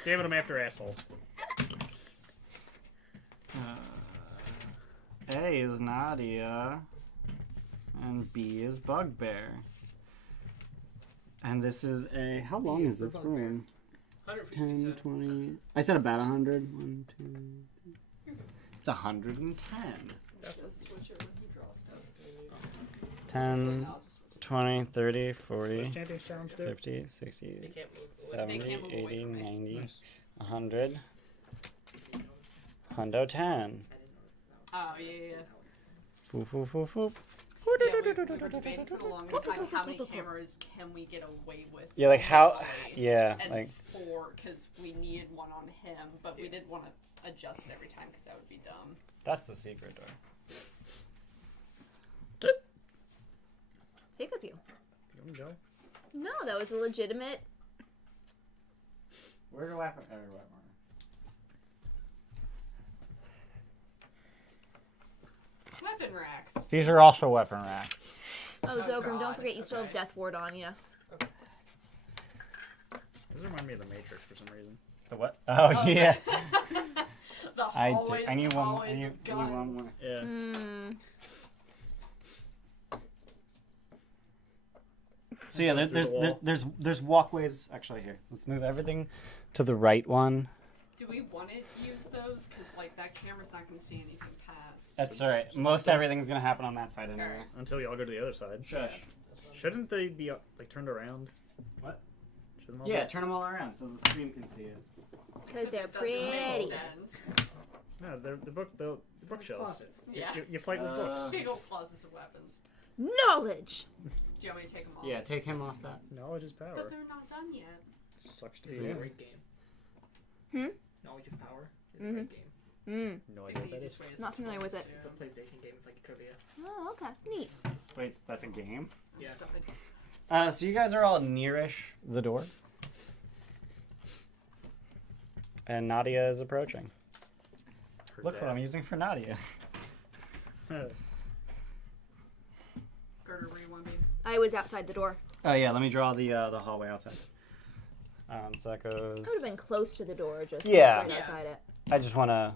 Damn it, I'm after asshole. A is Nadia, and B is bugbear. And this is a... How long is this room? 150 10, said. 20... I said about 100. 1, 2, 3. It's 110. Just switch it when you draw stuff. 10, I'll just switch it. 20, 30, 40, What's Champion's challenge do? 50, They 60, can't move. They 70, can't move away 80, from me. 90, Nice. 100, 110. Oh, yeah. Foop, foop, foop, foop. Yeah, we debated for the longest time how many cameras can we get away with. Yeah, like how... legally. Yeah, And like... 4, because we needed one on him, but we didn't want to adjust it every time because that would be dumb. That's the secret door. Hiccup you. You wanna go? No, that was a legitimate... Where's your weapon? Oh, your weapon. Weapon racks. These are also weapon racks. Oh, Zogrim, God, don't forget you still have okay. Death Ward on you. Those remind me of the Matrix for some reason. The what? Oh, yeah. The I hallways did. I and need one. I hallways need, of I need one guns. more. Yeah. Hmm. So yeah, Let's go through the wall. there's walkways. Actually, here, let's move everything to the right one. Do we want to use those? Because, like, that camera's not going to see anything past. That's all right. Most everything's gonna happen on that side anyway. Alright. Until y'all go to the other side. Shush. Shouldn't they be like turned around? What? Shouldn't all Yeah, be- turn them all around so the stream can see it. Because they're It doesn't make pretty. sense. No, they're the bookshelves. Yeah. You fight with books. Big old closets of weapons. Knowledge! Do you want me to take them off? Yeah, take him off that. Knowledge is power. But they're not done yet. Sucks to It's be a you. great game. Hmm? Knowledge of Power is a Mhm. great game. Mm. No I idea think what the that is. easiest way is Not to familiar with close it. It's a PlayStation game. It's like trivia. Oh, okay. Neat. Wait, that's a game. Yeah. Go ahead. So you guys are all nearish the door, and Nadia is approaching. Her Look what I'm using for Nadia. death. Gerder, where you want to be? I was outside the door. Oh yeah, let me draw the hallway outside. So that goes. I would have been close to the door, just Yeah. right Yeah. outside it. I just want to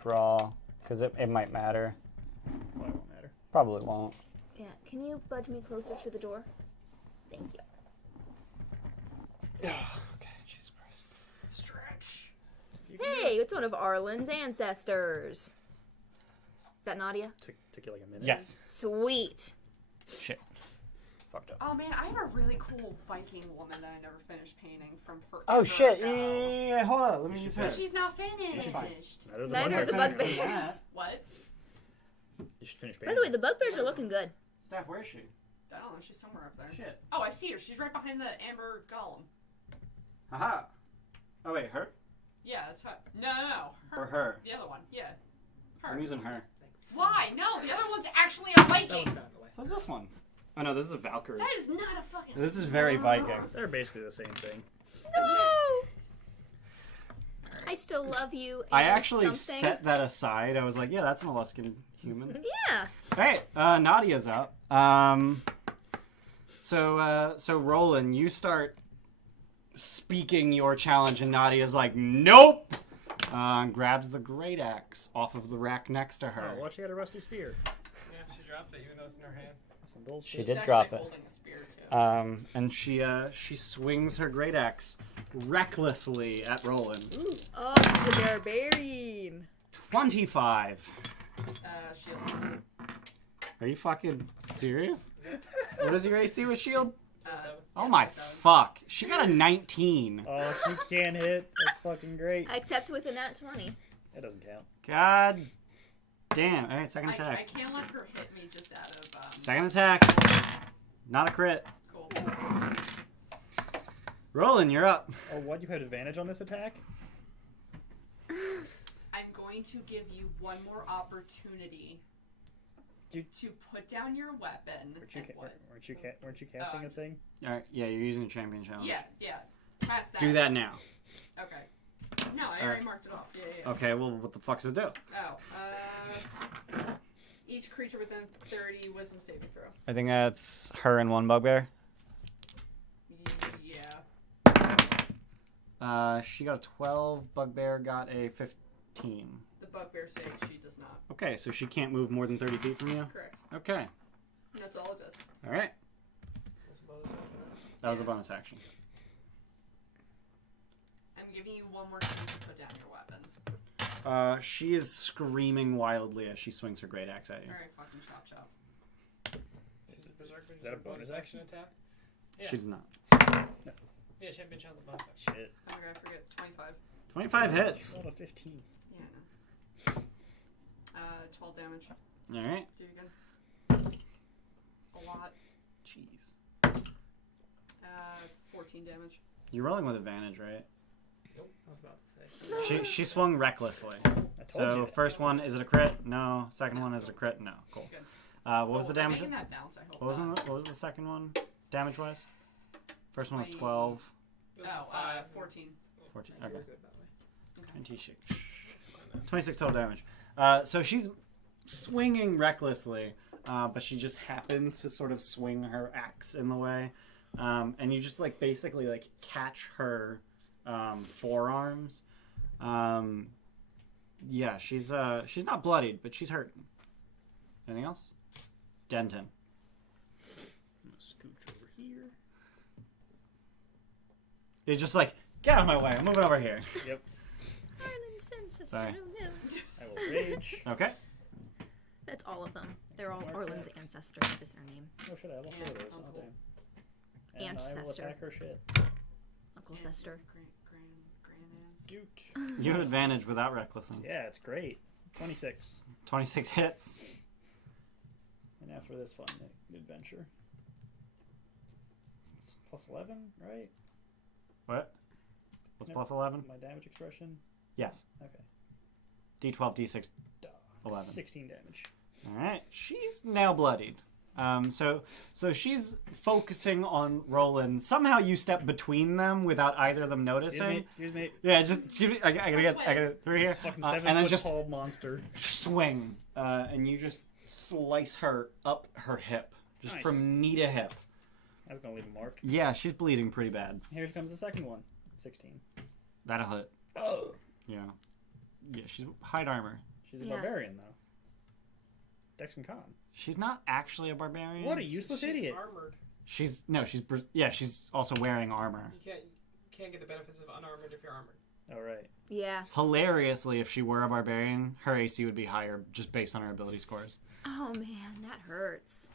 draw because it might matter. Probably won't matter. Probably won't. Yeah. Can you budge me closer to the door? Thank you. Okay, Jesus Christ. Stretch. Hey, it's one of Arlen's ancestors. Is that Nadia? Took you like a minute. Yes. Sweet. Shit. fucked up. Oh man, I have a really cool Viking woman that I never finished painting from forever Oh shit! ago. Yeah. Hold on. Let me just But finish. she's not finished. She's fine. Neither are the bugbears. What? You should finish By the way, the bugbears are looking good. Steph, where is she? I don't know. She's somewhere up there. Shit. Oh, I see her. She's right behind the amber golem. Haha. Oh wait, her Yeah, it's her. No. or her? The other one. Yeah. Her. I'm using her. Why? No, the other one's actually a That was Viking. found away. So what's this one? Oh no, this is a Valkyrie. That is not a fucking. This is very Viking. They're basically the same thing. No! I still love you. And I actually something. set that aside. I was like, yeah, that's an Aluskan human. Yeah. Alright, Nadia's up. So Roland, you start speaking your challenge, and Nadia's like, nope! Grabs the great axe off of the rack next to her. Oh, well, she had a rusty spear. Yeah, she dropped it even though it's in her hand. Some bullshit. She She's did actually drop it. holding a spear too. And she swings her great axe recklessly at Roland. Oh, she's a barbarian. 25. Shield. Are you fucking serious? What is your AC with shield? Oh Yes, my so. fuck. She got a 19. Oh, she can hit. That's fucking great. Except with a nat 20. That doesn't count. God damn. Alright, second I attack. can't let her hit me just out of. Second attack. Not a crit. Cool. Roland, you're up. Oh, what? You had advantage on this attack? I'm going to give you one more opportunity to put down your weapon. Weren't you casting a thing? Alright, yeah, you're using a champion challenge. Yeah. Pass that. Do that now. Okay. No, I already marked it off. Yeah. Okay, well, what the fuck does it do? Oh. Each creature within 30 wisdom saving throw. I think that's her and one bugbear. Yeah. She got a 12, bugbear got a 15. The bugbear saves, she does not. Okay, so she can't move more than 30 feet from you? Correct. Okay. That's all it does. Alright. That's a bonus action. That was a bonus action. I'm giving you one more chance to put down your weapon. She is screaming wildly as she swings her great axe at you. Alright, fucking chop. Is it Berserker? Is that a bonus action attack? Yeah. She does not. Yeah, champion challenge a bonus action. Shit. Oh my god, I forget. 25. 25 hits. Rolled a 15. Yeah, I know. 12 damage. Alright. Do it again. A lot. Jeez. 14 damage. You're rolling with advantage, right? Nope. I was about to say. She swung recklessly. I told So you. first one, is it a crit? No. Second one, is it a crit? No. Cool. Good. What was the damage? Making that bounce, I hope What was the second one? Damage wise? First one was 20. 12. It was a 14. 14. You Okay. were good, by the way. 26. 26 total damage. So she's swinging recklessly, but she just happens to sort of swing her axe in the way, and you just like basically like catch her forearms. Yeah, she's not bloodied, but she's hurt. Anything else? Denton. I'm gonna scooch over here. You're just like, get out of my way. I'm moving over here. Yep. Ireland's ancestor. Sorry. Oh, no. I will rage. Okay. That's all of them. They're all Orland's ancestor is their name. Oh shit, I have all four of those. Oh, Uncle. damn. And I will Ancestor. attack her shit. Uncle Sester. Grand Doot. You have advantage without recklessing. Yeah, it's great. 26. 26 hits. And after this fun adventure. It's plus 11, right? What? What's Yep. plus 11? My damage expression? Yes. Okay. D12, D6, 11. 16 damage. All right. She's now bloodied. So she's focusing on Roland. Somehow you step between them without either of them noticing. Excuse me. Yeah, just excuse me. I gotta get through here. Fucking And 7 then foot just tall monster. swing, and you just slice her up her hip, just Nice. from knee to hip. That's gonna leave a mark. Yeah, she's bleeding pretty bad. Here comes the second one. 16. That'll hit. Oh. Yeah. Yeah, she's hide armor. She's a Yeah. barbarian, though. Dex and con. She's not actually a barbarian. What a useless She's idiot. armored. She's she's also wearing armor. You can't get the benefits of unarmored if you're armored. Alright. Yeah. Hilariously, if she were a barbarian, her AC would be higher just based on her ability scores. Oh man, that hurts.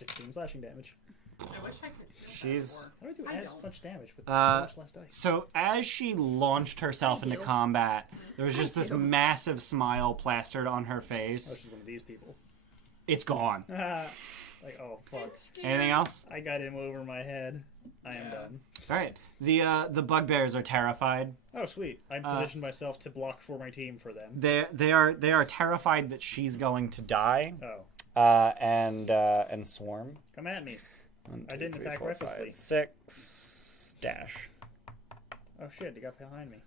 16 slashing damage. I wish I could feel She's- that How do I do I as don't. much damage with so Uh, much less dice? So as she launched herself I into do. combat, there was just this do. massive smile plastered on her Oh, face. she's one of these people. It's gone. Like, oh fuck! Anything else? I got him over my head. I am Yeah. done. All right. The bugbears are terrified. Oh sweet! I positioned myself to block for my team for them. They are terrified that she's going to die. Oh, And swarm. come at me! 1, I didn't attack recklessly. 6 dash. Oh shit! They got behind me.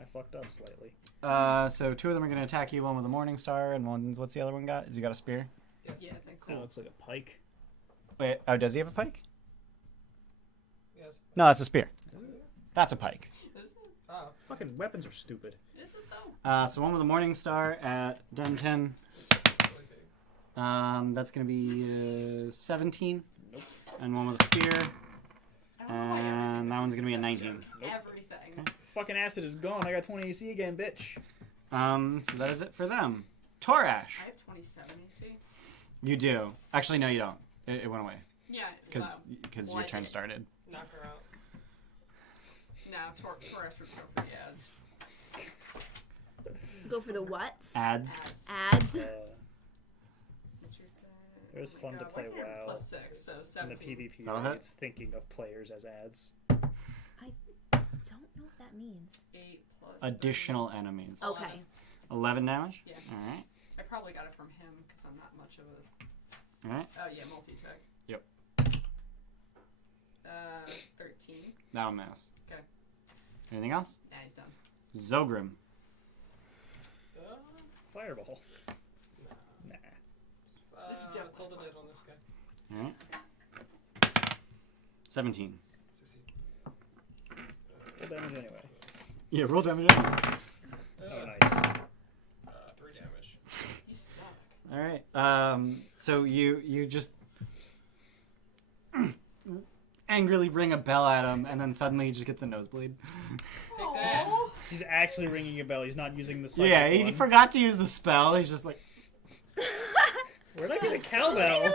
I fucked up slightly. So 2 of them are going to attack you. One with a morning star, and one. What's the other one got? Has he got a spear? Yes. Yeah, I think That so. looks like a pike. Wait. Oh, does he have a pike? Yes. No, that's a spear. That's a pike. Is it? Oh. Fucking weapons are stupid. Is it though? So one with a morning star at Denton. Really big. That's going to be 17. Nope. And one with a spear. I don't know why And everything that one's gonna be a is 19. Nope. Everything. Fucking acid is gone. I got 20 AC again, bitch. So that is it for them. Torash. I have 27 AC. You do. Actually, no, you don't. It went away. Yeah. Because Well, your I turn did. started. Knock her out. No, Torres would go for the ads. Go for the whats? Ads. Ads. Ads. It was fun to play Why can't I WoW. Plus 6, so In the 17. PvP That'll hit. raids, thinking of players as ads. Don't know what that means. 8 plus Additional enemies. Okay. 11 damage? Yeah. Alright. I probably got it from him because I'm not much of a. Alright. Oh yeah, multi-tech. Yep. 13. That'll miss. Okay. Anything else? Nah, he's done. Zogrim. Fireball. Nah. This is definitely Let's hold the fun. net on this guy. Alright. 17. Succeed. Full damage anyway. Yeah, roll damage. Oh, nice. 3 damage. You suck. Alright. So you just angrily ring a bell at him, and then suddenly he just gets a nosebleed. Take that. Aw. He's actually ringing a bell. He's not using the psychic Yeah, he one. forgot to use the spell. He's just like, Where'd I get a cowbell?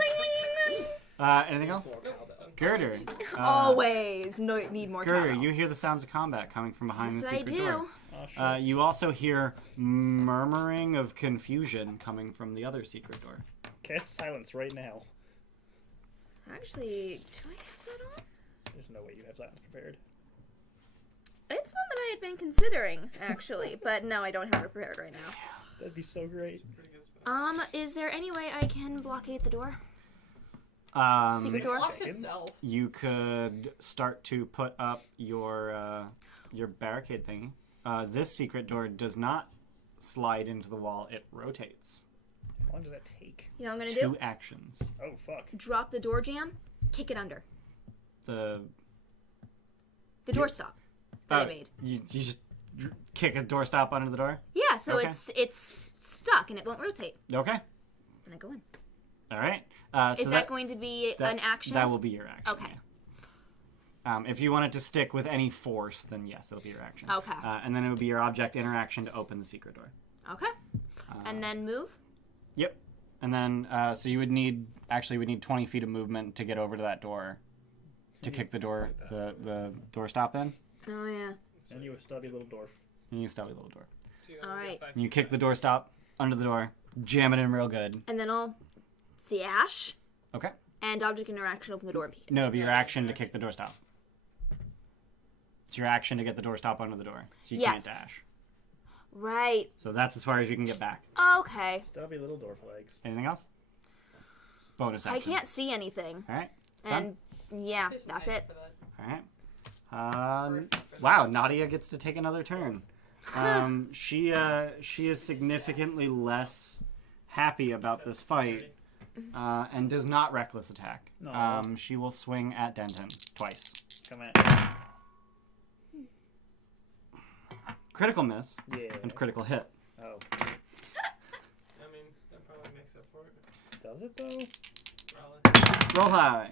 anything else? Nope. Girder. Always need more Girder, cowbell. you hear the sounds of combat coming from behind Yes, the I secret do. door. Oh, shit. You also hear murmuring of confusion coming from the other secret door. Cast silence right now. Actually, do I have that on? There's no way you have silence prepared. It's one that I had been considering, actually, but no, I don't have it prepared right now. That'd be so great. Pretty good spell. Is there any way I can blockade the door? Um, Secret It door? locks Seconds? itself. you could start to put up your barricade thingy. This secret door does not slide into the wall; it rotates. How long does that take? You know what I'm gonna 2 do? actions. Oh, fuck. Drop the door jamb, kick it under. The The door stop that I uh, made. you just kick a doorstop under the door. Yeah, so okay. it's stuck and it won't rotate. Okay. And I go in. All right. Is So that going to be an action? That will be your action. Okay. yeah. If you want it to stick with any force, then yes, it'll be your action. Okay. And then it would be your object interaction to open the secret door. Okay. And then move? Yep. And then, so you would need 20 feet of movement to get over to that door, to kick the door, the door stop in. Oh, yeah. And you a stubby little dwarf. And you stop the little door. So you gotta All get right. 5 And you feet kick the back. door stop under the door, jam it in real good. And then I'll see Ash Okay. and object interaction, open the door. Peek. No, it'd be your action to kick the door stop. It's your action to get the door stop under the door, so you Yes. can't dash. Right. So that's as far as you can get back. Okay. Stubby little dwarf legs. Anything else? Bonus action. I can't see anything. All right. And yeah, There's that's an it. egg for that. All right. Wow, Nadia gets to take another turn. She is significantly less happy about this fight, and does not reckless attack. No. She will swing at Denton twice. Come at Critical miss me. Yeah. and critical hit. Oh. I mean, that probably makes up for it. Does it, though? Probably. Roll high.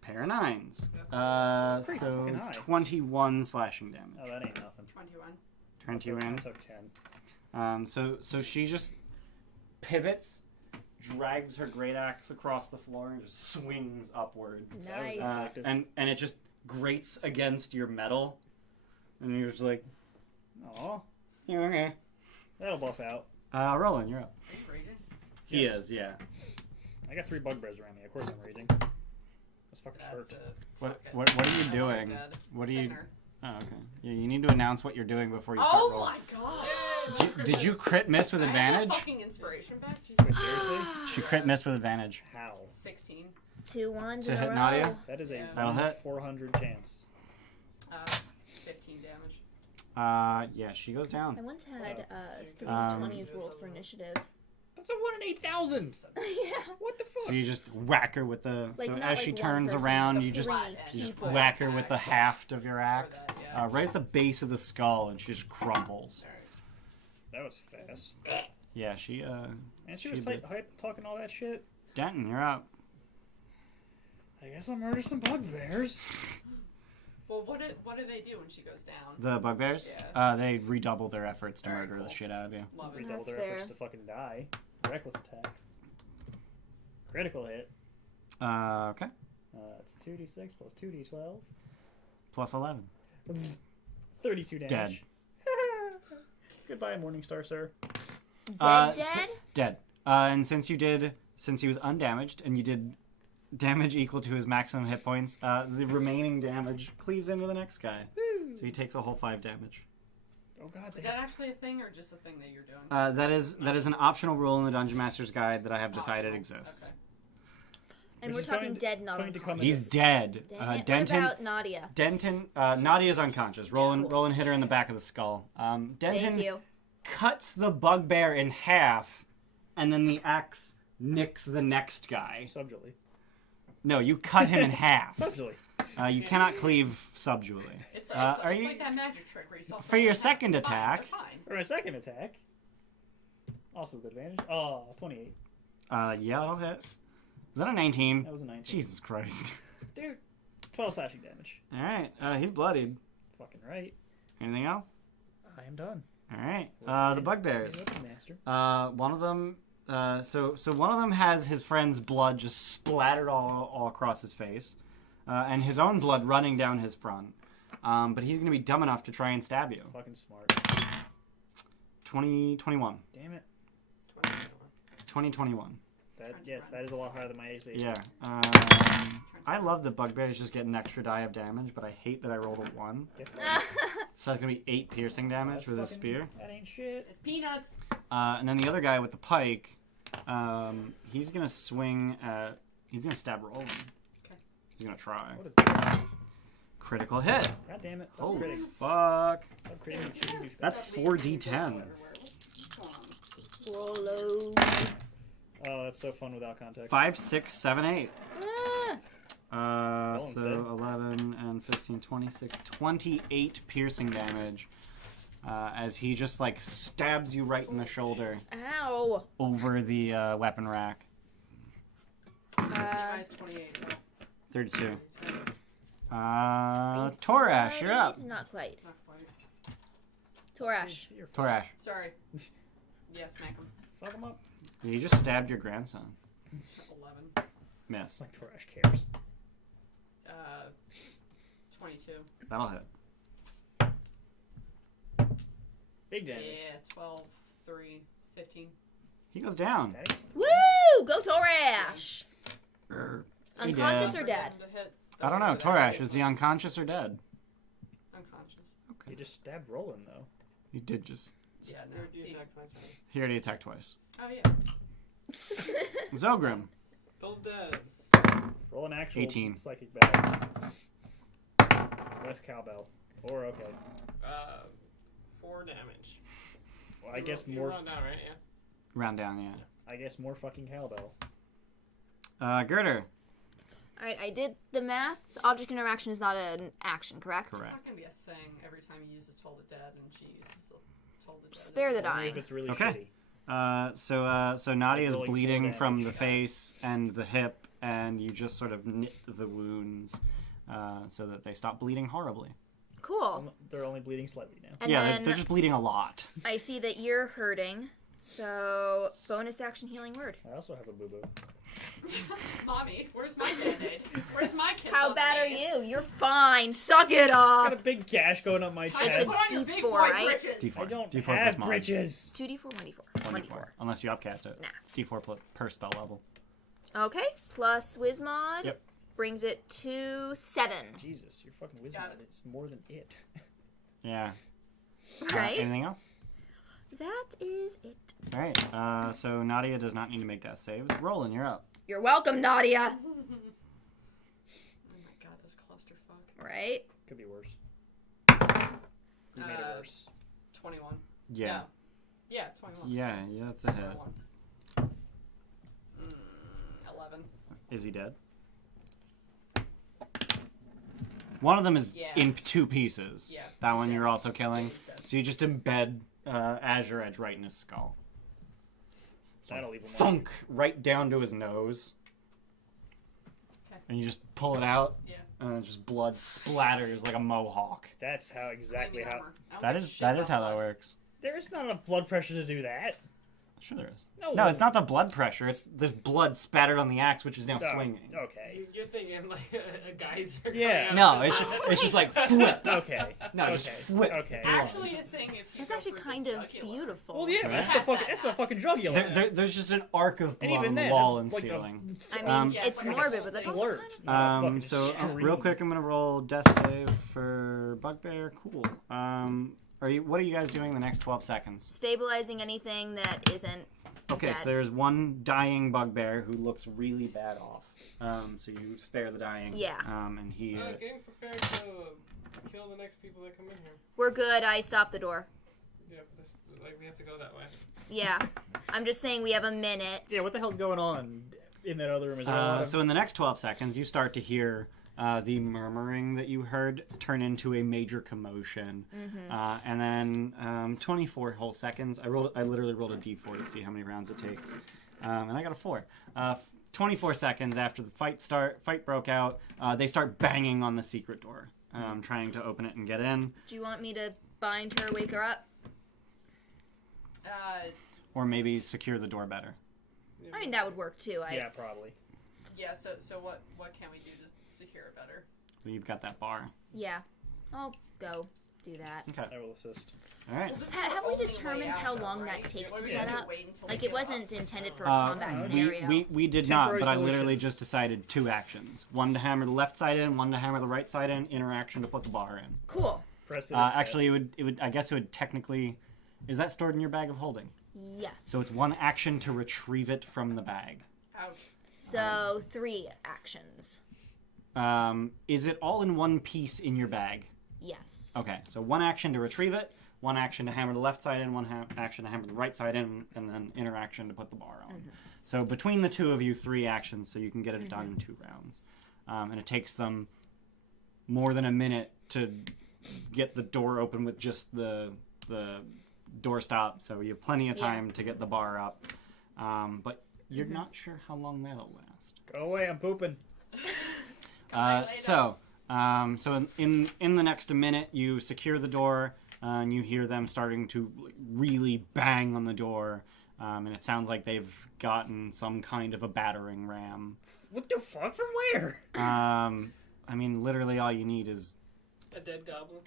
Pair of 9s. That's pretty So fucking high. 21 slashing damage. Oh, that ain't nothing. 21. 21. I took 10. So she just pivots, drags her great axe across the floor and just swings upwards. Nice. And it just grates against your metal. And you're just like, Aw. yeah, okay. That'll buff out. Roland, you're up. Are you raging? He Yes. is, yeah. I got 3 bugbears around me. Of course I'm raging. Those fuckers That's hurt. What are you I'm doing? dead. What are you... Thinger. Oh, okay. Yeah, you need to announce what you're doing before you start Oh rolling. my god! Did you crit miss with I have advantage? my fucking inspiration back. Wait, Jesus. seriously? She crit missed with advantage. How? 16. 2 ones To in a hit row. Nadia? That is a Yeah. That'll 1 in hit. 400 chance. 15 damage. Yeah, she goes down. I once had 3 Um, 20s rolled for initiative. That's a 1 in 8,000! Yeah. What the fuck? So you just whack her with the... Like, so not as she like one turns person, around, like you just flat three edge. people. whack her with the Axe. haft of your axe. that, yeah. Right at the base of the skull, and she just crumbles. That was fast. Yeah, she, And she was She did. talking all that shit. Denton, you're up. I guess I'll murder some bugbears. Well, what do they do when she goes down? The bugbears? Yeah. They redouble their efforts to Alright, murder the cool. shit out of you. Love it. Redouble That's their fair. efforts to fucking die. Reckless attack. Critical hit. Okay. It's 2d6 plus 2d12. Plus 11. 32 damage. Dead. Goodbye, Morningstar, sir. Dead, s- dead? Dead. And since he was undamaged, and you did damage equal to his maximum hit points, the remaining damage cleaves into the next guy. So he takes a whole 5 damage. Oh god, Is that actually a thing or just a thing that you're doing? That is an optional rule in the Dungeon Master's Guide that I have decided Optional. exists. Okay. And Which we're is talking going to- dead, not going to come unconscious. He's dead. Dang it. Denton. What about Nadia? Denton. Nadia's unconscious. Roland hit her in the back of the skull. Thank Denton you. cuts the bugbear in half, and then the axe nicks the next guy. Subjually. No, you cut him in half. Subjually. You cannot cleave subjually. It's are it's you like that magic trick where you saw for your someone second it's fine, attack? they're fine. For my second attack. Also with advantage. Oh, 28. Yeah, that'll hit. Is that a 19? That was a 19. Jesus Christ. Dude. 12 slashing damage. All right, he's bloodied. Fucking right. Anything else? I am done. All right. The bugbears. Weapon master. One of them. So one of them has his friend's blood just splattered all across his face, and his own blood running down his front. But he's gonna be dumb enough to try and stab you. Fucking smart. 2021. Damn it. 2021. That is a lot higher than my AC. Yeah. I love that bugbears just get an extra die of damage, but I hate that I rolled a 1. So that's gonna be 8 piercing damage with his spear. That ain't shit. It's peanuts. And then the other guy with the pike, he's gonna swing at. He's gonna stab Roland. Okay. He's gonna try. What a Critical hit. God damn it. Holy Critic. fuck. Stop critting and shooting douchebags. That's 4d10. What's going on? Swallow. Oh, that's so fun without context. 5, 6, 7, 8. Ah, So dead. 11 and 15, 26, 28 piercing damage. As he just like stabs you right in the shoulder ow. over the weapon rack. 65 is 28. 32. Torash, you're up. Not quite. Not quite. Torash. You're Torash, Sorry. Yeah, smack him. Fuck him up. you just stabbed your grandson. 11. Miss. Like Torash cares. 22. That'll hit. Big damage. Yeah, 12, 3, 15. He goes down. Status. Woo! Go Torash. He Unconscious did. or dead? I don't know. Torash, is he unconscious or dead? Unconscious. You just stabbed Roland, though. He did just. Yeah, no. He already attacked twice. Oh, yeah. Zogrim. Still dead. Roll an actual 18. psychic battle. Less cowbell. Or okay. 4 damage. Well, I guess You more. run down, right? Yeah. Round down, yeah. I guess more fucking cowbell. Girder. Alright, I did the math. Object interaction is not an action, correct? Correct. It's not going to be a thing every time he uses Toll the Dead, and she uses Toll the Dead. Spare the Only if dying. it's really Okay. shitty. So Nadia's rolling bleeding 4 from the damage. face and the hip, and you just sort of knit the wounds so that they stop bleeding horribly. Cool. They're only bleeding slightly now. And yeah, then they're just bleeding a lot. I see that you're hurting. So, bonus action healing word. I also have a boo boo. Mommy, where's my band-aid? Where's my kiss How on bad the are knee? you? You're fine. Suck it Got a up. big gash going up my Time to It's chest. a put on your big D4, boy right? britches. D4. I don't D4 have plus mod. bridges. 2d4, 1d4. 1d4. Unless you upcast it. Nah. It's D4 per spell level. Okay, plus Wizmod Yep. brings it to 7. Jesus, your fucking Got wisdom. it. It's more than it. Yeah. Right? Anything else? That is it. All right. So Nadia does not need to make death saves. Roland, you're up. You're welcome, Nadia. Oh my god, this clusterfuck. Right? Could be worse. You made it worse. 21. Yeah. No. Yeah, 21. Yeah, that's a hit. 21. 11. Is he dead? One of them is Yeah. in 2 pieces. Yeah, That he's one dead. you're also killing. He's dead. So you just embed Azure Edge right in his skull. That'll leave him alone. Thunk! Right down to his nose. Okay. And you just pull it out, Yeah. and then just blood splatters like a mohawk. That's how exactly I need how. armor. I don't That give is shit that is about how that blood. works. There's not enough blood pressure to do that. Sure there is. No, No, it's not the blood pressure. It's there's blood spattered on the axe, which is now Oh, swinging. Okay. You're thinking like a geyser. Yeah. coming No, out of it's his just, eye. it's just like flip. Okay. No, just okay. flip. Okay. Actually, a thing if you That's go actually for the kind of jugular. beautiful. Well, yeah, Right. that's the Past fucking that that's the now. fucking jugular. There's just an arc of And blood even on the then, wall that's and like ceiling. I mean, Um, Yeah, it's it's like a morbid, but that's also splurt. kind of... Fucking So stream. real quick, I'm gonna roll death save for Bugbear. Cool. What are you guys doing the next 12 seconds? Stabilizing anything that isn't Okay, dead. so there's one dying Bugbear who looks really bad off. So you spare the dying. Yeah. And he. Getting prepared to kill the next people that come in here. We're good. I stopped the door. Yeah, but we have to go that way. Yeah. I'm just saying we have a minute. Yeah, what the hell's going on in that other room? Is there a lot of... So in the next 12 seconds, you start to hear the murmuring that you heard turn into a major commotion, and then 24 whole seconds. I literally rolled a d4 to see how many rounds it takes, and I got a 4. 24 seconds after the fight broke out, they start banging on the secret door, trying to open it and get in, Do you want me to bind her, wake her up? or maybe secure the door better. I mean, that would work too. Yeah, probably. Yeah. So what can we do to secure it better? So you've got that bar. Yeah. I'll go do that. Okay. I will assist. All right. Well, this is Have our we only determined way out, how though, long right? that takes Or to we set have to up? wait until Like, we it get off? wasn't intended for a combat scenario. We did not, Temporary but I literally solutions. just decided 2 actions. One to hammer the left side in, one to hammer the right side in, interaction to put the bar in. Cool. Precedent set. Actually, it would. I guess it would technically. Is that stored in your bag of holding? Yes. So it's 1 action to retrieve it from the bag. Ouch. So 3 actions. Is it all in one piece in your bag? Yes. Okay, so 1 action to retrieve it, 1 action to hammer the left side in, 1 action to hammer the right side in, and then interaction to put the bar on. So between the 2 of you, 3 actions, so you can get it done in 2 rounds. And it takes them more than a minute to get the door open with just the doorstop, so you have plenty of time to get the bar up. But you're not sure how long that'll last. Go away, I'm pooping. So in the next minute, you secure the door, and you hear them starting to really bang on the door, and it sounds like they've gotten some kind of a battering ram. What the fuck? From where? I mean, literally all you need is... A dead goblin.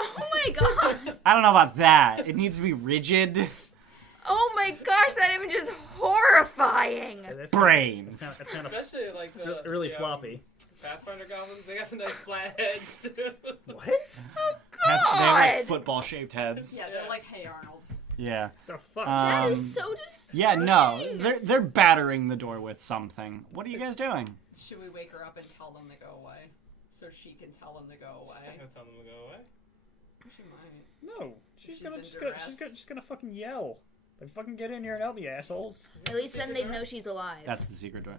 Oh my god. I don't know about that. It needs to be rigid. Oh my gosh, that image is horrifying. That's Brains. That's kind of Especially like it's the really the, floppy. Pathfinder goblins. They got the nice flat heads too. What? They have like God. football-shaped heads. Yeah, they're like, hey Arnold. Yeah. The fuck? That Um, is so disturbing. Yeah, no. They're battering the door with something. What are you guys doing? Should we wake her up and tell them to go away? So she can tell them to go She's not away? gonna tell them to go away. She might. No, she's She's gonna in just gonna duress. just gonna fucking yell. Like fucking get in here and help me, assholes. At least then they'd know she's alive. That's the secret door.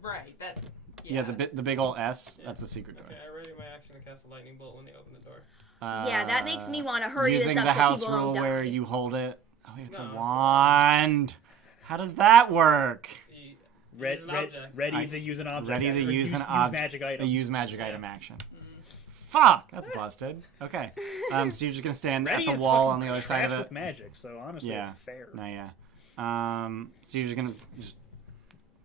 Right, that... Yeah, the big old S, that's the secret door. Okay, I ready my action to cast a lightning bolt when they open the door. Yeah, that makes me want to hurry using this up the so house people rule don't die. where you hold it. Oh, it's No, a it's a wand. How does that work? Use an object. Ready to use an object. Ready to Or use an use object. magic item. Use magic item action. Fuck, that's busted. Okay, so you're just gonna stand Ready at is the wall fucking on the other side of trash it. with magic, so honestly, Yeah. it's fair. No, yeah. So you're just gonna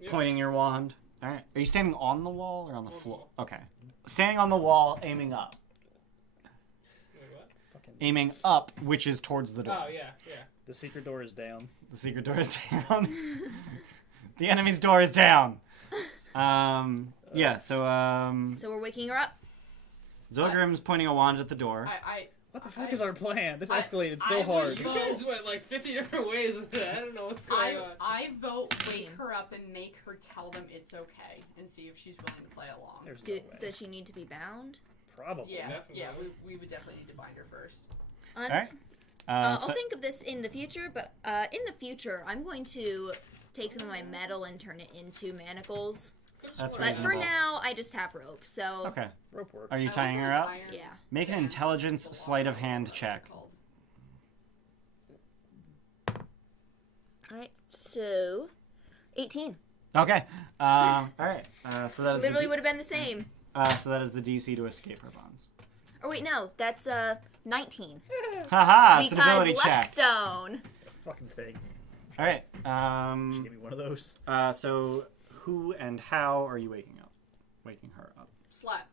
pointing your wand. All right. Are you standing on the wall or on the floor? Okay. Standing on the wall, aiming up. Wait, what? Aiming up, which is towards the door. Oh, yeah. The secret door is down. The secret door is down. The enemy's door is down. Yeah. So So we're waking her up. Zhentarim's pointing a wand at the door. What the fuck is our plan? This escalated so hard. You guys went like 50 different ways with it. I don't know what's going on. I vote wake her up and make her tell them it's okay and see if she's willing to play along. There's no way. Does she need to be bound? Probably. Yeah, Definitely. yeah, we would definitely need to bind her first. All right. I'll think of this in the future, but in the future, I'm going to take some of my metal and turn it into manacles. That's But for reasonable. now, I just have rope, so... Okay. Rope works. Are you tying her up? Yeah. Make an intelligence sleight of hand check. Alright, so... 18. Okay. All right. So that is Literally the would have been the same. so that is the DC to escape her bonds. Or wait, no, that's 19. Haha! It's an Because ability check. Lepstone. Fucking thing. All right. Just give me one of those. So who and how are you waking up? Waking her up. Slap.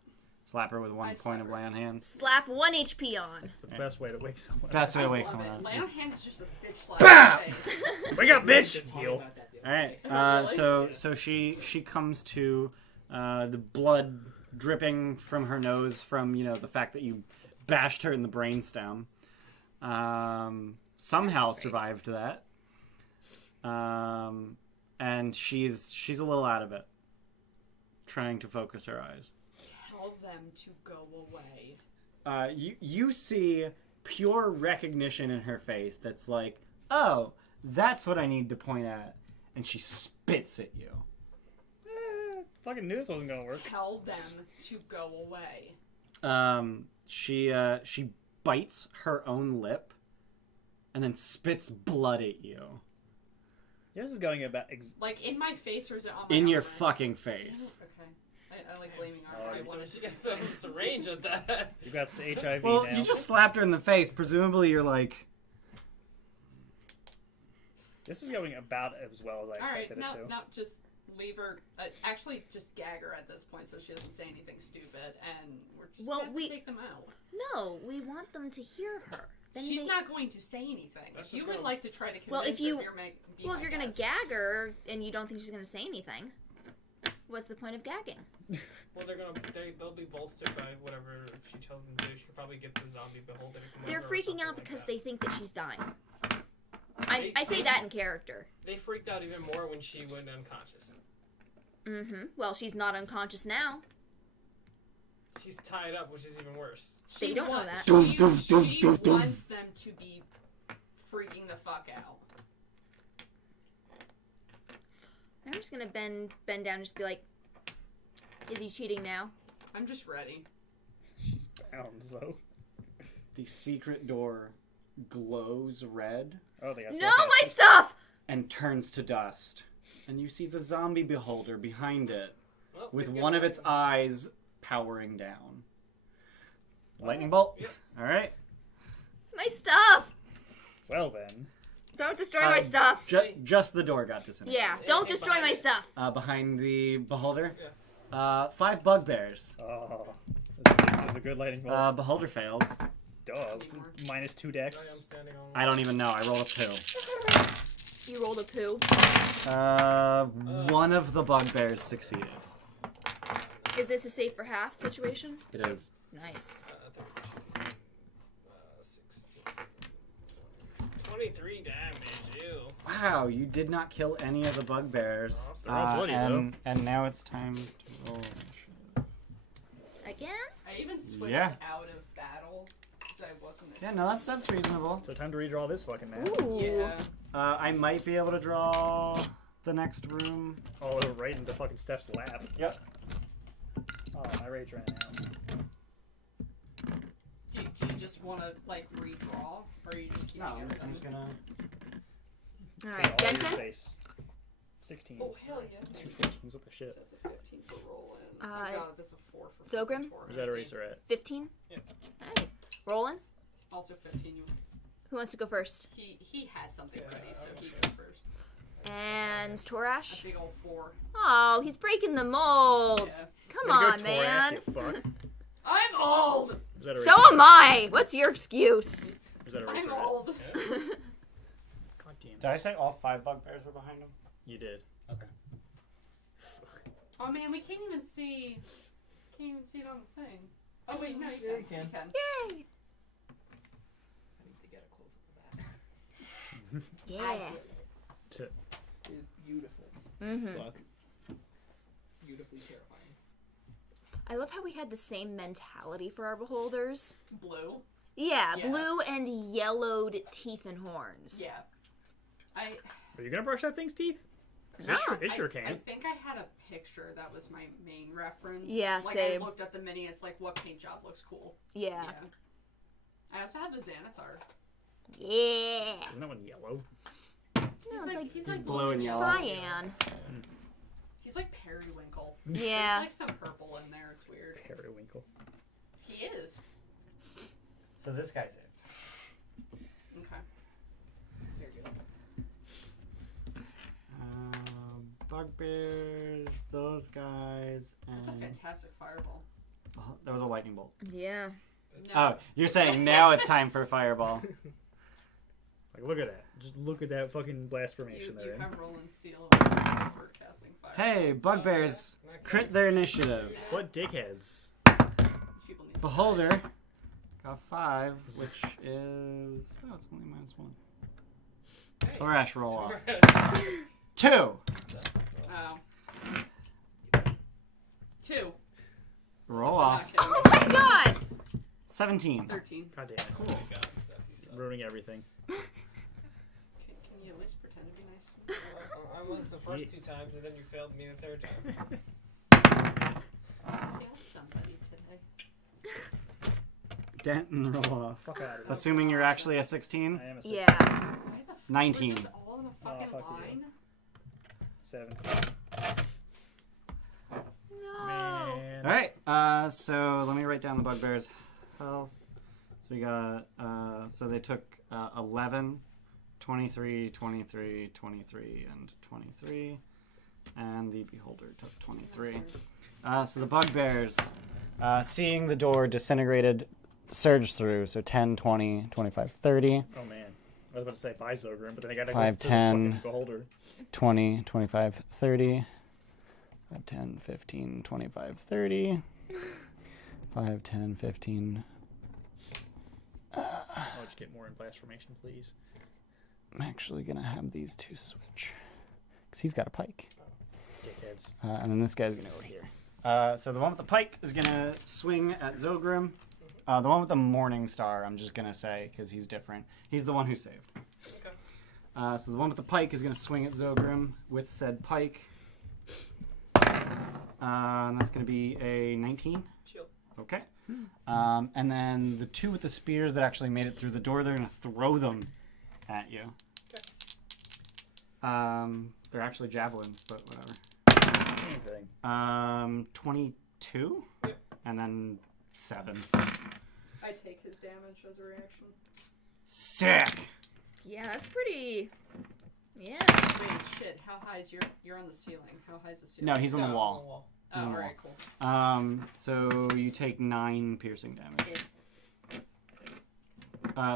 Slap her with one I point slap of her. lay on hands. Slap 1 HP on. The best way to wake someone. Best way to I wake love someone it. up. Lay on hands is just a bitch slap. Bam! in the face. Wake up, bitch! Talking Heal. about that the All other right. day. So she comes to the blood dripping from her nose from the fact that you bashed her in the brainstem. Somehow That's great. survived that. And she's a little out of it. Trying to focus her eyes. Tell them to go away. You see pure recognition in her face that's like, oh, that's what I need to point at. And she spits at you. Fucking knew this wasn't gonna work. Tell them to go away. She bites her own lip and then spits blood at you. This is going about. Like in my face or is it on my In arm? your fucking face. Okay. I like blaming Oh, our you So wanted she got some syringe with that. You got to HIV Well, now. you just slapped her in the face. Presumably you're like... This is going about as well as I Alright, expected it to. not just leave her. Actually, just gag her at this point so she doesn't say anything stupid, and we're just Well, gonna have to take them out. No, we want them to hear her. Then She's they- not going to say anything. That's If you just would gonna- like to try to convince Well, if you- her, be Well, my if you're gonna guest. gag her and you don't think she's gonna say anything, what's the point of gagging? Well, they'll be bolstered by whatever she tells them to do. She could probably get the zombie beholder to come They're over or freaking something out like because that. they think that she's dying. I say that in character. They freaked out even more when she went unconscious. Mm-hmm. Well, she's not unconscious now. She's tied up, which is even worse. They don't know that. She wants them to be freaking the fuck out. I'm just gonna bend down and just be like, is he cheating now? I'm just ready. She's bound, so. The secret door glows red Oh, they got No, smoke my out. stuff! and turns to dust. And you see the zombie beholder behind it Well, with he's one of gonna- its eyes powering down. Lightning bolt. Yep. All right. My stuff! Well then. Don't destroy my stuff! Just the door got disintegrated. Yeah, Is don't anything destroy my behind it? stuff! Behind the beholder. Yeah. 5 bugbears. Oh. That's a good lightning bolt. Beholder fails. Duh. It's minus 2 I am decks. standing on. I don't even know. I rolled a 2. You rolled a poo. One of the bugbears succeeded. Is this a safe for half situation? It is. Nice. 23 damage, ew. Wow, you did not kill any of the bugbears. Awesome. They're all bloody, and now it's time to roll. Again? I even switched Yeah. out of battle because I wasn't. Yeah, no, that's reasonable. So time to redraw this fucking map. Ooh. Yeah. I might be able to draw the next room. Oh, right into fucking Steph's lap. Yep. Oh, my rage ran out. Do you just want to like redraw, or are you just keeping No, everything? I'm just gonna. Alright, Take all your Denton? space. 16. Oh hell yeah! 2 14s, what the shit? That's a 15 for roll in. Uh, God, that's a 4 for Zogrim? Where's that eraser at? 15? Yeah. Alright. Rolling? Also 15. You. Who wants to go first? He had something ready, so he goes first. And A Torash? big old 4. Oh, he's breaking the mold. Yeah. Come Way to on, go, man. Torash, you fuck. I'm old. Was that a So racist? am I. What's your excuse? Was that a I'm racist? old. God damn. Did I say all 5 bugbears were behind him? You did. Okay. Oh man, we can't even see. Can't even see it on the thing. Oh wait, no, Yeah, you can. You can. Yay. I need to get a close up of that. Yeah. It's beautiful. Mm-hmm. Fuck. Beautifully terrifying. I love how we had the same mentality for our beholders. Blue. Yeah, Yeah. blue and yellowed teeth and horns. Yeah. Are you gonna brush that thing's teeth? 'Cause No. It sure can. I think I had a picture that was my main reference. Yeah, like same. I looked at the mini. It's like, what paint job looks cool? Yeah. I also have the Xanathar. Yeah. Isn't that one yellow? No, it's like he's He's like blue and yellow. cyan. He's like periwinkle. Yeah. There's like some purple in there. It's weird. Periwinkle. He is. So this guy saved. Okay. There you go. Bugbears, those guys, and That's a fantastic fireball. oh, that was a lightning bolt. Yeah. No. Oh, you're saying now it's time for fireball. Like, look at that. Just look at that fucking blast You formation there. have Roland Seal for casting fire. Hey, bugbears, crit their initiative. What dickheads? These people need Beholder got 5, which is it's only -1. Torash roll off. 2. Oh. 2. Roll off. Not Oh kidding. my god! 13. 17. God damn it. Cool. God, stuff you said. Ruining everything. Can you at least pretend to be nice to me? I was the first 2 times, and then you failed me the 3rd time. I failed somebody today. Denton roll off. Fuck out of here. Assuming you're actually a 16. I am a 6. Yeah. Why the fuck 19. We're just all in a fucking fuck you. line? 17. No. Man. Alright, so let me write down the bugbears' health. So we got, so they took 11, 23, 23, 23, and 23. And the beholder took 23. So the bugbears, seeing the door disintegrated, surged through. So 10, 20, 25, 30, Oh man. I was about to say buy Zogrim, but then I gotta 5, go to 10. the fucking beholder. 20, 25, 30. 5, 10, 15, 25, 30. 5, 10, 15. I'll just get more in blast formation, please. I'm actually going to have these two switch. Because he's got a pike. Dickheads. And then this guy's going to go here. So the one with the pike is going to swing at Zogrim. The one with the Morning Star, I'm just going to say, because he's different. He's the one who saved. Okay. So the one with the pike is going to swing at Zogrim with said pike. And that's going to be a 19. Shield. Okay. And then the two with the spears that actually made it through the door, they're going to throw them at you. They're actually javelins, but whatever. Anything. 22? Yep. And then 7. I take his damage as a reaction. Sick! Yeah, that's pretty. Yeah. Wait, shit. How high is you're on the ceiling? How high is the ceiling? No, he's on the wall. Oh, on the alright, cool. So you take 9 piercing damage.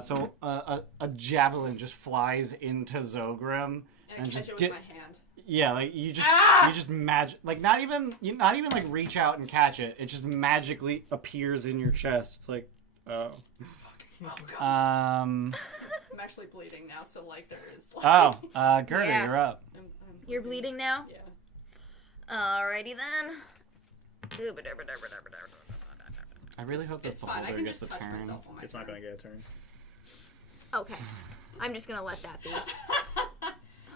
So a javelin just flies into Zogrim And I just catch it with my hand. Yeah, like you just Ah! you just like not even like reach out and catch it. It just magically appears in your chest. It's like, oh. Oh god. Um. I'm actually bleeding now, so like there is. Like, Oh, Gerda, Yeah. you're up. I'm You're bleeding now? Yeah. Alrighty then. I really hope that It's the fine. I holder can gets just a touch turn. myself on my It's not turn. gonna get a turn. Okay. I'm just gonna let that be.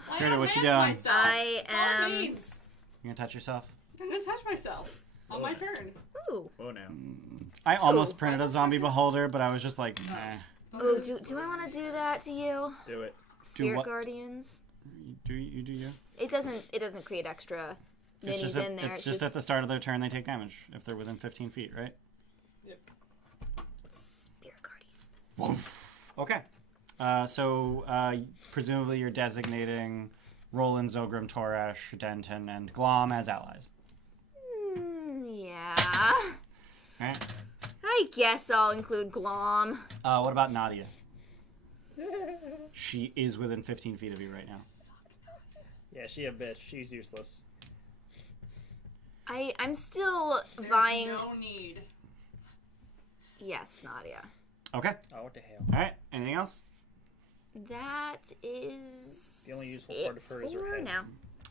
I Gerda, what you enhance doing? myself. I That's all it am. means. You gonna touch yourself? I'm gonna touch myself on my turn. Ooh. Oh no. I almost Ooh. printed a zombie beholder, but I was just like, nah. Ooh, do I want to do that to you? Do it. Spirit what? Guardians. You do you? It doesn't create extra minis in there. It's just at the start of their turn they take damage if they're within 15 feet, right? Spirit Guardian. Okay. Presumably you're designating Roland, Zogrim, Torash, Denton, and Glom as allies. Yeah. Alright. I guess I'll include Glom. What about Nadia? She is within 15 feet of you right now. Yeah, she a bitch. She's useless. I'm still There's vying. no need. Yes, Nadia. Okay. Oh, what the hell? Alright. Anything else? That is The only useful it part of her is her for head. now.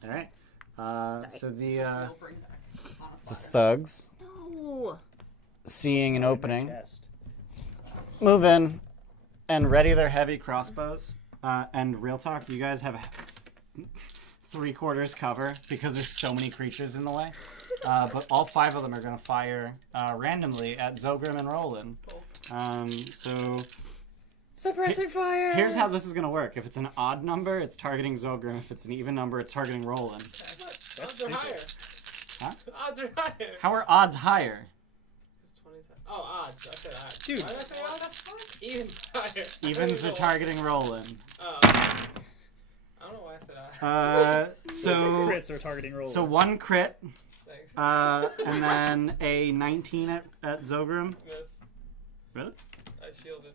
Alright. So the We'll bring back on a platter. thugs, No. seeing an opening, Chest. move in and ready their heavy crossbows. And real talk, you guys have 3/4 cover because there's so many creatures in the way. But all 5 of them are going to fire randomly at Zogrim and Roland. So Suppressing fire! here's how this is going to work. If it's an odd number, it's targeting Zogrim. If it's an even number, it's targeting Roland. Odds are higher. Huh? Odds are higher. How are odds higher? It's 20 times. Oh, odds. I said odds. Dude. Why did I say odds? Even higher. Evens are targeting Roland. Oh. I don't know why I said odds. So Crits are targeting roll. so 1 crit, Thanks. and then a 19 at Zogrim. Miss. Really? I shielded.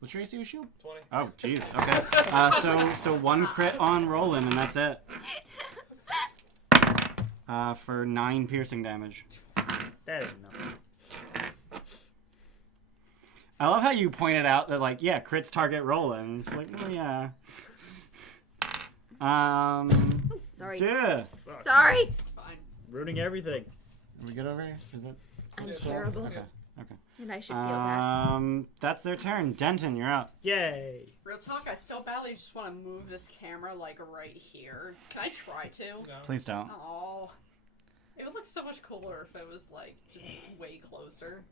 What's your AC with shield? 20. Oh, jeez. Okay. So 1 crit on Roland, and that's it. For 9 piercing damage. That ain't nothing. I love how you pointed out that, like, yeah, crits target Roland. It's like, well, yeah. Sorry. Duh. Sorry. It's fine. Ruining everything. Are we good over here? Is it? I'm Yeah. terrible. Okay. And I should feel bad. That's their turn. Denton, you're up. Yay. Real talk, I so badly just want to move this camera, like, right here. Can I try to? No. Please don't. Oh. It would look so much cooler if it was, like, just way closer.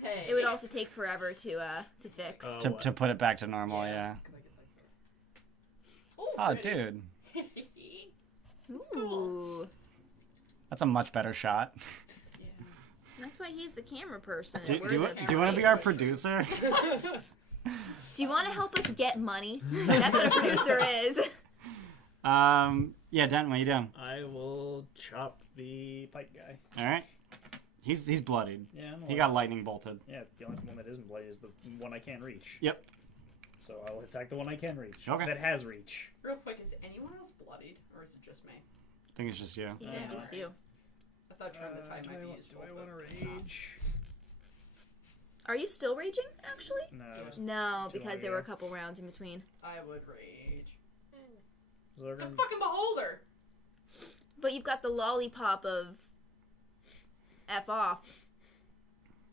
Hey. It would also take forever to fix. Oh. To put it back to normal, yeah. Oh, pretty. dude. It's cool. Ooh. That's a much better shot. Yeah. That's why he's the camera person. Do Where's you the want camera? to be our producer? Do you want to help us get money? That's what a producer is. Yeah, Denton, what are you doing? I will chop the pike guy. All right. He's bloodied. Yeah, I'm He got lightning bolted. Yeah, the only one that isn't bloody is the one I can't reach. Yep. So I'll attack the one I can reach. Okay. That has reach. Real quick, is anyone else bloodied, or is it just me? I think it's just you. Yeah, Uh, just you. I thought during the time might be useful. do I want but to it's not. rage? Are you still raging, actually? No, it was No, Too because long there were a ago. couple rounds in between. I would rage. It's a Zogrim. fucking beholder! But you've got the lollipop of F off.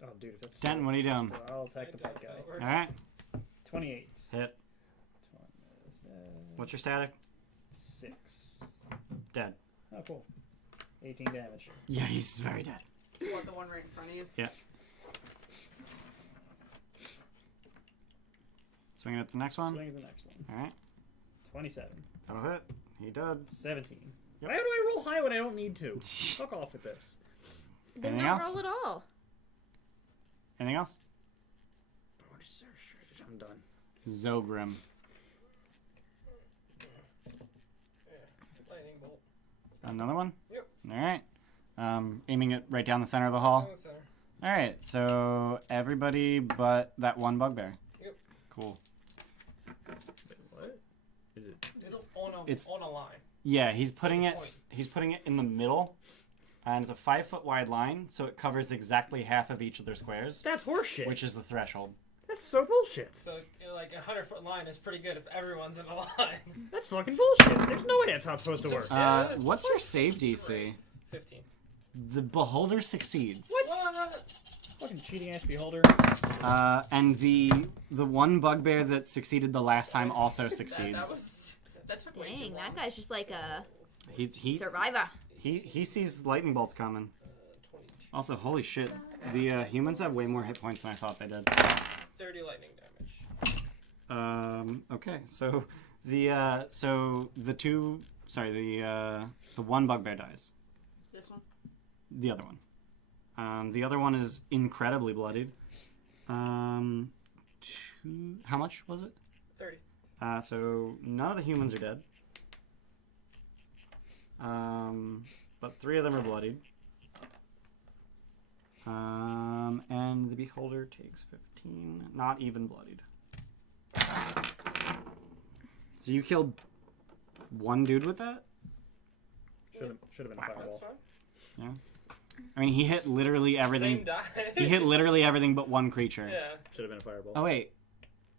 Oh, dude, if it's Denton, what are you doing? I'll attack the pike guy. All right. 28. Hit. 20, What's your static? 6. Dead. Oh, cool. 18 damage. Yeah, he's very dead. What, the one right in front of you? Yeah. Swinging at the next one. Swing at the next one. All right. 27. That'll hit. He did. 17. Yep. Why do I roll high when I don't need to? Fuck off with this. Then Anything don't else? roll at all. Anything else? I'm done. Zogrim. Lightning bolt. Another one? Yep. All right. Aiming it right down the center of the hall. On the center. All right. So everybody but that one bugbear. Yep. Cool. What? Is it? It's It's- on a line. Yeah, he's putting the it. point. He's putting it in the middle, and it's a 5-foot wide line, so it covers exactly half of each of their squares, That's horseshit. which is the threshold. That's so bullshit. So, like, a 100-foot line is pretty good if everyone's in a line. That's fucking bullshit. There's no way that's how it's supposed to work. What's your save DC? 15. The beholder succeeds. What? Fucking cheating ass beholder. And the one bugbear that succeeded the last time also succeeds. That took way too Dang, long. that guy's just like a He survivor. sees lightning bolts coming. 22. Also, holy shit, the humans have way more hit points than I thought they did. 30 lightning damage. Okay, so the one bugbear dies. This one? The other one. The other one is incredibly bloodied. 2 2. How much was it? 30. So none of the humans are dead. But 3 of them are bloodied. And the beholder takes 15, not even bloodied. So you killed 1 dude with that? Should have been a fireball. That's fine. Yeah. I mean, he hit literally everything. Same die. He hit literally everything but 1 creature. Yeah. Should have been a fireball. Oh wait,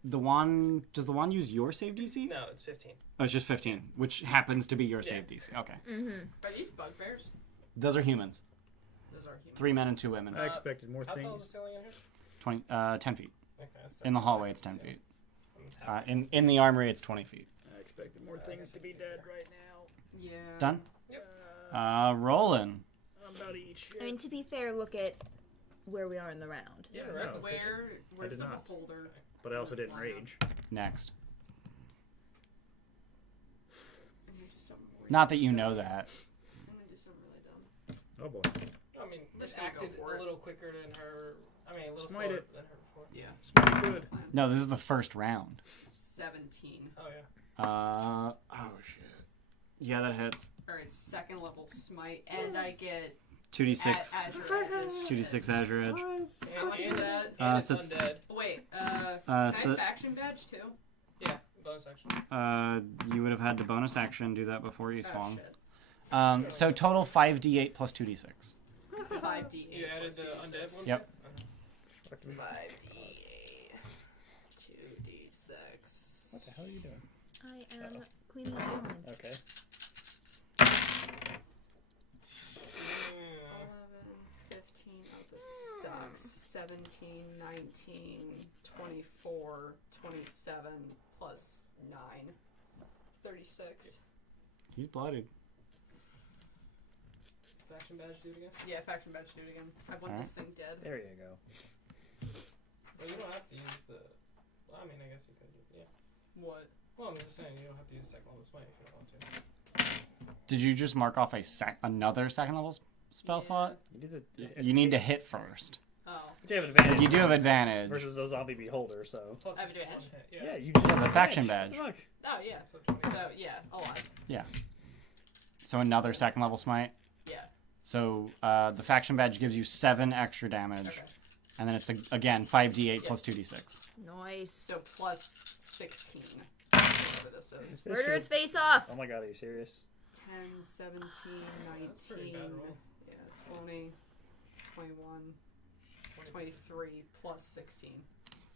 the wand does the wand use your save DC? No, it's 15. Oh, it's just 15, which happens to be your Yeah. save DC. Okay, Are these bugbears? those are humans. Those are humans. 3 men and 2 women. I expected more How tall is the things. ceiling in here? 10 feet. Okay, that's In the hallway, it's 10 feet. In the armory, it's 20 feet. I expected more things to be dead right now. Yeah. Done. Yep. Rolling. I'm about to eat shit. I mean, to be fair, look at where we are in the round. Yeah, I right. know. Where's did the not. beholder? But I also Let's didn't line up. rage. Next. I'm gonna do something really Not that you know that. I'm gonna do something really dumb. Oh boy. I mean, Just it gonna go acted for a it. little quicker than her. I mean, a little Smite slower it. than her before. Yeah. Good. No, this is the first round. 17. Oh, yeah. Oh shit. Yeah, that hits. Alright, 2nd level smite, and I get 2d6. Azure Edges. 2d6 Azure Edge. How much is that? And so it's it's- undead. Wait, can I faction badge too? Yeah, bonus action. You would have had to bonus action do that before you Oh swung. shit. So total 5d8 plus 2d6. 5d8. You added the plus undead one? Yep. Okay. 5d8. 2d6. What the hell are you doing? I am cleaning up your lines. Okay. 11, 15, oh, this sucks. 17, 19, 24, 27, plus 9. 36. He's bloodied. Faction badge, do it again? Yeah, faction badge, do it again. I want Alright. this thing dead. There you go. Well, you don't have to use the. Well, I mean, I guess you could. Yeah. What? Well, I'm just saying, you don't have to use second level smite if you don't want to. Did you just mark off another second level spell Yeah. slot? You did the. You need to hit first. Oh. But you have advantage. You do have advantage. versus a zombie beholder. So. Plus, I have it's one advantage? hit. Yeah, Yeah. you just have the faction advantage. badge. What the fuck? Oh, yeah. So 20. So, yeah, a lot. So another second level smite. Yeah. So the faction badge gives you 7 extra damage, Okay. and then it's again 5d8 plus 2d6. Nice. So, plus 16. Whatever this is. Murderous face off. Oh my god, are you serious? 10, 17, That's pretty 19. bad rolls. Yeah, 20, 21, 23, plus 16.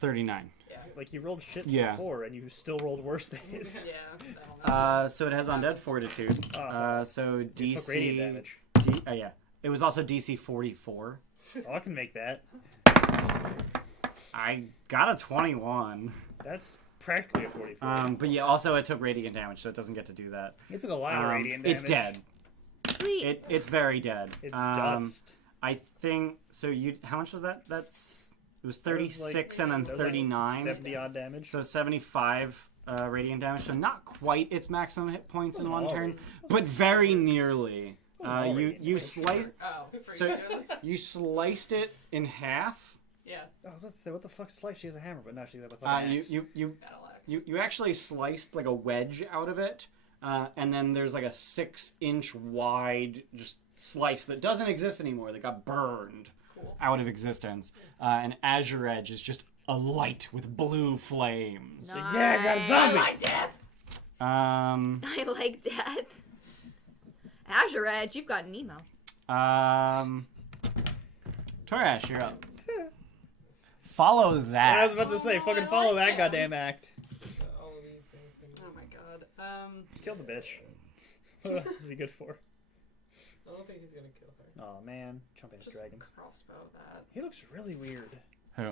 39. Yeah. Like you rolled shit Yeah. before, and you still rolled worse than it. Yeah, I don't know. So it has undead fortitude. So It DC. took radiant damage. Yeah. It was also DC 44. Oh, I can make that. I got a 21. That's practically a 44. But yeah, also it took radiant damage, so it doesn't get to do that. It's a lot of radiant damage. It's dead. Sweet. It's very dead. It's dust. I think so. How much was that? It was 36 like- and then That was like 39. 70 odd damage. So 75 radiant damage. So not quite its maximum hit points in one all turn, radiant. but very nearly. all You radiant. you slice Oh, for So- you? you sliced it in half. Yeah, Oh, let's say, what the fuck slice? She has a hammer, but now she's got a You axe. battle axe. you actually sliced like a wedge out of it, and then there's like a 6-inch wide just slice that doesn't exist anymore. That got burned Cool. out of existence. And Azure Edge is just alight with blue flames. Nice. Yeah, I got a zombie. My death! I like death. Azure Edge, you've got an emo. Torash, you're up. Follow that. I was about to say, fucking follow that goddamn act. All of these things can be. Oh my god. Kill the bitch. What else is he good for? I don't think he's gonna kill her. Oh man, jumping at Just dragons. crossbow that. He looks really weird. Who?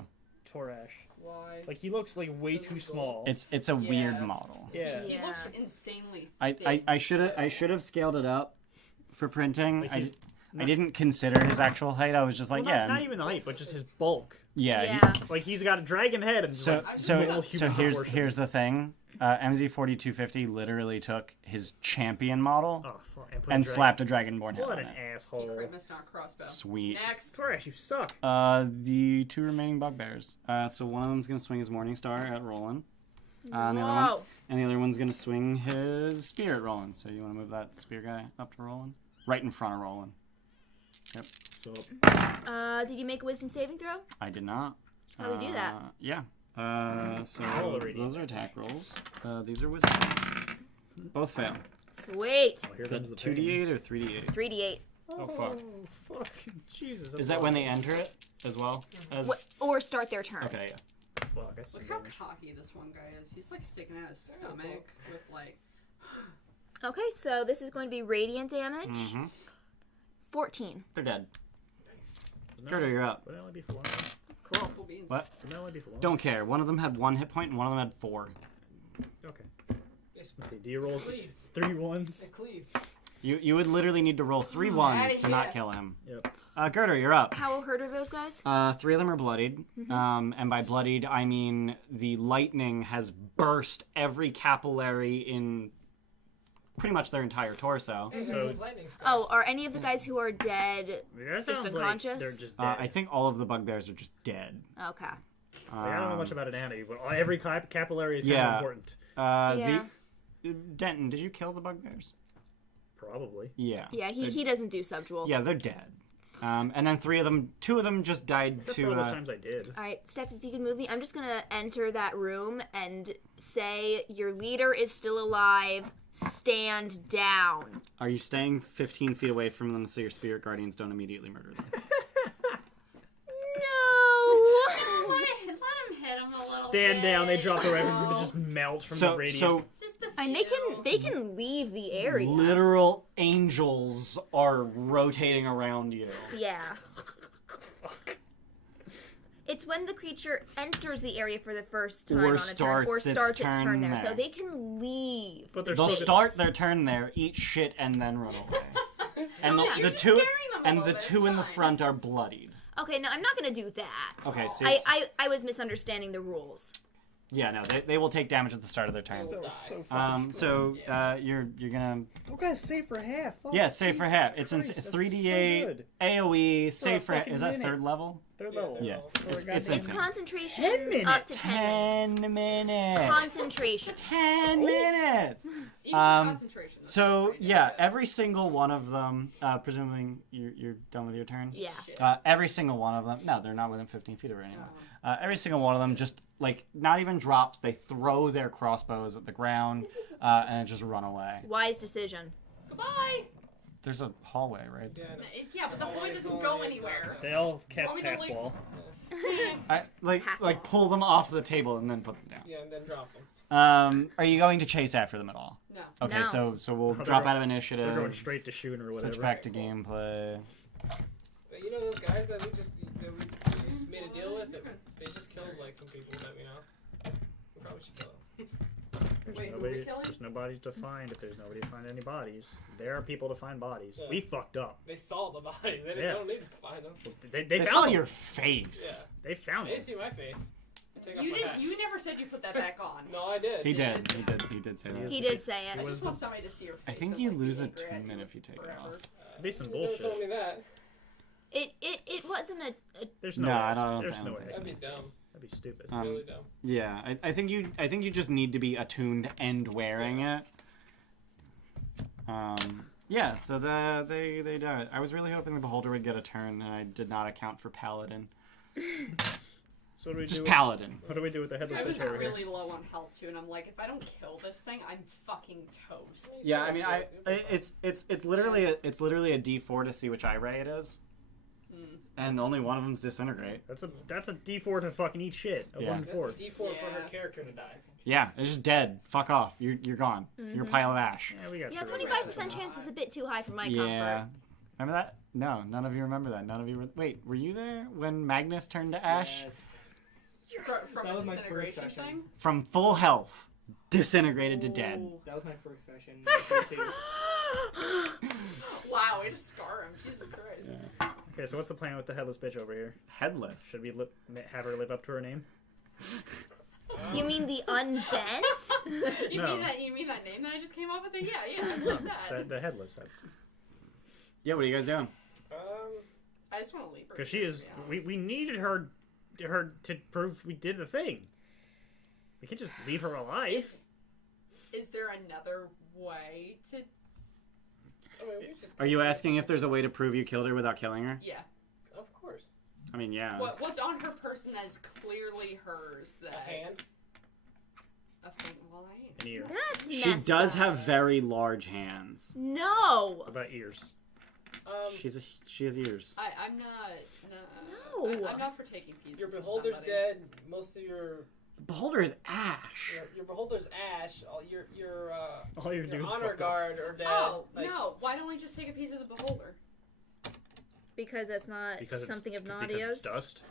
Torash. Why? Like he looks like way too small. It's a weird model. Yeah. He Yeah. looks insanely I thick, should have scaled it up for printing. Like I he's- didn't consider his actual height. I was just like, Well, yeah, not even the height, but just his bulk. yeah. Yeah. Like he's got a dragon head and So like, so little so human here's proportions. here's the thing. MZ4250 literally took his champion model Oh, fuck. And, put a and dragon- slapped a dragonborn head What on an it. asshole. Crit miss, not crossbow. Sweet. Next. Trash, you suck. The 2 remaining bugbears. So one of them's gonna swing his Morningstar at Roland. Whoa. And the other one's gonna swing his spear at Roland. So you want to move that spear guy up to Roland, right in front of Roland. Yep. So, Did you make a wisdom saving throw? I did not. How do we do that? Yeah. So Already. those are attack rolls. These are wisdom. Both fail. Sweet. oh, here Is that comes the pain. 2d8 or 3d8? 3d8. Oh fuck. Fuck. Jesus. Is that when they enter it as well? As... Or start their turn. Okay, yeah. Fuck, that's some Look how damage. cocky this one guy is. He's like sticking out his stomach with like. Okay, so this is going to be radiant damage. Mm-hmm. 14. They're dead. Wouldn't Gerda, that- you're up. Wouldn't that only be for one? Cool. Cool beans. What? Wouldn't that only be for one? Don't care. One of them had 1 hit point and one of them had 4. Okay. It's Let's see. Do you roll cleaved. 3 ones? It cleaved. You would literally need to roll 3 ones to not idea. kill him. Yep. Gerda, you're up. How hurt are those guys? 3 of them are bloodied. And by bloodied, I mean the lightning has burst every capillary in pretty much their entire torso. Hey, So- those lightning Oh, stars. are any of the guys who are dead? That sounds like unconscious? they're just dead. I think all of the bugbears are just dead. Okay. Like, I don't know much about anatomy, but every capillary is kind Yeah. of important. Yeah. Denton, did you kill the bugbears? Probably. Yeah. Yeah, he doesn't do subdual. Yeah, they're dead. And then 2 of them just died Except to. for all those times I did. All right, Steph, if you can move me, I'm just going to enter that room and say your leader is still alive. Stand down. Are you staying 15 feet away from them so your spirit guardians don't immediately murder them? No. Let him hit him a little Stand down. They bit. drop the weapons and they just melt from the So, radiant. so Just a And few. they can leave the area. literal angels are rotating around you. Yeah. It's when the creature enters the area for the first time Or on a turn, or starts its starts its turn turn there. So there. they can leave. But they're They'll still start their turn there, eat shit, and then run away. And Yeah, the you're just two scaring them a and little the bit, 2 in the it's fine. front are bloodied. Okay, no, I'm not gonna do that. Okay, so I was misunderstanding the rules. yeah, no, they will take damage at the start of their turn. Will die. So fucking So you're gonna You guys save for half. Oh, yeah, save for half. Jesus It's in Christ, that's 3d8 so good. AOE. Save for fucking is that minute. 3rd level? Third level. Yeah, For a it's goddamn- It's insane. concentration 10 up to minutes. 10 minutes. 10 minutes. Concentration. 10 minutes. Even Um, concentration. that's So pretty yeah, good. every single one of them, presuming you're done with your turn. Yeah. Shit. Every single one of them. No, they're not within 15 feet of her anymore. Every single one of them just like not even drops. They throw their crossbows at the ground and just run away. Wise decision. Goodbye. There's a hallway, right? Yeah, I know. Yeah, but the hallway doesn't go anywhere. They all cast Want me to, pass like- wall. I like Hassle. pull them off the table and then put them down. Yeah, and then drop them. Are you going to chase after them at all? No. Okay, No. so we'll They're drop go- out of They're initiative. going straight to shooting or whatever. Switch back to gameplay. But you know those guys that we just made a deal with? That they just killed like some people that we know. We probably should kill them. Wait, who are we killing? There's nobody to find if there's nobody to find any bodies. There are people to find bodies. Yeah. We fucked up. They saw the bodies. They Yeah. don't need to find them. They They found saw them. your face. Yeah. They found They it. see my face. Take off You my didn't. hat. You never said you put that back on. No, I did. He did. He did say that. He did say I it. just want somebody to see your face. I think and, you like, be lose a angry at attunement you if you take it forever. off. Be some You never bullshit. told me that. It wasn't a There's no No, way. I don't There's think no so. way. That'd be dumb. That'd be stupid. Really dumb. Yeah, I think you just need to be attuned and wearing it. Yeah, so they died. I was really hoping the Beholder would get a turn, and I did not account for Paladin. So what do we Just do? Paladin. What do we do with the I headless was bitch over here? really low on health too, and I'm like, if I don't kill this thing, I'm fucking toast. Yeah, I mean, it's literally a D4 to see which eye ray it is, and only one of them's disintegrate. That's a D4 to fucking eat shit. A Yeah. 1 That's 4. a D4 for her Yeah. character to die. Yeah, it's just dead. Fuck off. You're gone. You're a pile of ash. Yeah, we got yeah. through 25% chance is a bit too high for my Yeah. comfort. Remember that? No, none of you remember that. None of you were. Wait, were you there when Magnus turned to ash? From That a was my first disintegration session. thing? From full health, disintegrated to dead. Ooh. That was my first session. Wow, way to scar him. Jesus Christ. Okay, so what's the plan with the headless bitch over here? Headless. Should we have her live up to her name? You mean the unbent? You No. mean that name that I just came up with? Yeah, I love that. The headless heads. Yeah, what are you guys doing? I just want to leave her. Because she is. to be honest. We needed her to prove we did the thing. We can't just leave her alive. Is there another way to? I mean, we just Are you asking if there's a way to prove you killed her without killing her? Yeah. Of course. I mean, yeah. What's on her person that is clearly hers? That A hand. A thing. Well, I am. An ear. That's She messed does up. have very large hands. No. What about ears? She has ears. I'm not. No. I'm not for taking pieces. Your of beholder's somebody. dead. Most of your Beholder is ash. your beholder's ash. All your All your dudes honor fucked guard are dead. Oh Like, no! Why don't we just take a piece of the beholder? Because that's not Because something of because Nadia's. it's dust.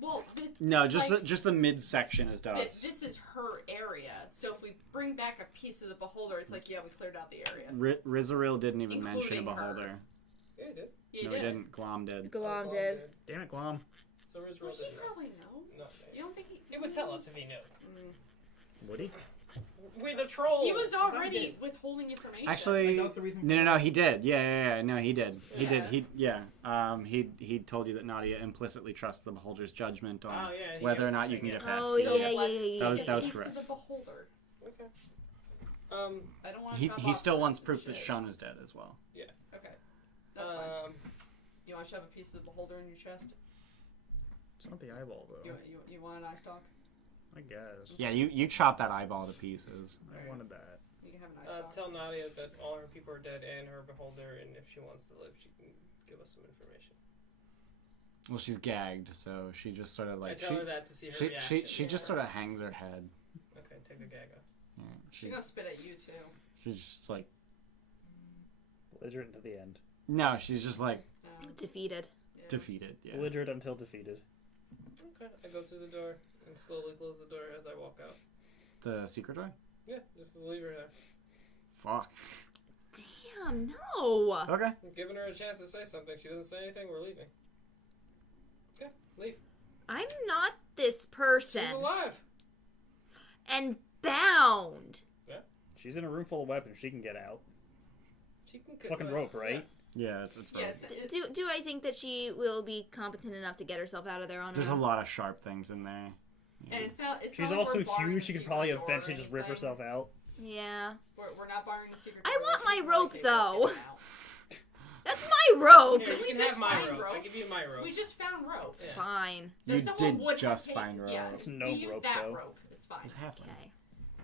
Well, No, just like, the midsection is dust. This is her area. So if we bring back a piece of the beholder, it's like, yeah, we cleared out the area. Riza'rel didn't even mention a Including her. beholder. Yeah, he did. You No, he did. didn't. Glom did. Glom Oh, did. Damn it, Glom. So Well, Riza'rel he didn't know. probably knows. No, You don't think he? He would tell us if he knew. Would he? We're the trolls. He was already withholding information. Actually, Like, that's the reason no, he did. Yeah. No, he did. He Yeah. did. He told you that Nadia implicitly trusts the beholder's judgment on Oh, yeah, he whether or gets to not you take can it. get past. Oh, the- So yeah, let's yeah, take That was- a that was piece correct. of the beholder. Okay. I don't want to. He still wants proof that Sean is dead as well. Okay, that's fine. You want to shove a piece of the beholder in your chest? It's not the eyeball though. You want an eye stalk? I guess. Yeah, you chop that eyeball to pieces. I wanted that. You can have an eye stalk. Tell Nadia that all her people are dead and her beholder, and if she wants to live, she can give us some information. Well, she's gagged, so she just sort of I like tell her that to see her reaction. she just sort of hangs her head. Okay, take the gag off. Yeah, She's gonna spit at you too. she's just like Belligerent to the end. no, she's just like Defeated. Yeah. defeated. Yeah. Belligerent until defeated. Okay, I go through the door and slowly close the door as I walk out. The secret door. Yeah, just leave her there. Fuck. Damn, no. Okay. I'm giving her a chance to say something. She doesn't say anything, we're leaving. Yeah, leave. I'm not this person. She's alive. And bound. She's in a room full of weapons. She can get out. She can It's fucking rope, right? Yeah, it's right. Yes. Do I think that she will be competent enough to get herself out of there on There's her a own? lot of sharp things in there. Yeah. And it's not. It's She's not like also we're barring huge. the She could secret probably door or eventually just rip anything. herself out. Yeah. We're not barring the secret. I door. want She's my really rope, capable of though. getting out. That's my rope. Here, we you can just have my find rope. rope? I give you my rope. We just found rope. Yeah. Fine. You Someone did would have just taken- find rope. Yeah, It's no we used rope, that though. rope. It's fine. It's halfling. Okay.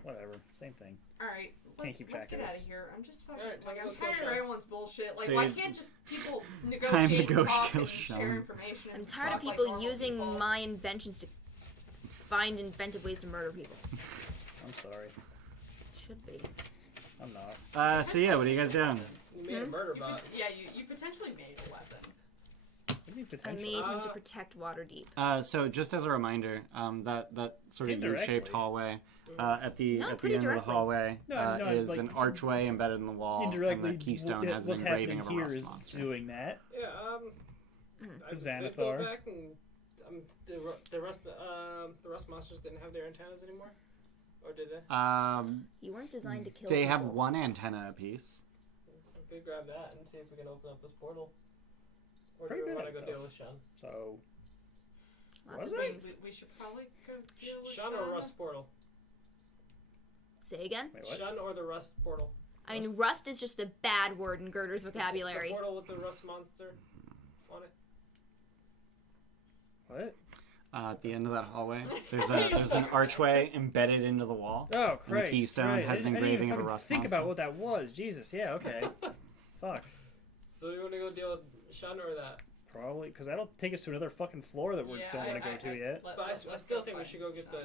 Whatever. Same thing. All right. Can't keep Let's track get of out this. of here. I'm just fucking All right, like time I'm to go tired kill of Sean. everyone's bullshit. Like So why you- can't just people Time to negotiate go and talk kill and share Sean. information? I'm and tired of talk like people normal using people? my inventions to find inventive ways to murder people. I'm sorry. Should be. I'm not. So yeah, what are you guys doing? You made a murder You bot. you potentially made a weapon. What do you mean I potential? made him to protect Waterdeep. So just as a reminder, that sort of Indirectly. U-shaped hallway at the No, at the pretty end of the directly. hallway No, is like, an archway embedded in the wall, Indirectly, and the keystone has an what's engraving happening of a here rust is monster. doing that. Yeah, I Xanathar. flew back and the rust monsters didn't have their antennas anymore, or did they? You weren't designed to kill They people. have one antenna apiece. We could grab that and see if we can open up this portal. Or Pretty do we good want to at go it, deal with Sean? So Lots Was of it? things. We should probably go deal with Sean or Rust portal? Say again? wait, what? Shun or the Rust portal? I mean, rust is just a bad word in Girder's The vocabulary. portal with the Rust monster on it. What? At the end of that hallway, there's an archway embedded into the wall. Oh, And the Christ! keystone right. has an I didn't engraving even of a fucking rust think monster. about what that was. Jesus, yeah, okay. Fuck. So you want to go deal with Shun or that? Probably, because that'll take us to another fucking floor that we don't want to go to yet. But I still think we should go get the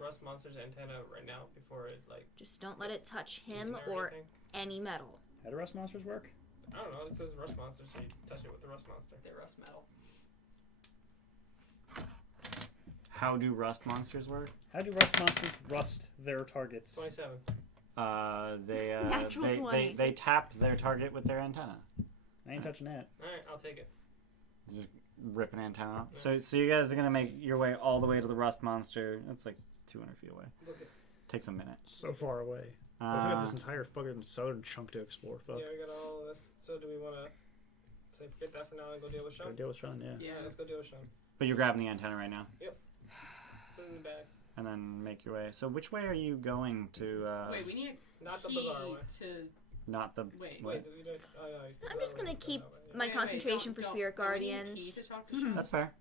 Rust monster's antenna right now before it like. Just don't let it touch him eaten or anything. any metal. How do rust monsters work? I don't know. It says Rust monster, so you touch it with the Rust monster. They rust metal. How do rust monsters work? How do rust monsters rust their targets? 27. Natural 20. They tap their target with their antenna. I ain't touching that. All right, I'll take it. Just rip an antenna off. So you guys are gonna make your way all the way to the rust monster. That's like 200 feet away. Look at, Takes a minute. So far away. I have Uh, this entire fucking southern chunk to explore. Fuck. yeah, we got all of this. So do we want to say forget that for now and go deal with Go Sean? deal with Sean, yeah. Yeah. Let's go deal with Sean. but you're grabbing the antenna right now, Put it in the bag. and then make your way. So which way are you going to? Wait, we need a Not the key bizarre way. to. Not the. Wait. What? Wait, we don't, oh, no, I'm just gonna keep my Wait, concentration don't- for don't- spirit don't we need a guardians. key to talk to Sean? That's fair.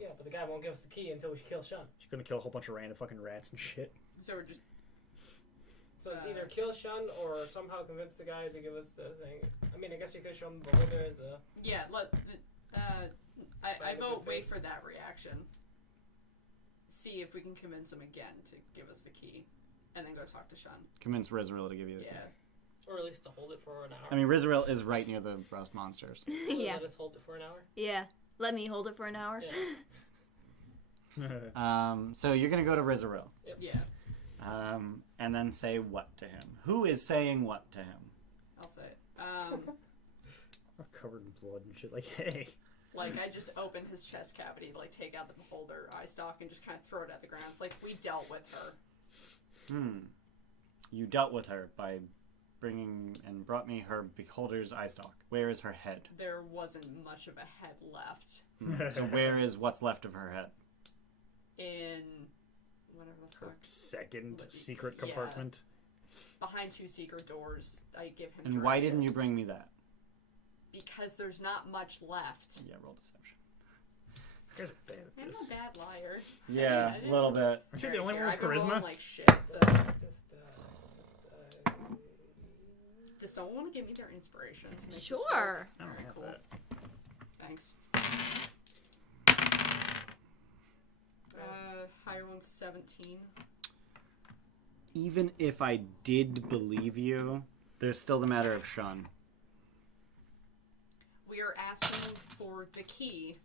Yeah, but the guy won't give us the key until we kill Sean. She's gonna kill a whole bunch of random fucking rats and shit. So we're just. So it's either kill Sean or somehow convince the guy to give us the thing. I mean, I guess you could show him the beholder as a. Yeah, I Sign of vote good wait faith. for that reaction. See if we can convince him again to give us the key, and then go talk to Sean. Convince Riza'rel to give you the key. Yeah. Or at least to hold it for an hour. I mean, Riza'rel is right near the rust monsters. Yeah. Let us hold it for an hour. Yeah. Let me hold it for an hour. Yeah. So you're gonna go to Riza'rel, Yeah, and then say what to him? Who is saying what to him? I'll say it. I'm covered in blood and shit. Like, hey. Like, I just open his chest cavity, like, take out the beholder eye stalk, and just kind of throw it at the ground. It's like, we dealt with her. You dealt with her by bringing and brought me her beholder's eye stalk. Where is her head? There wasn't much of a head left So where is what's left of her head? in whatever the Her fuck. second Like, secret yeah. compartment. Behind 2 secret doors, I give him And why didn't you directions. bring me that? Because there's not much left. Yeah, roll deception. You guys are bad at I'm this. a bad liar. Yeah, I a little bit. Aren't you the only one with I've been rolling charisma? like shit, so. Does someone want to give me their inspiration? To make this Sure. work? I don't Alright, have cool. that. Thanks. Higher one's 17. Even if I did believe you, there's still the matter of Shun. We are asking for the key.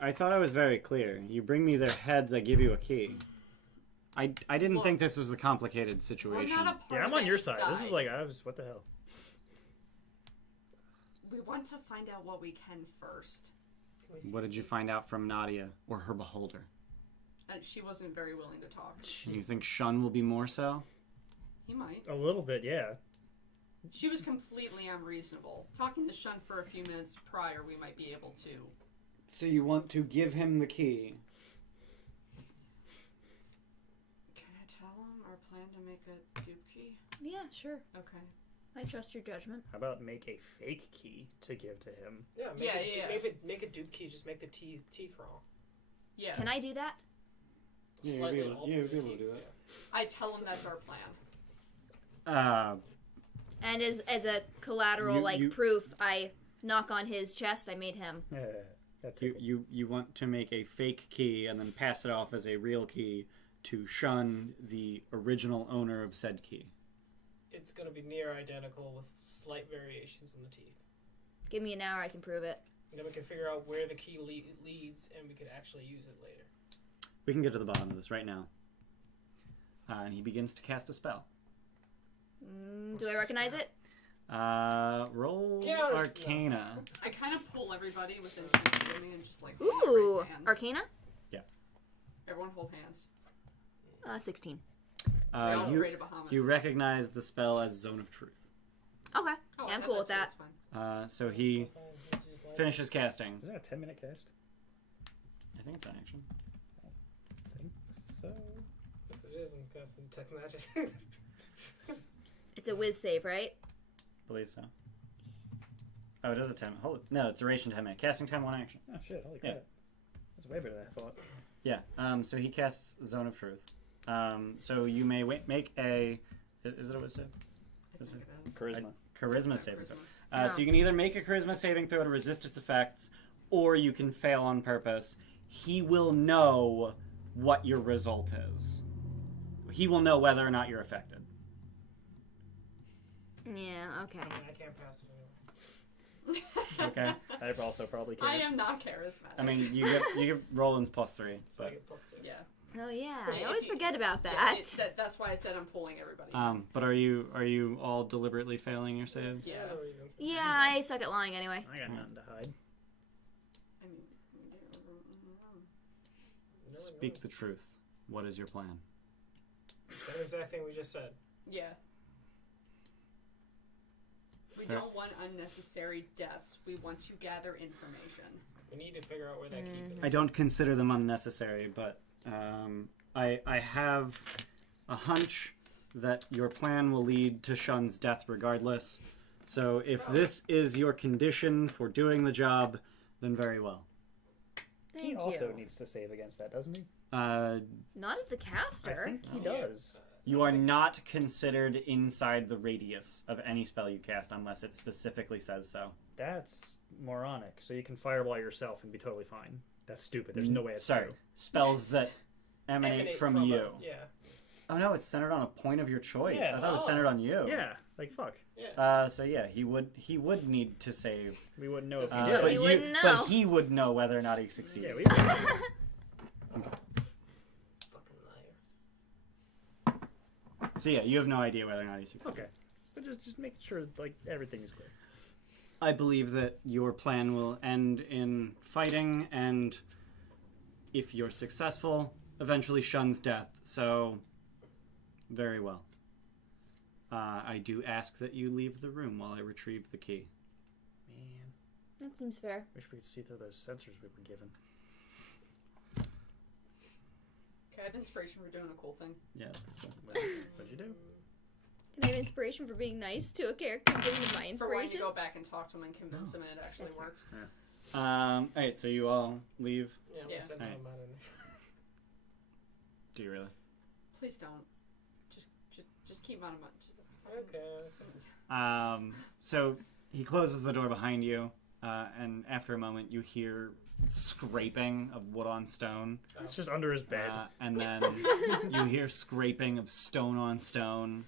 I thought I was very clear. You bring me their heads, I give you a key. I didn't Look, think this was a complicated We're situation. not a part Yeah, I'm of on your any side. This is like, what the hell? We want to find out what we can first. What did you find out from Nadia or her beholder? And she wasn't very willing to talk. You think Shun will be more so? He might. A little bit, yeah. She was completely unreasonable. Talking to Shun for a few minutes prior, we might be able to. So you want to give him the key? Can I tell him our plan to make a dupe key? Yeah, sure. Okay. I trust your judgment. How about make a fake key to give to him? Yeah, Yeah. make a dupe key. Just make the teeth wrong. Yeah. Can I do that? Yeah, you'll Slightly be able- alter yeah, you'll the be able to teeth, do it. I tell him that's our plan. And as a collateral, You- proof, I knock on his chest. I made him. That you, took you want to make a fake key and then pass it off as a real key to Shun, the original owner of said key. It's gonna be near identical with slight variations in the teeth. Give me an hour. I can prove it. And then we can figure out where the key leads, and we could actually use it later. We can get to the bottom of this right now. And he begins to cast a spell. Do I recognize it? Roll Counter- Arcana. I kind of pull everybody within 2 feet of me and just like Ooh, raise hands. Arcana. Everyone hold hands. 16. We're all You, afraid of Bahamut. you recognize the spell as Zone of Truth. Okay. Oh, Yeah, I'm I cool have with that. too, it's fine. So he finishes casting. Is that a 10-minute cast? I think it's an action. I think so. If it is, I'm casting Tech Magic. It's a whiz save, right? Believe so. Oh, it is a 10. Hold it. No, it's duration 10 minutes. Casting time, 1 action. Oh shit! Holy Yeah. crap! That's way better than I thought. Yeah. So he casts Zone of Truth. So you may make a. Is it a wisdom? I think it is. Charisma. Charisma saving throw. Charisma. So you can either make a charisma saving throw to resist its effects, or you can fail on purpose. He will know what your result is. He will know whether or not you're affected. Yeah. Okay. I can't pass it anyway. Okay. I also probably I can't. am not charismatic. I mean, you get Roland's +3. So I But, get +2. yeah. Oh yeah. Wait, I always if you- forget about Yeah, that. that's why I said I'm pulling everybody. but are you all deliberately failing your saves? Yeah. Or even- Yeah, I suck at lying anyway. I got nothing to hide. I mean, Speak the truth. What is your plan? Same exact thing we just said. Yeah. We don't want unnecessary deaths. We want to gather information. We need to figure out where that key is. I don't consider them unnecessary, but I have a hunch that your plan will lead to Shun's death regardless. So if this is your condition for doing the job, then very well. Thank He also you. needs to save against that, doesn't he? Not as the I caster. think he does. You are not considered inside the radius of any spell you cast unless it specifically says so. That's moronic. So you can fireball yourself and be totally fine. That's stupid. There's no way it's Sorry. true. Spells that emanate from you. Yeah. Oh no, it's centered on a point of your choice. Yeah. I thought it was centered on you. Yeah, like fuck. Yeah. So yeah, he would need to save. We wouldn't know if he But did. we wouldn't know. But he would know whether or not he succeeds. Yeah, we would. Fucking liar. So yeah, you have no idea whether or not he succeeds. Okay, but just making sure like everything is clear. I believe that your plan will end in fighting, and if you're successful, eventually Shun's death. So, very well. I do ask that you leave the room while I retrieve the key. Man, That seems fair. wish we could see through those sensors we were given. Okay, I have inspiration for doing a cool thing. Yeah. What'd you do? Can I have inspiration for being nice to a character and giving him my For wanting to inspiration? go back and talk to him and convince him it actually That's worked. Alright, so you all leave. Yeah, Yeah. we sent Alright. him out in there. Do you really? Please don't. Just keep him out of my. Okay. So he closes the door behind you, and after a moment you hear scraping of wood on stone. It's just under his bed. And then you hear scraping of stone on stone,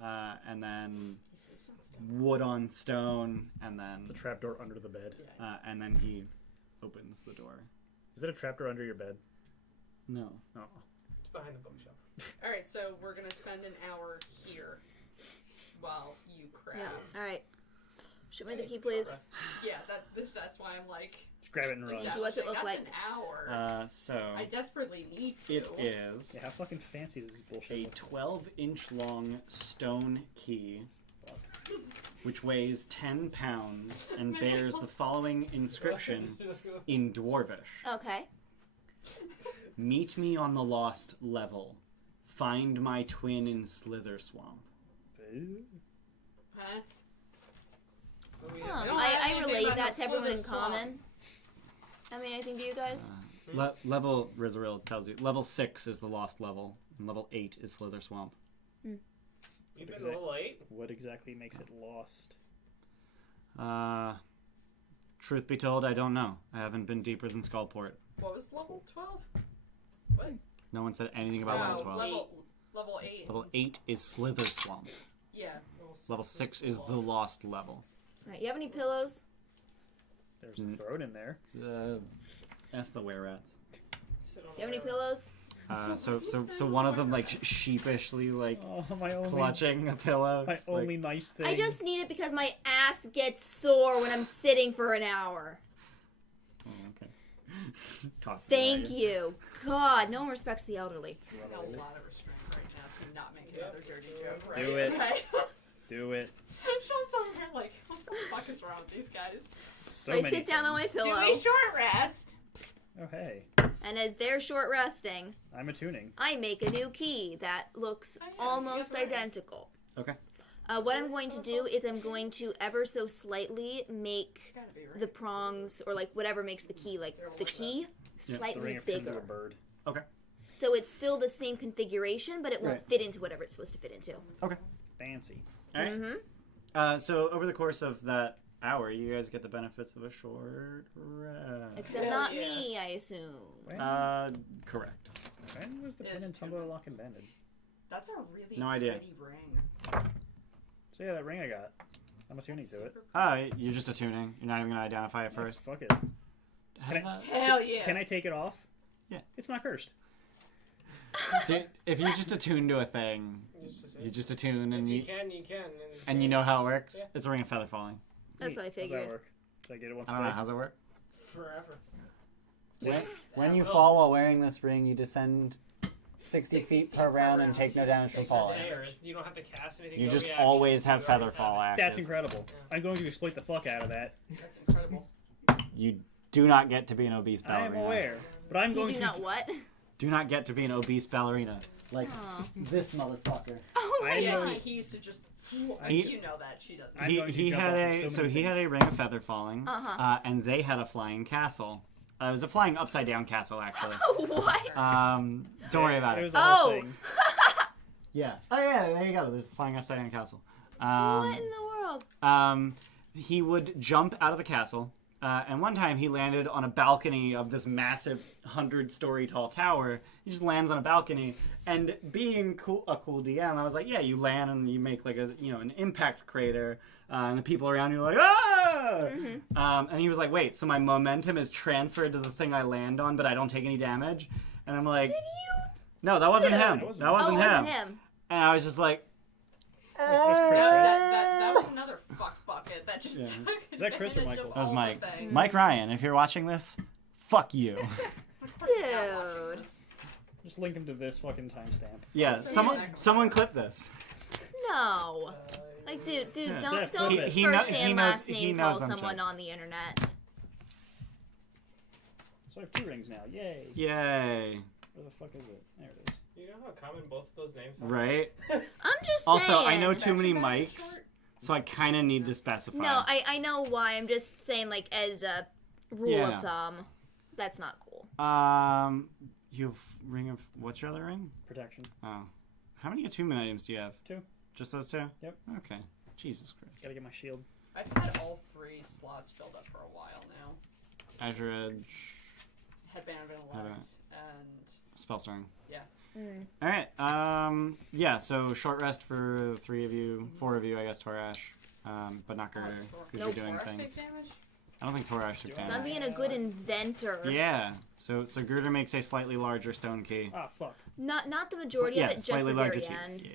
and then He sleeps on stone. wood on stone, and then It's a trapdoor under the bed. Yeah. and then he opens the door. Is it a trapdoor under your bed? No. Oh. It's behind the bookshelf. All right, so we're gonna spend an hour here while you craft. Yeah. All right. Show me the key, please. Yeah, that's why I'm like. Just grab it and run. establishing What's it look that's like? An hour. So I desperately need to. it is Yeah, how fucking fancy does this bullshit a look? 12-inch long stone key, which weighs 10 pounds and bears the following inscription in Dwarvish. Okay. Meet me on the lost level. Find my twin in Slither Swamp. Huh? Huh. don't have I anything relate about that to no everyone in slither swamp. common. I mean, anything to you guys? Level Riza'rel tells you level 6 is the lost level, and level 8 is Slither Swamp. You've been a little late. What exactly makes it lost? Truth be told, I don't know. I haven't been deeper than Skullport. What was level 12? What? No one said anything about level 12. Level 8. Level 8 is Slither Swamp. Yeah. Level 6 is the lost level. All right. You have any pillows? There's a throat in there. Ask the were-rats. Sit on You have any the- pillows? So one of them like sheepishly like Oh, my only, clutching a pillow. my just, like, only nice thing. I just need it because my ass gets sore when I'm sitting for an hour. oh, okay. Talk to Thank you. you. God, no one respects the elderly. I got a lot of restraint right now to not make another dirty joke, right? Do it. Okay. Do it. I'm so here like, what the fuck is wrong with these guys? So I many sit down on my things. pillow, Do a short rest. Oh, hey. and as they're short resting, I'm attuning. I make a new key that looks Oh, yeah, almost you guys are right. identical. Okay. What I'm going to do is I'm going to ever so slightly make It's gotta be right. the prongs or like whatever makes the key, like the key, The slightly ring of turned to a bigger. bird. Okay. So it's still the same configuration, but it won't Right. fit into whatever it's supposed to fit into. Okay. Fancy. All right. Mm-hmm. So over the course of that hour, you guys get the benefits of a short rest. Except Hell not yeah. me, I assume. When, Correct. when was the Yes, pin and it's tumbler lock invented? That's a really No idea. pretty ring. So yeah, that ring I got. I'm attuning to it. Super Hi, you're just attuning. You're not even gonna identify it Oh, first. fuck it. How's I- that? Hell yeah. Can I take it off? Yeah. It's not cursed. Dude, if you just attune to a thing, you just attune and If you you can, you can. and you know how it works. Yeah. It's a ring of feather falling. That's Neat. what I How's that figured. work? Did I get it once I don't know. today? How's it work? Forever. When you fall while wearing this ring, you descend 60 feet per round and take no damage from falling. You don't have to cast anything. You no just reaction. always have You always feather fall it. active. That's incredible. I'm going to exploit the fuck out of that. That's incredible. You do not get to be an obese I ballerina. am aware, but I'm You going do to. not what? Do not get to be an obese ballerina. Like Aw. this motherfucker. Oh my I Yeah, know- god. he used to just. He- You know that she doesn't. I'm going to He jump had off a of so many he had a things. ring of feather falling, Uh-huh. and they had a flying castle. It was a flying upside down castle actually. What? Don't worry about It it. was a whole Oh. thing. Yeah. Oh yeah. There you go. There's a flying upside down castle. What in the world? He would jump out of the castle, and one time he landed on a balcony of this massive 100-story tall tower. He just lands on a balcony, and being a cool DM, I was like, yeah, you land and you make like an impact crater, and the people around you are like, ah! And he was like, wait, so my momentum is transferred to the thing I land on, but I don't take any damage? And I'm like, Did you? no, that wasn't Dude. him. That wasn't- That wasn't Oh, it him. wasn't him. And I was just like, That's Chris, right? That was another fuck bucket that just Yeah. took Is that Chris or advantage Michael? of that was all Mike. the things. Mike Ryan, if you're watching this, fuck you. Of course he's not watching Dude. this. Just link him to this fucking timestamp. Yeah, someone clip this. No. Like, dude, Yeah. don't He first he and knows- last he name knows call I'm someone joking. on the internet. So I have 2 rings now. Yay. Yay. Where the fuck is it? There it is. You know how common both of those names are? Right? I'm just saying. Also, I know too many Imagine that in mics, short. so I kind of need to specify. No, I know why. I'm just saying, like, as a rule Yeah. of thumb, that's not cool. You've ring of... What's your other ring? Protection. Oh. How many attunement items do you have? 2. Just those 2? Yep. Okay. Jesus Christ. Gotta get my shield. I've had all 3 slots filled up for a while now. Azure Edge, Headband of Intellect Headband. and Spellstorm. Mm. Alright, yeah, so short rest for the 3 of you, 4 of you, I guess, Torash. But not Gerder, because Nope. you're doing Torash take things. damage? I don't think Torash took So So I'm damage. being a good inventor. Yeah, so Gerder makes a slightly larger stone key. Ah, fuck. Not the majority yeah, of it, just slightly the larger very teeth. end. Yeah.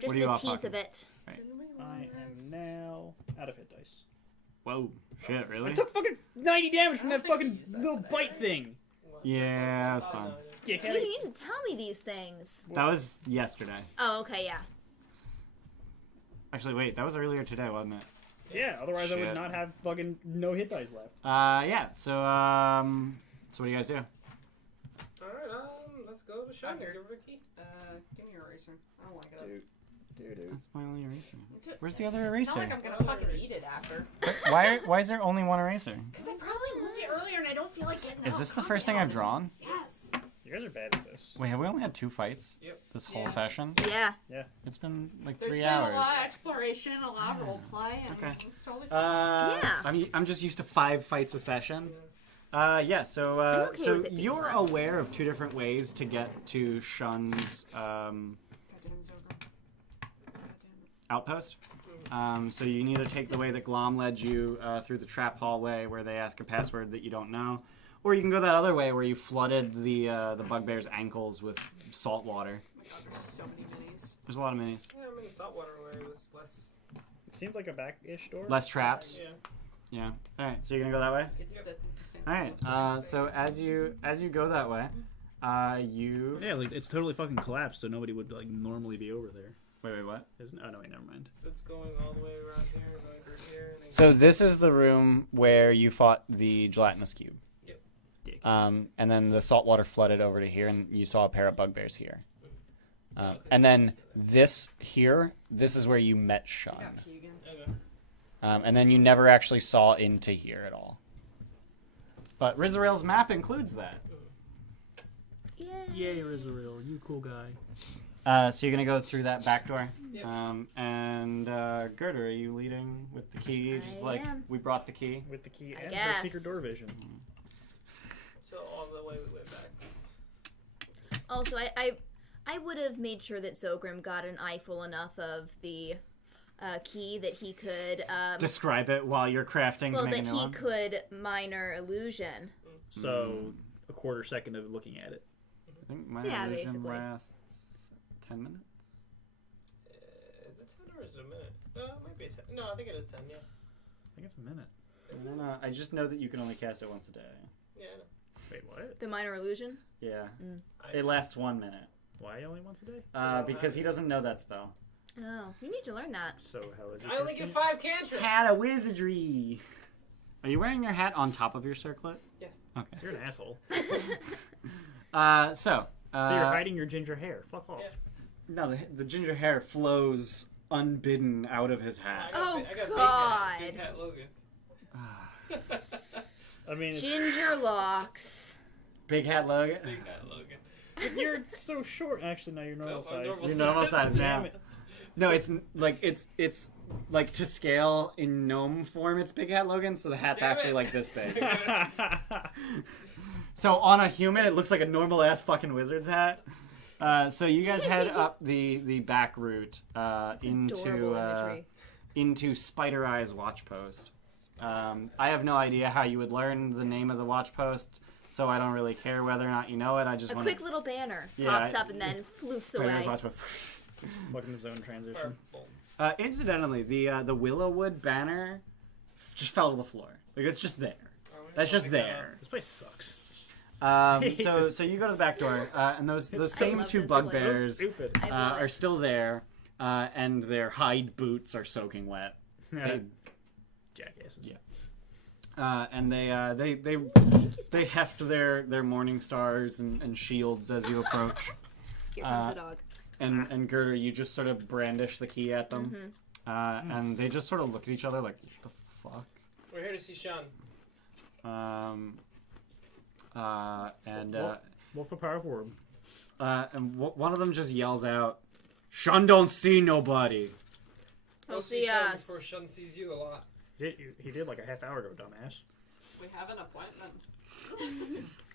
Just What are the you all teeth fucking? of it. Didn't we I run am this? now out of hit dice. Whoa, shit, really? I took fucking 90 damage from I that don't think fucking you used that little today, bite right? thing. Yeah, that's Oh, fine. no, Dickhead. Dude, you need to tell me these things. That was yesterday. Oh, okay, yeah. Actually, wait, that was earlier today, wasn't it? Yeah, otherwise I Shit. would not have fucking no hit dice left. Yeah, so what do you guys do? Alright, let's go to Sean. I'm here. Give her a key. Give me your eraser. I don't want to get up. Dude. That's my only eraser. Dude, Where's the other It's not eraser? like I'm gonna fucking eat it after. Why is there only one eraser? Because I probably moved it earlier and I don't feel like getting Is out. this the Calm first thing down. I've drawn? Yes. You guys are bad at this. Wait, have we only had 2 fights Yep. this whole Yeah. session? Yeah. It's been like There's 3 been hours. a lot of exploration, a lot of roleplay, and Okay. it's totally fine. Yeah. I'm just used to 5 fights a session. Yeah, so I'm okay so with it being you're less. aware of 2 different ways to get to Shun's Goddamn Zogar. Goddamn it. outpost. So you can either take the way that Glom led you through the trap hallway where they ask a password that you don't know, or you can go that other way where you flooded the bugbear's ankles with salt water. Oh my god, there's so many minis. There's a lot of minis. Yeah, I'm in the saltwater where it was less. It seemed like a back-ish door. Less traps. Yeah. Yeah. All right. So you're gonna go that way. It's the same All right. So as you go that way, you Yeah, like it's totally fucking collapsed, so nobody would like normally be over there. wait. What? Isn't? Oh no, wait, never mind. It's going all the way around here, going through here. And then So this is the room where you fought the gelatinous cube. Yep. Dick. And then the salt water flooded over to here, and you saw a pair of bugbears here. And then this here, this is where you met Shun. You got Keegan. Okay. And then you never actually saw into here at all. But Riza'rel's map includes that. Yay. Yay, Riza'rel, you cool guy. So you're gonna go through that back door. Yep. And Gerder, are you leading with the key? Just I like am. we brought the key. With the key I and guess. her secret door vision. So all the way we went back. Also, I would have made sure that Zogrim got an eyeful enough of the key that he could. Describe it while you're crafting Well, to make that a new he one. could minor illusion. So a quarter second of looking at it. I think my Yeah, illusion basically. lasts 10 minutes. Is it 10 or is it a minute? No, it might be a 10. No, I think it is 10, yeah. I think it's a minute. I don't know. I just know that you can only cast it once a day. Yeah. Wait, what? The minor illusion? Yeah. Mm. It lasts 1 minute. Why only once a day? Because he doesn't know that spell. Oh, you need to learn that. So how is it? I only get 5 cantrips. Hat of wizardry. Are you wearing your hat on top of your circlet? Yes. Okay. You're an asshole. So you're hiding your ginger hair. Fuck off. Yeah. No, the ginger hair flows unbidden out of his hat. Oh, I got God. Big Hat Logan. I mean, Ginger locks. Big hat Logan. Big Hat Logan. if you're so short. Actually, no, you're normal Nope, I'm size. normal You're normal size Damn now. it. No, it's like to scale in gnome form. It's Big Hat Logan, so the hat's Damn actually it. like this big. So on a human, it looks like a normal ass fucking wizard's hat. So you guys head up the back route Adorable imagery. into Spider Eye's watch post. I have no idea how you would learn the name of the watch post, so I don't really care whether or not you know it. I just A want quick little banner Yeah, pops up and then floofs Spider Eye's away. watch post. Fucking zone transition. Firebolt. Incidentally, the Wyllowwood banner just fell to the floor. Like it's just there. That's just there. This place sucks. So you go to the back door, and those It's same so two stupid. bugbears Stupid. I love are it. still there, and their hide boots are soaking wet. They, Jackasses. Yeah. And they heft their morning stars and shields as you approach. Here comes the dog. And Gerder, you just sort of brandish the key at them, and they just sort of look at each other like, what the fuck? We're here to see Sean. What's the power forward? One of them just yells out, "Sean don't see nobody." We'll see see Sean us. before Sean sees you a lot. He did like a half hour ago, dumbass. We have an appointment.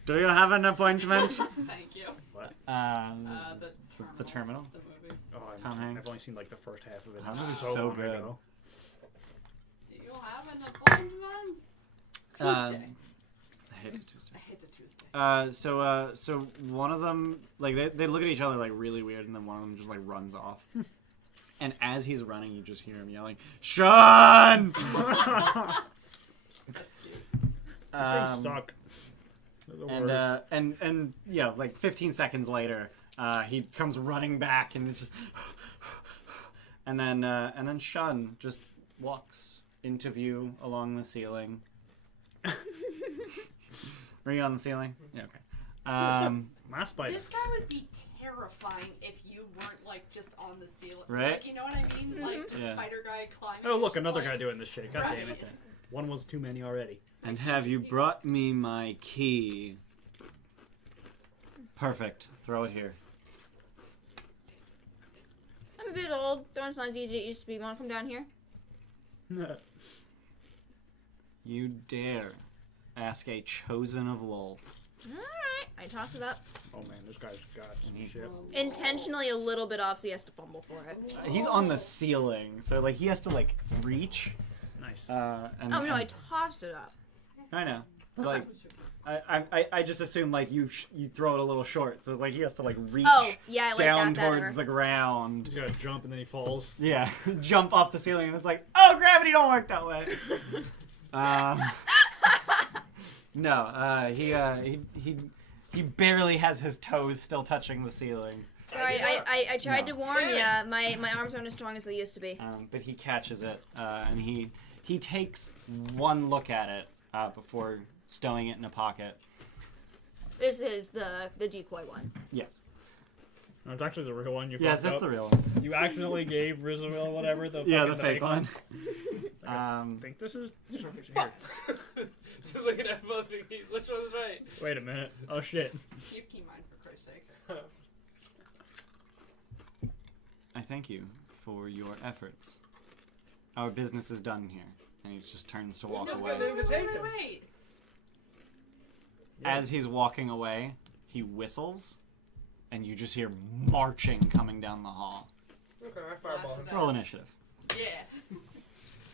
Do you have an appointment? Thank you. The Terminal. It's a movie. Oh, Tom Hanks. I've only seen like the first half of it. That movie's so long good. ago. Do you have an appointment? Tuesday. I hate it Tuesday. I hate the Tuesday. So one of them, like, they look at each other like really weird, and then one of them just like runs off. And as he's running, you just hear him yelling, "Sean!" That's cute. Stuck. And yeah, like 15 seconds later, he comes running back, and it's just, and then Shun just walks into view along the ceiling. Were you on the ceiling? Yeah, okay. My spider. This guy would be terrifying if you weren't like just on the ceiling. Right? Like, you know what I mean? Like the Yeah. spider guy climbing. Oh, look, just another like, guy doing this shit. God damn it. Right. One was too many already. And have you brought me my key? Perfect. Throw it here. I'm a bit old. Throwing's not as easy as it used to be. Want to come down here? You dare ask a chosen of Lolth. Alright. I toss it up. Oh man, this guy's got some shit. Intentionally a little bit off so he has to fumble for it. He's on the ceiling, so like he has to like reach. Nice. And, Oh no, I tossed it up. I know. But, like I just assume like you throw it a little short, so like he has to like reach Oh, yeah, I like down that better. towards the ground. He's gotta jump and then he falls. Yeah, jump off the ceiling, and it's like, oh, gravity don't work that way. No, he barely has his toes still touching the ceiling, Sorry, I tried No. to warn you. My arms aren't as strong as they used to be. but he catches it, and he takes one look at it before stowing it in a pocket. This is the decoy one. Yes. No, it's actually the real one. You Yes, fucked that's up. the real one. You accidentally gave Riza'rel whatever the Yeah, fucking the fake one. I think this is here. Just looking at both of these. Which one's right? Wait a minute. Oh shit. You key mine for Christ's sake. I thank you for your efforts. Our business is done here. And he just turns to walk He's away. got an invitation. Wait. As he's walking away, he whistles, and you just hear marching coming down the hall. Okay, I fireball. That's- Roll initiative. Yeah.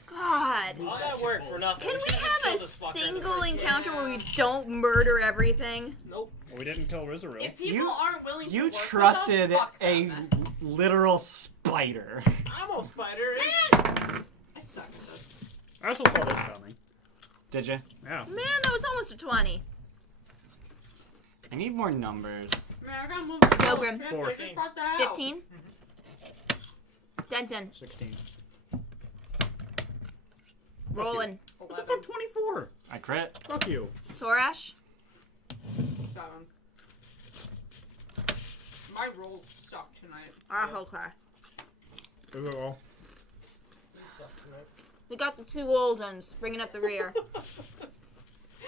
God. All that work for nothing. Can we should've just have killed a this fucker in the single first encounter game. where we don't murder everything? Nope. Well, we didn't kill Riza'rel. If people You- aren't willing to You work with us, trusted fuck a them. literal spider. I'm on spider. I suck at this. I also saw this coming. Did you? Yeah. Man, that was almost a 20. I need more numbers. Man, I gotta move this Zogrim. out. 4. They just brought that out. 15. Denton. 16. Roland. What the fuck, 24? I crit. Fuck you. Torash. 7. My rolls suck tonight. Ah, okay. Is it all? You suck tonight. We got the 2 old ones bringing up the rear.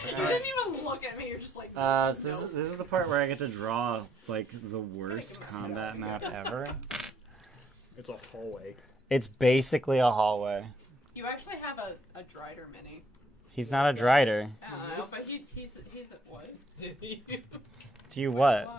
You didn't even look at me. You're just like. So this is the part where I get to draw like the worst combat map ever. It's a hallway. It's basically a hallway. You actually have a Drider mini. He's not a Drider. I don't know, but he's a what? Did you? Do you what? Why?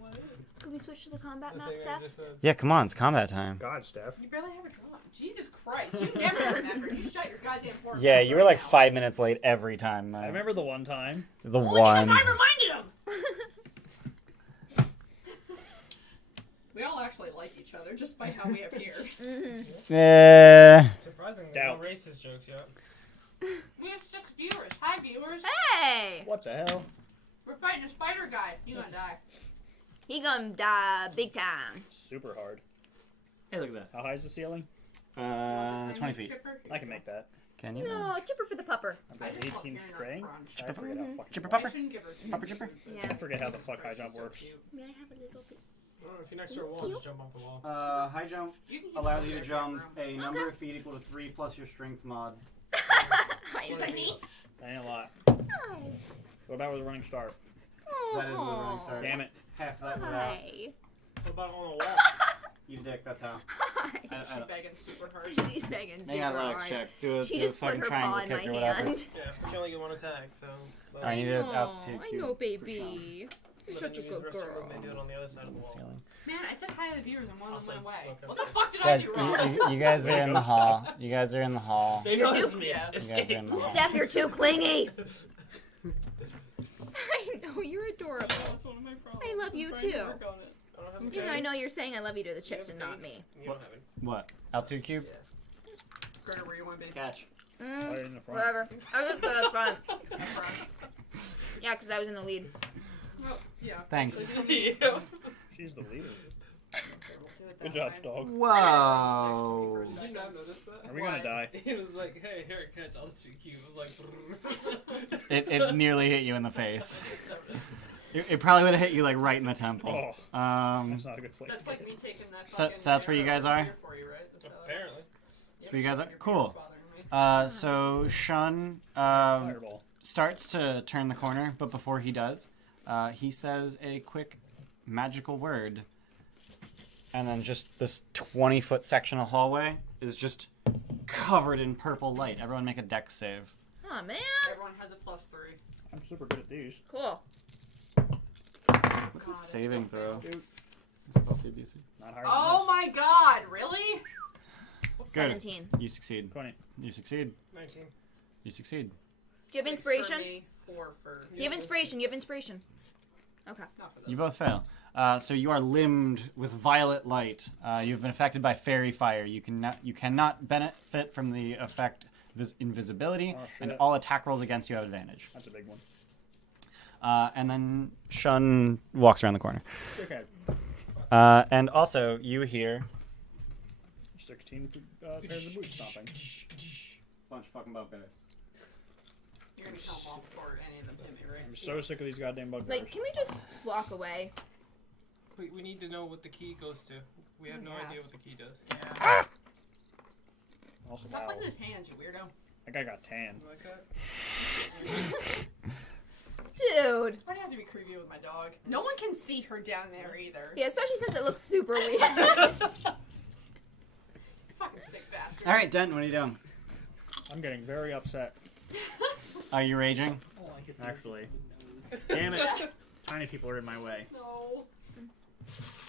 What? Could we switch to the combat The map, thing I Steph? just said. Yeah, come on, it's combat time. God, Steph. You barely have a draw. Jesus Christ! You never remember. You shut your goddamn door. Yeah, you were like 5 minutes late every time. I remember the one time. the Only one. because I reminded him. We all actually like each other just by how we appear. Surprisingly, Doubt. no racist jokes yet. We have 6 viewers. Hi, viewers. Hey! What the hell? We're fighting a spider guy. You gonna die. He gonna die big time. Super hard. Hey, look at How high is the ceiling? that. 20 feet. I can make that. Can you? No, chipper for the pupper. I've I got just love 18 hearing that strength. crunch. I forget how fucking Chipper I pupper? shouldn't give her Pupper chipper? Yeah. I forget how the fuck high jump works. May I have a little bit? Oh, if you're next to a wall, just jump off the wall. High jump You can allows use you to your jump background. a number of feet equal to 3 plus your strength mod. Is that me? That ain't a lot. Oh. What about with a running start? That is with a running start. Damn it. Half that without. Hi. What about on a wall? You dick, that's how. Hi. She begging super hard. She's begging super Hang on, Alex, hard. check. Do a, She do a just put fucking her triangle paw in my kick or whatever. hand. Yeah, but you only get 1 attack, so. I need it Aw, altitude I cube know, for baby. You're but such a then good the rest of girl. them, They do it on the other side of the wall. Ceiling. Man, I said hi to the viewers and one of Also, them went away. okay. What the fuck did I Guys, do wrong? you guys are in the hall. You guys are in the hall. They noticed me. Yeah. You guys are in the hall. Steph, you're too clingy. I know, you're adorable. That's one of my problems. I love you I'm trying to too. work on it. I don't have a Even though I cane. know you're saying I love you to the chips You and have a not cane? me. You don't have it. What? Altitude cube? Critter, where you want to be? Catch. Right in the front. Whatever. I was that's fine. Yeah, because I was in the lead. Well, yeah. Thanks. Yeah. She's the leader. Do it Good that job, way. dog. Whoa. Did you not notice that? Are we gonna die? He was like, hey, here, catch altitude cube. I was like, It nearly hit you in the face. It probably would have hit you like right in the temple. Oh, So that's not a good place. That's to like get me it. taking that So fucking that's where you guys arrow are? spear for you, right? That's how that Apparently. works. where you guys are? Your Cool. beard's bothering me. So Shun Fireball. starts to turn the corner, but before he does, he says a quick magical word. And then just this 20-foot section of hallway is just covered in purple light. Everyone make a dex save. Oh man. Everyone has a +3. I'm super good at these. Cool. What's God, his it's saving still throw? Dude. Spell save DC. Not higher Oh than my god, really? 17. You succeed. this. 20. You succeed. 19. You succeed. Do you have 6 inspiration? For me, 4 for... You have inspiration. You have inspiration. Okay. Not for this. You both fail. So you are limbed with violet light. You've been affected by fairy fire. You cannot benefit from the effect invisibility, Oh, and shit. all attack rolls against you have advantage. That's a big one. And then Shun walks around the corner. Okay. And also, you hear 16 pairs of boots stomping. bunch of fucking bugbears. You're gonna kill them all before any of them hit me, right? I'm so sick of these goddamn bugbears. Like, can we just walk away? We need to know what the key goes to. We have no idea Yes. what the key does. Yeah. Also, Stop wow. putting his hands, you weirdo. That guy got tan. You like that? Dude. Why do I have to be creepy with my dog? No one can see her down there either. Yeah, especially since it looks super weird. Fucking sick bastard. All right, Denton, what are you doing? I'm getting very upset, Are you raging? actually. Damn it. Tiny people are in my way. No.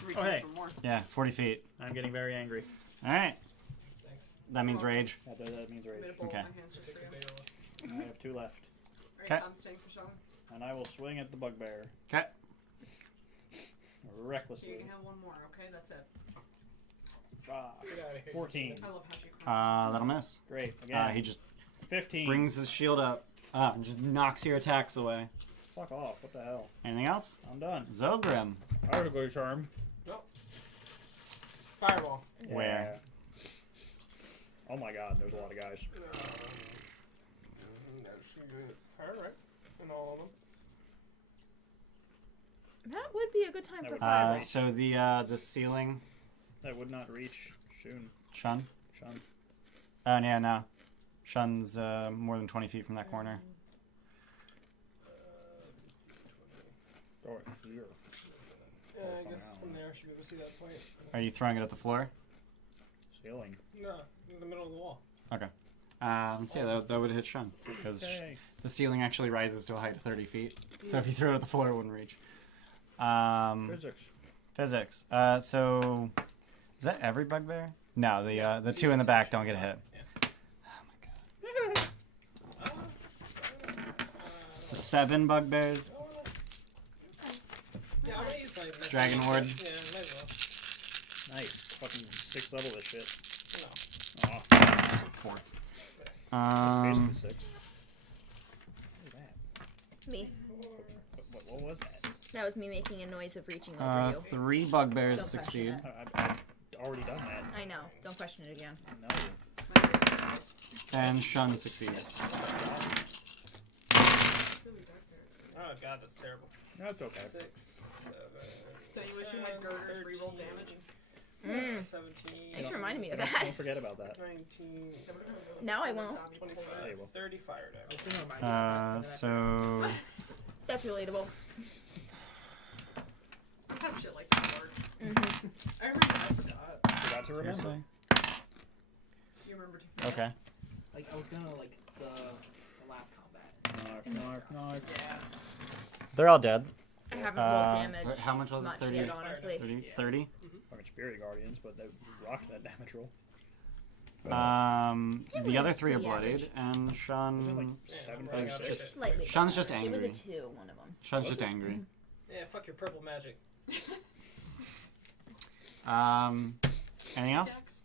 Reach Oh, hey. for more. Yeah, 40 feet. I'm getting very angry. All right. Thanks. That means rage. That means I'm rage. gonna bowl Okay. my hands just for you. I have 2 left. Alright, Okay. I'm staying for Sean. And I will swing at the bugbear. Okay. So you Recklessly. can have one more, okay? That's it. Ah, Get out of here. 14. I love how she That'll miss. Great. Again. He just 15. brings his shield up and just knocks your attacks away. Fuck off. What the hell? Anything else? I'm done. Zogrim. Article charm. Fireball. Where? Oh my god, there's a lot of guys. Alright. And all of them. That would be a good time That for would- fireworks. So the ceiling, That would not reach Shun. Shun. Shun. Oh yeah, no. Shun's more than 20 feet from that corner. Throw it here. Yeah, I guess from there I should be able to see that point. Are you throwing it at the floor? Ceiling. No, in the middle of the wall. Okay. Let's see. That would hit Shun because Okay. the ceiling actually rises to a height of 30 feet. So if you throw it at the floor, it wouldn't reach. Physics. Physics. So is that every bugbear? No, the two in the back don't get hit. So 7 bugbears. Yeah, I'm gonna use my Dragon Horde. Yeah, might as well. Nice. Fucking 6th level this shit. No. Oh, Just 4th. basically 6. What was that? Me. What was that? That was me making a noise of reaching over you. 3 bugbears Don't question succeed. it. I've already done that. I know. Don't question it again. No. And Shun succeeds. Oh god, that's terrible. No, it's okay. 6, 7. Don't you wish you had girders reroll damage? 17. Thanks for reminding me of Don't that. forget about that. 19. Now I won't. 25. Yeah, you will. 30 fire damage. So That's relatable. That's how shit like that works. I remember that. Forgot to remember. seriously? You remember to Okay. Like, I was gonna, like, the last combat. Knock, knock, knock. Yeah. They're all dead. I haven't rolled damage. How much was it? Much 30? yet, honestly. 30? 30? Fucking Spirit Guardians, but they rocked that damage roll. The other 3 are pretty bloodied, and Was it like Shun. 7, I 5, got 6? it. Slightly. Shun's just It was a angry. 2, one of them. Shun's just angry. Yeah, fuck your purple magic. Anything else?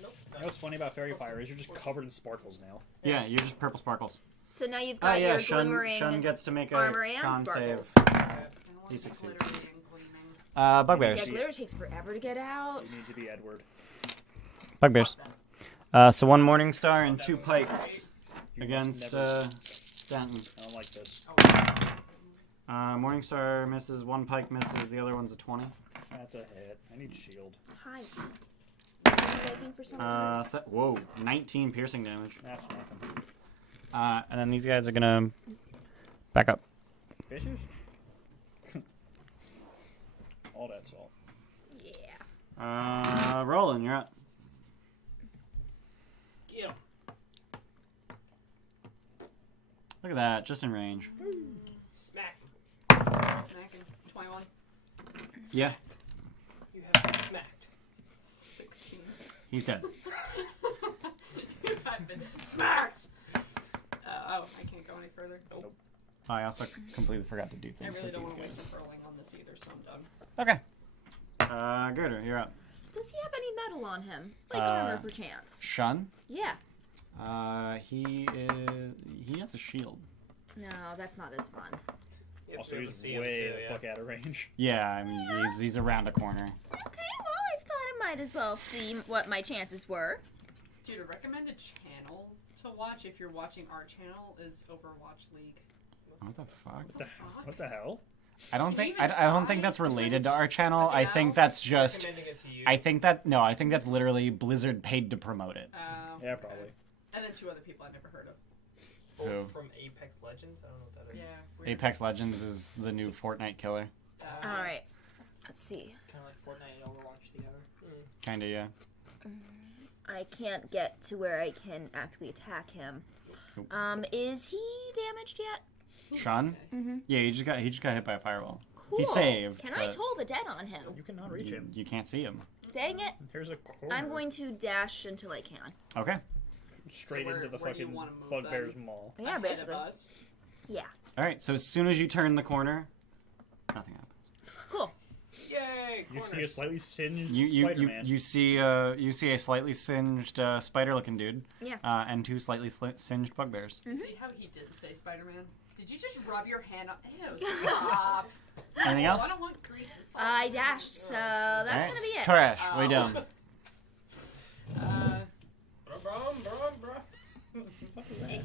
Nope. You know what's funny about Fairy Fire is you're just covered in sparkles now. Yeah, you're just purple sparkles. So now you've Oh got yeah, your Shun glimmering gets to make a armory and con sparkles. save. He succeeds. gleaming. Bugbears. Yeah, glitter takes forever to get out. You need to be Edward. Bugbears. So 1 morning star and 2 pikes You against must Stanton. I don't like this. Morning star misses, 1 pike misses, the other one's a 20. That's a hit. I need shield. Hi. Are you looking for something? Whoa, 19 piercing damage. That's nothing. And then these guys are gonna back up. Fishes? All that salt. Yeah. Roland, you're up. Get him. Look at that, just in range. Smack. Smacking. 21. Yeah, You have been smacked. 16. he's dead. I've been smacked! Oh, I can't go any further. Nope. I also completely forgot to do I things really with don't these want to waste guys. the rolling on this either, so I'm done. Okay. Girder, you're up. Does he have any metal on him? Like armor, perchance? Shun. Yeah. He has a shield. No, that's not as fun. You have Also, to be able to he's see him way too, the yeah. fuck out of range. Yeah, I mean he's around a corner. Okay, well, I thought I might as well see what my chances were. Dude, a recommended channel to watch if you're watching our channel is Overwatch League. What the fuck? What the hell? I don't Can think you even I don't try? think that's related to our channel. I I think think so. that's just. Recommending it to you. I think that's literally Blizzard paid to promote it. Yeah, probably. And then 2 other people I've never heard of. Both Who? from Apex Legends. I don't know what that is. Yeah. Weird. Apex Legends is the new Fortnite killer. Alright. Let's see. Kind of like Fortnite and Overwatch together. Kinda, yeah. I can't get to where I can actually attack him. Nope. Is he damaged yet? Shun? Mm-hmm. Yeah, he just got hit by a firewall. Cool. He saved. Can I but toll the dead on him? You cannot reach him. You can't see him. Dang it. Here's a corner. I'm going to dash until I can. Okay. straight So where- into the where do you fucking wanna move bugbear's then? maw. Yeah, Ahead of basically. us. Yeah. All right. So as soon as you turn the corner, nothing happens. Cool. Yay! You see a corners. slightly singed You Spider-Man. you see a slightly singed spider-looking dude. Yeah. And two slightly singed bugbears. See how he didn't say Spider-Man? Did you just rub your hand on? Ew, stop. Anything else? I don't want grease and salt. I dashed, so that's Alright. gonna be it. Trash. What are you Oh. doing?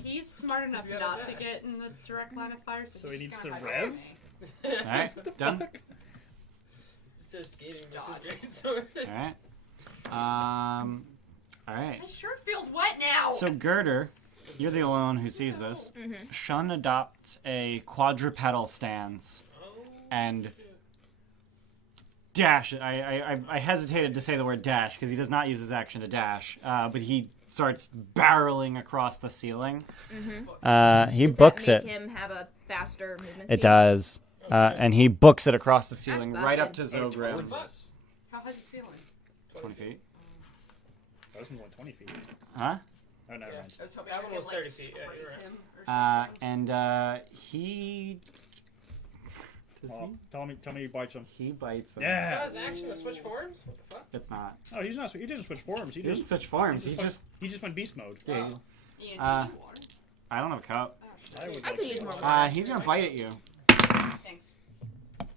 He's smart enough He's got a not to dash. get in the direct line of fire, So he's he just needs gonna to fire rev? me. All right, done. Start skating with Dodge. his great sword. All right. All right. My shirt feels wet now. So Girder, you're the only one who sees this. Mm-hmm. Shun adopts a quadrupedal stance Oh, and shit. dash. I hesitated to say the word dash because he does not use his action to dash, but he starts barreling across the ceiling. Mm-hmm. He Does books that it. make him have a faster movement It speed? does. And he books it across the ceiling, That's right up to busted. Oh, Zogrim. towards us. How high's the ceiling? 20 feet. That was only 20 feet. Huh? Oh, never Yeah. mind. I was hoping That I one could was like 30 feet, yeah, scrape you're right. him or something. And he. Does Well, tell me you bite some. he? He bites him. Yeah. Is that his action to switch forms? What the fuck? It's not. Oh, he's not. He didn't switch forms. He He didn't just. switch forms. He just. He just went beast mode. Yeah, Oh. Ian, do you Uh, need water? I don't have a cup. Oh, I would I like could to use more watch. water. He's gonna bite at you. Thanks. I'm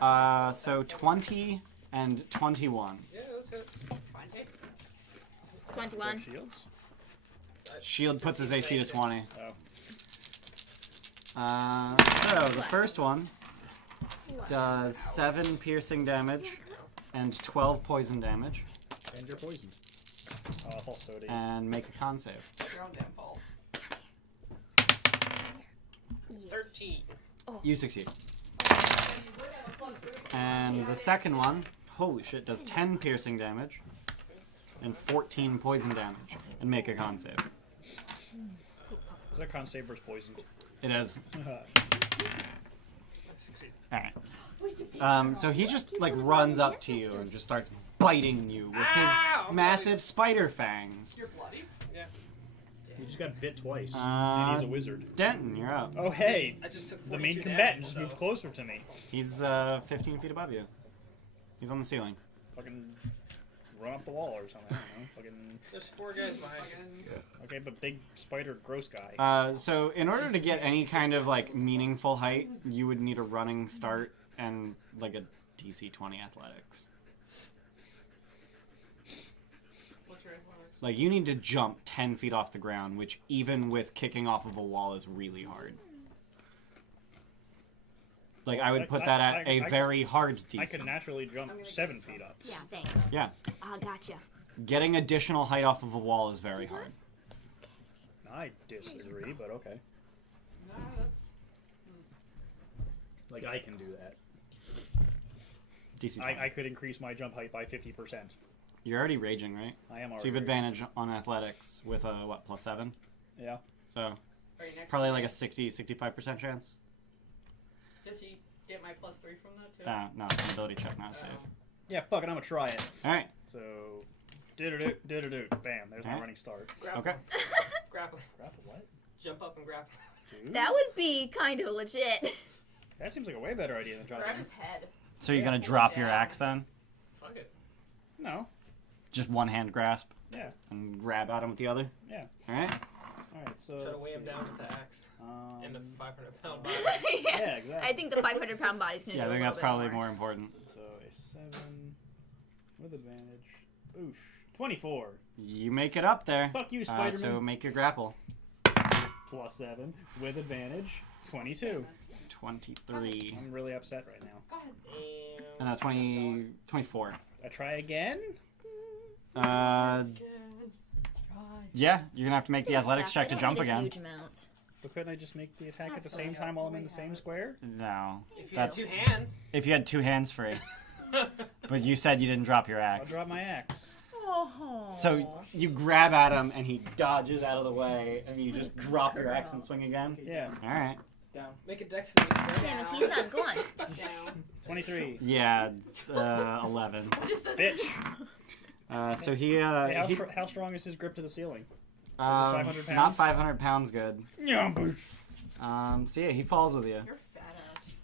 gonna So 20 and 21. Yeah, that's good. Fine, take. 21. Shields. Shield puts his AC to 20. Oh. So the first one does 7 piercing damage and 12 poison damage, And you're poisoned. Also, and make a con save. Your own damn fault. 13. You succeed. And the second one, holy shit, does 10 piercing damage and 14 poison damage, and make a con save. is that con save versus poisoned? It is. Succeed. All right. So he just like runs up to you and just starts biting you with his Ow! massive spider fangs. You're bloody. Yeah. He just got bit twice. and he's a Uh, wizard. Denton, you're up. Oh, hey! I just took The main 42 combatant damage, just so- moved closer to me. He's 15 feet above you. He's on the ceiling. Fucking run up the wall or something. I don't know. Fucking. There's 4 guys behind you. Fucking- Okay, but big spider gross guy. So in order to get any kind of like meaningful height, you would need a running start and like a DC 20 athletics. What's your athletics? Like you need to jump 10 feet off the ground, which even with kicking off of a wall is really hard. Like I would put that at a very hard I DC. could naturally jump I'm gonna 7 get feet up. Yeah, thanks. Yeah, Gotcha. getting additional height off of a wall is very hard. I disagree, but okay. No, that's. Like, I can do that. DC 20. I could increase my jump height by 50%. You're already raging, right? I am already. So you have advantage on athletics with a what, +7? Yeah. So Are you next probably to like me? a 60-65% chance. Does he get my +3 from that too? No, it's an ability check, not a save. Yeah, fuck it, I'm gonna try it. All right. So, do. Bam, there's my Alright. running start. Grapple. Okay. Grapple. Grapple what? Jump up and grapple. Dude? That would be kind of legit. That seems like a way better idea than Grab dropping. his head. So you're gonna drop your axe then? Fuck it. No. Just one hand grasp Yeah. and grab at him with the other. Yeah. All right. Alright, so. Try to let's weigh him see. down with the axe. And a Um, 500-pound body. yeah, exactly. I think the 500-pound body's gonna Yeah, I do a think little that's bit probably more. more important. So, a 7 with advantage. Boosh. 24. You make it up there. Fuck you, Spider-Man. So make your grapple. Plus 7 with advantage. 22. 23. I'm really upset right now. Go ahead. And 24. I try again? Yeah, you're gonna have to make the athletics check to I don't jump need a again. huge amount. But couldn't I just make the attack at the That's same fine. time while I'm in the same square? No, if you had that's 2 hands. if you had 2 hands free. But you said you didn't drop your I'll axe. drop my axe. Oh. So you grab at him and he dodges out of the way, and you just drop your axe and swing again. Yeah. All right. Down. Make a dex saving throw. Samus, he's done. Go on. Down. 23. Yeah, 11. What is this? Bitch. So he Hey, how strong is his grip to the ceiling? 500 not pounds? 500 pounds good. Yeah, boosh. So yeah, he falls with you. You're fat ass.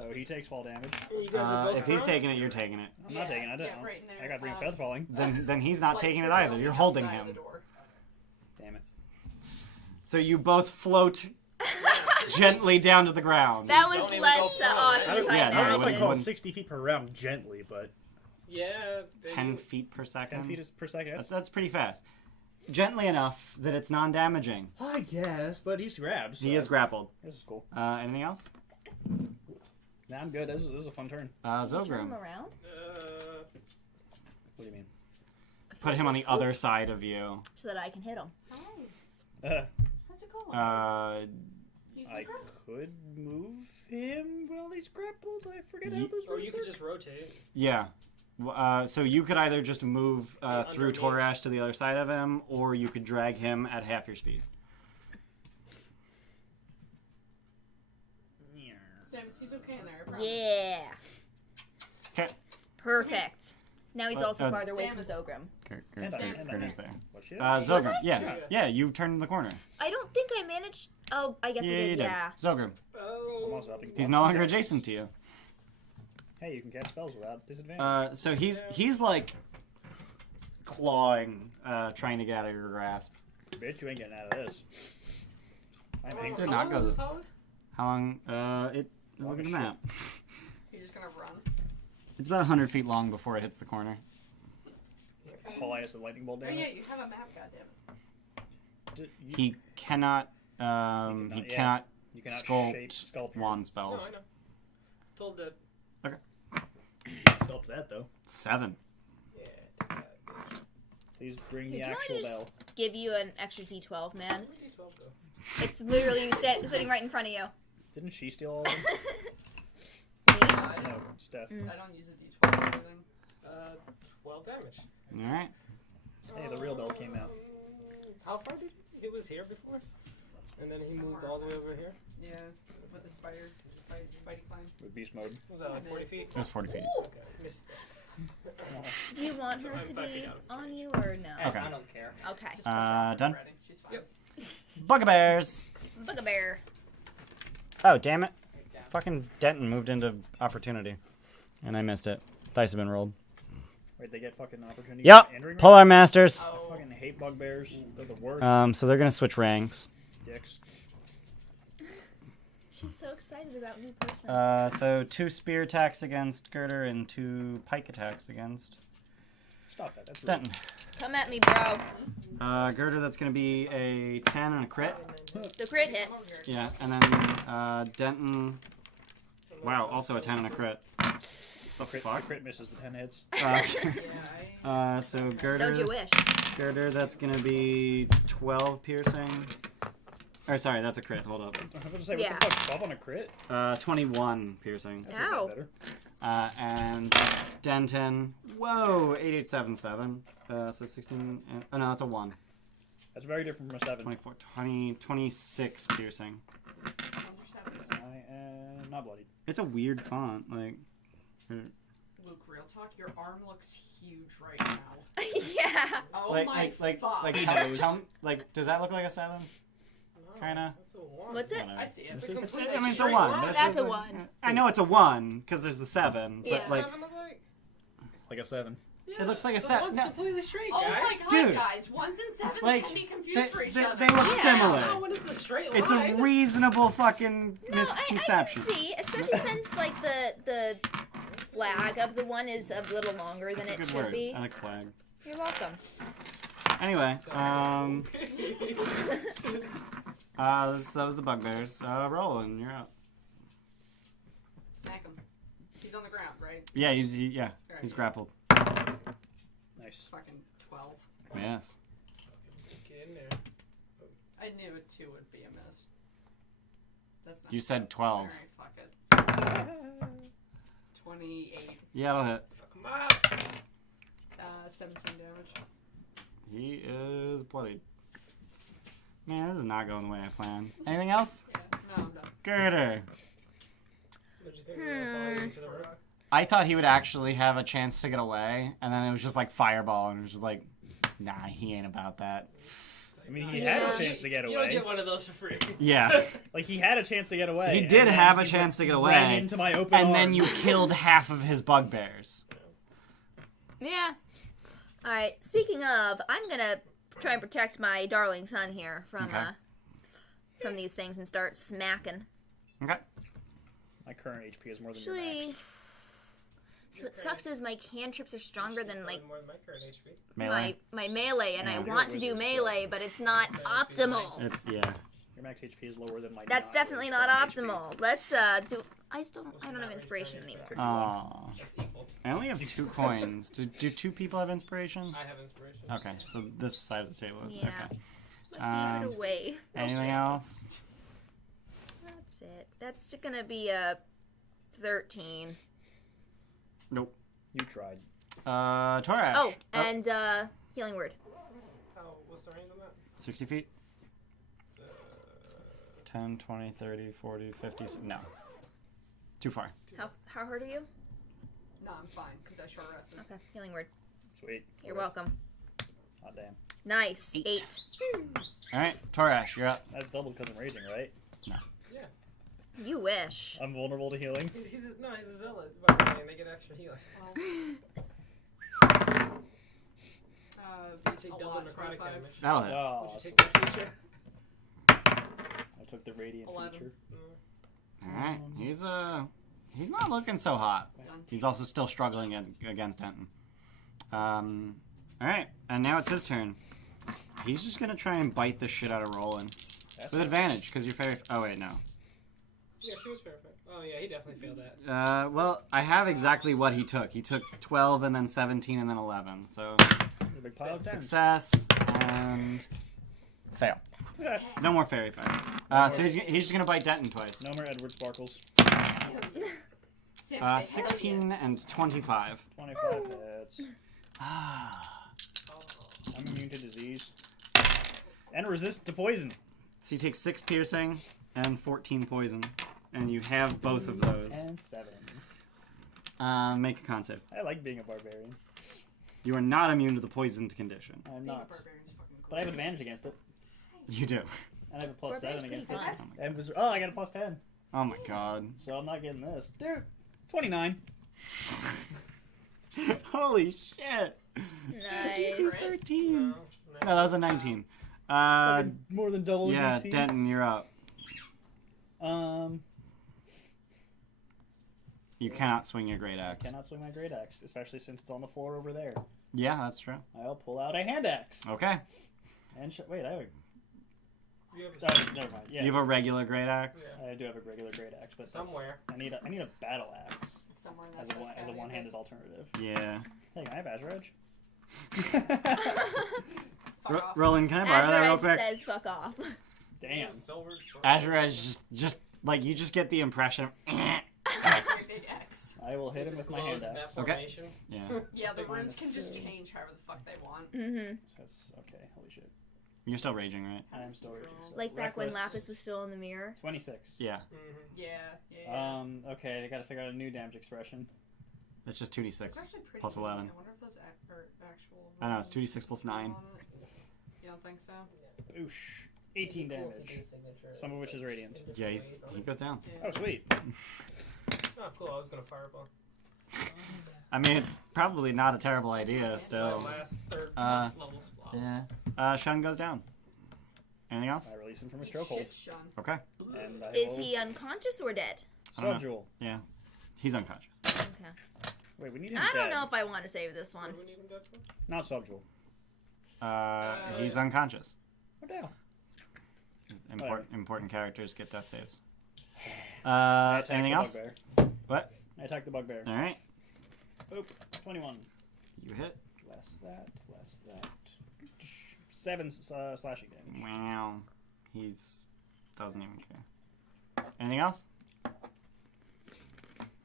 So he takes fall damage. You guys are both If he's prone? taking it, you're taking it. I'm not taking it. I don't. Yeah, right in there. I got ring of feather falling. Then he's not Light taking it switch either. on You're the holding outside of him. the door. Damn it. So you both float gently down to the ground. That Don't was even less go forward, awesome right? as I Yeah, no, I it don't know if I wouldn't- call wouldn't- 60 feet per round gently, but Yeah. 10 feet per second. 10 feet per second. That's pretty fast. Gently enough that it's non-damaging. I guess, but he's grabbed. So He is grappled. This is cool. Anything else? Nah, I'm good. This is a fun turn. Turn him Zogrim. around What do you mean? Put him on the other side of you. so that I can hit him. Hi. Uh, How's it going? You I good? could move him while he's grappled. I forget how Ye- those Or rules you could work. just rotate. Yeah. So you could either just move through Underneath. Torash to the other side of him, or you could drag him at half your speed. Samus, he's okay in there, I promise. Yeah. Okay. Perfect. Now he's also farther away from Samus. Zogrim. And I- Gerder's there. What shit? Zogrim. I? Yeah. Sure. Yeah, you turned the corner. I don't think I managed. Oh, I guess I you did. Yeah. Zogrim. I'm Oh. also up to- He's no longer adjacent to you. Hey, you can cast spells without disadvantage. So he's like clawing, trying to get out of your grasp. Bitch, you ain't getting out of this. I'm Did angry. not How go long is the- this hold? How long? Look at the map. He's just gonna run. It's about 100 feet long before it hits the corner. All I has the lightning bolt Oh down. yeah, you have a map, goddammit. He cannot. He yeah. cannot You cannot sculpt sculpt your- wand No, spells. I know. Told that. Sculpt that though. 7. Yeah. take that. Please bring Here, the do you want actual me to bell. Give you an extra D12, man. Where'd these 12 go? It's literally sitting right in front of you. Didn't she steal all of them? Me? I No, don't, Steph. I don't use a D12 or anything. 12 damage. All right. Hey, the real bell came out. How far did he was here before? And then he moved Somewhere. all the way over here? Yeah, with the spidey climb. With beast mode. Was that like 40 feet? It was 40 feet. Okay, missed. Do you want her I'm to 5 feet be out of on you or no? Okay. I don't care. Okay. Just watch out for done? Redding. She's fine. Yep. Bugbears. Bugbear. Oh, damn it. Down. Fucking Denton moved into opportunity. And I missed it. Dice have been rolled. Wait, they get fucking opportunity. Yep. Entering Polar Masters. I Oh, fucking hate bugbears. They're the worst. So they're going to switch ranks. Dicks. She's so excited about new person. So 2 spear attacks against Girder and 2 pike attacks against Stop that. That's rude. Denton. Come at me, bro. Girder, that's going to be a 10 and a crit. The crit hits. Yeah, and then Denton. Wow, also a 10 and a crit. The Crit, fuck? crit misses the 10 hits. yeah, So Girder. Don't you wish? Girder, that's going to be 12 piercing. Or sorry, that's a crit. Hold up. I was about to say, what Yeah. the fuck? 12 on a crit? 21 piercing. That's a bit Ow. better. And Denton. Whoa, 8877. So 16. Oh no, that's a 1. That's very different from a 7. 24, 20, 26 piercing. ones are sevens. I am not bloodied. It's a weird font. Like. Luke, real talk, your arm looks huge right now. Yeah. Oh Like, my fuck. like, does that look like a 7? No, Kinda. That's a 1. What's it? I see it. It's It's a a- completely I mean, it's a straight 1. line. but That's a like- 1. I know it's a 1 because there's the 7, but Yeah. like, 7 look like? Like a 7. Yeah, it looks like a the 7. one's No. completely straight, Oh guy. my god, Dude. guys. 1s and 7s Like, can be confused for each other. they look Yeah. similar. No, when it's a straight line. It's a reasonable fucking No, I misconception. can see, especially since like the flag of the one is a little longer than It's a it good should word. be. I like flag. You're welcome. Anyway, So- so that was the bugbears. Roland, you're up. Smack him. He's on the ground, right? Yeah, he's grappled. Nice. Fucking 12. Yes. Get in there. I knew it too would be a miss. That's not You said 12. Alright, fuck it. 28. Yeah, it'll hit. Fuck him up. 17 damage. He is bloodied. Man, this is not going the way I planned. Anything else? Yeah, no, I'm done. Girder. What'd you think? We were gonna follow into the room? I thought he would actually have a chance to get away, and then it was just like fireball, and it was just like, nah, he ain't about that. I mean, he God. had Yeah. a chance to get You don't away. get one of those for free. Yeah. Like, he had a chance to get away. He did and then have a he chance to get ran away, into my open And then arms. you killed half of his bugbears. Yeah. All right. Speaking of, I'm gonna try and protect my darling son here Okay. from these things and start smacking. Okay. My current HP is more than your Actually, max. see, what sucks is my cantrips are stronger than like More than my current HP. Melee. my melee, and Yeah. I You're a want to do wizard, so- melee, but it's not optimal. It's, yeah. Your max HP is lower than my. That's not definitely really not strong HP. optimal. Let's do. I don't have inspiration anymore. Aww. That's equal. I only have 2 coins. Do 2 people have inspiration? I have inspiration. Okay, so this side of the table is Yeah. okay. Let these away. Anything else? That's it. That's just gonna be a 13. Nope. You tried. Torash. Oh, and healing word. How, what's the range on that? 60 feet? 10, 20, 30, 40, 50. No. Too far. How hurt are you? No, I'm fine because I short rested. Okay, healing word. Sweet. You're welcome. Oh damn. Nice. 8. Alright, Torash, you're up. That's double because I'm raging, right? Yeah. You wish. I'm vulnerable to healing. He's a zealot. And they get extra healing. You take A double lot, necrotic 25. damage. That'll hit. Oh, Would you take that feature? I took the radiant 11. feature. Alright, he's not looking so hot. Done. He's also still struggling against Denton. Alright, and now it's his turn. He's just gonna try and bite the shit out of Roland. That's With advantage, because you're fairy. Oh, wait, no. Yeah, she was fair. Oh yeah, he definitely failed that. Well, I have exactly what he took. He took 12 and then 17 and then 11. So, a big pile of 10. success and fail. No more fairy fight. So he's just gonna bite Denton twice. No more Edward Sparkles. Sam, say, 16 and 25. 25 hits. Ah. I'm immune to disease. And resist to poison. So you take 6 piercing and 14 poison, and you have both of those. And 7. Make a con save. I like being a barbarian. You are not immune to the poisoned condition. I'm Being a not. barbarian's fucking cool. But I have advantage against it. You do. And I have a plus Barbarian's 7 against pretty it. fun. And I got a plus 10. Oh my god. So I'm not getting this. Dude, 29. Holy shit. Nice. DC 13. No, No, that was a 19. More than double Yeah, DC. Denton, you're up. You cannot swing your great axe. Cannot swing my great axe, especially since it's on the floor over there. Yeah, that's true. I'll pull out a hand axe. Okay. And wait, I have You have oh, never mind. Yeah, You have a regular great axe? I do have a regular great axe, but that's- somewhere. I need a battle axe It's somewhere in as that a post one-handed alternative. Yeah. Hey, can I have Azure Edge? Fuck off. Roland, can I borrow that real Azure quick? says fuck off. Damn. Silver. Azure Edge just like you just get the impression of X. Big X. I will hit him with my hand axe. Okay. Yeah. Yeah, the runes can just change however the fuck they want. Mm-hmm. That's okay. Holy shit. You're still raging, right? I am still raging. So Like back when reckless, Lapis was still in the mirror. 26. Yeah. Yeah. Okay, I gotta figure out a new damage expression. It's just 2d6 It's actually pretty plus 11. I wonder if those are actual. I know, it's 2d6 plus 9. You don't think so? Oosh. 18 damage. Some of which is radiant. Yeah, he goes down. Yeah. Oh, sweet. Oh, cool. I was gonna fireball. I mean, it's probably not a terrible idea still. My last third Uh, plus level spell. Yeah. Shun goes down. Anything else? I release him from his Eat chokehold. shit, Shun. Okay. And I Is will- he unconscious or dead? I don't know. Subdual. Yeah. He's unconscious. Okay. Wait, we need him I don't dead. know if I want to save this one. What do we need him dead for? Not subdual. He's unconscious. What the hell? Important characters get death saves. I attack Anything the else? Bugbear. What? I attack the bugbear. All right. Boop. 21. You hit. Less that. 7 slashing damage. Wow. He's doesn't even care. Anything else?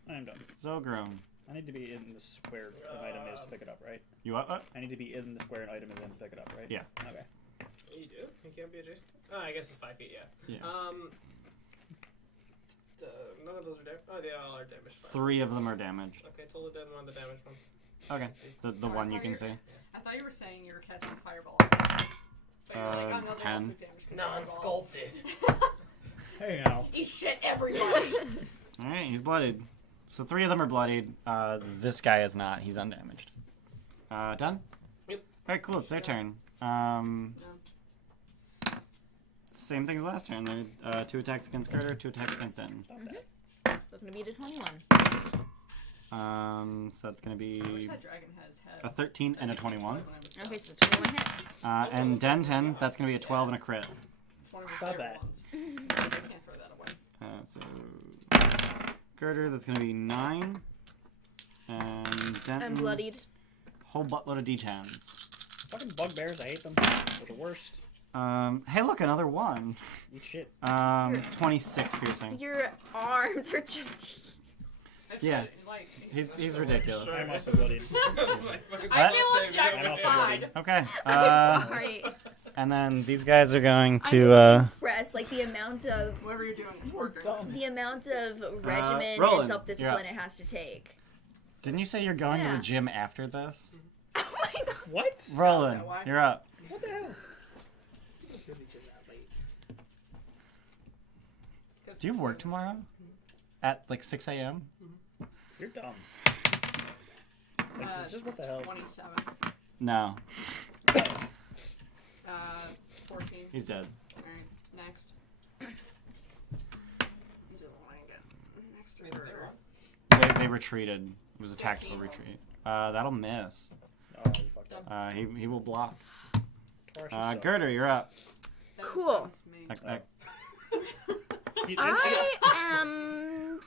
I'm done. Zogrum. I need to be in the square an item is to pick it up, right? You what? I need to be in the square an item is in to pick it up, right? Yeah. Okay. You do? You can't be adjacent? Oh, I guess it's 5 feet, yeah. Yeah. None of those are damaged. Oh, they all are damaged. 3 of them are damaged. Okay, total dead one, the damaged one. Okay. The one you can see. I thought you were saying you were casting fireball. But you're like, oh, no, they 10. also damage 'cause they're all- Non-sculpted. Hey now. Eat shit, everybody. All right, he's bloodied. So 3 of them are bloodied. This guy is not. He's undamaged. Done? Yep. All right, cool. It's their turn. Same thing as last turn. They're 2 attacks against Girder, 2 attacks against Denton. That's gonna be the 21. So that's gonna be That dragon has had. a 13 and a 21. Okay, so 21 hits. And Denton, that's gonna be a 12 and a crit. Stop that. You can't throw that away. So Girder, that's gonna be 9. And Denton, I'm bloodied. whole buttload of D10s. Fucking bugbears, I hate them. They're the worst. Hey, look, another 1. Eat shit. 26 piercing. Your arms are just. Yeah. He's ridiculous. I'm also bloodied. I feel like I'm you're also fine. bloodied. Okay. I'm sorry. And then these guys are going I'm to. just impressed, like the amount of Whatever you're doing is working. regimen Roland, and self-discipline you're it has to take. Didn't you say you're going to Yeah. the gym after this? Oh my god. What? Roland, why? you're up. What the hell? Do you have work tomorrow? At like 6 a.m.? You're dumb. Like, just what the hell? 27. No, 14. he's dead. Alright, next. Next. They retreated. It was a tactical 15. retreat. That'll miss. Oh, you fucked up. He will block. Taurus, you suck. Girder, you're up. That Cool. was me. I am.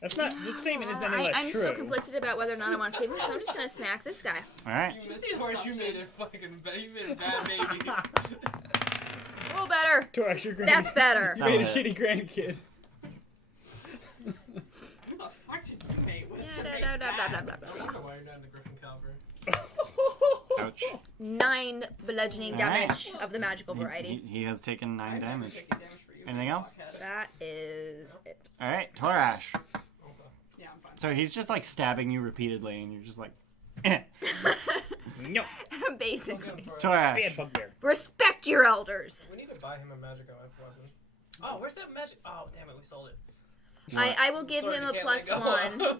That's not the statement. Is that I'm true? so conflicted about whether or not I want to save him, so I'm just gonna smack this guy. All right. Taurus, you made it fucking bad. You made a bad baby. A little better. Taurus, your That's better. You made a That'll shitty grandkid. Who the fuck did you mate with to Yeah, make blah, blah, blah, blah, that? blah, I blah. wonder why you're not in the Griffin caliber. Ouch. 9 bludgeoning All right. damage of the magical variety. He has taken 9 I'm never damage. taking damage for you, Anything you else? fuckhead. That is it. All right, Torash. Yeah, I'm fine. So he's just like stabbing you repeatedly, and you're just like, eh. No. Basically. Torash. Bad bugbear. Respect your elders. We need to buy him a magic weapon. Oh, where's that magic? Oh, damn it, we sold it. I will give Sorry, him you a can't plus let go. 1.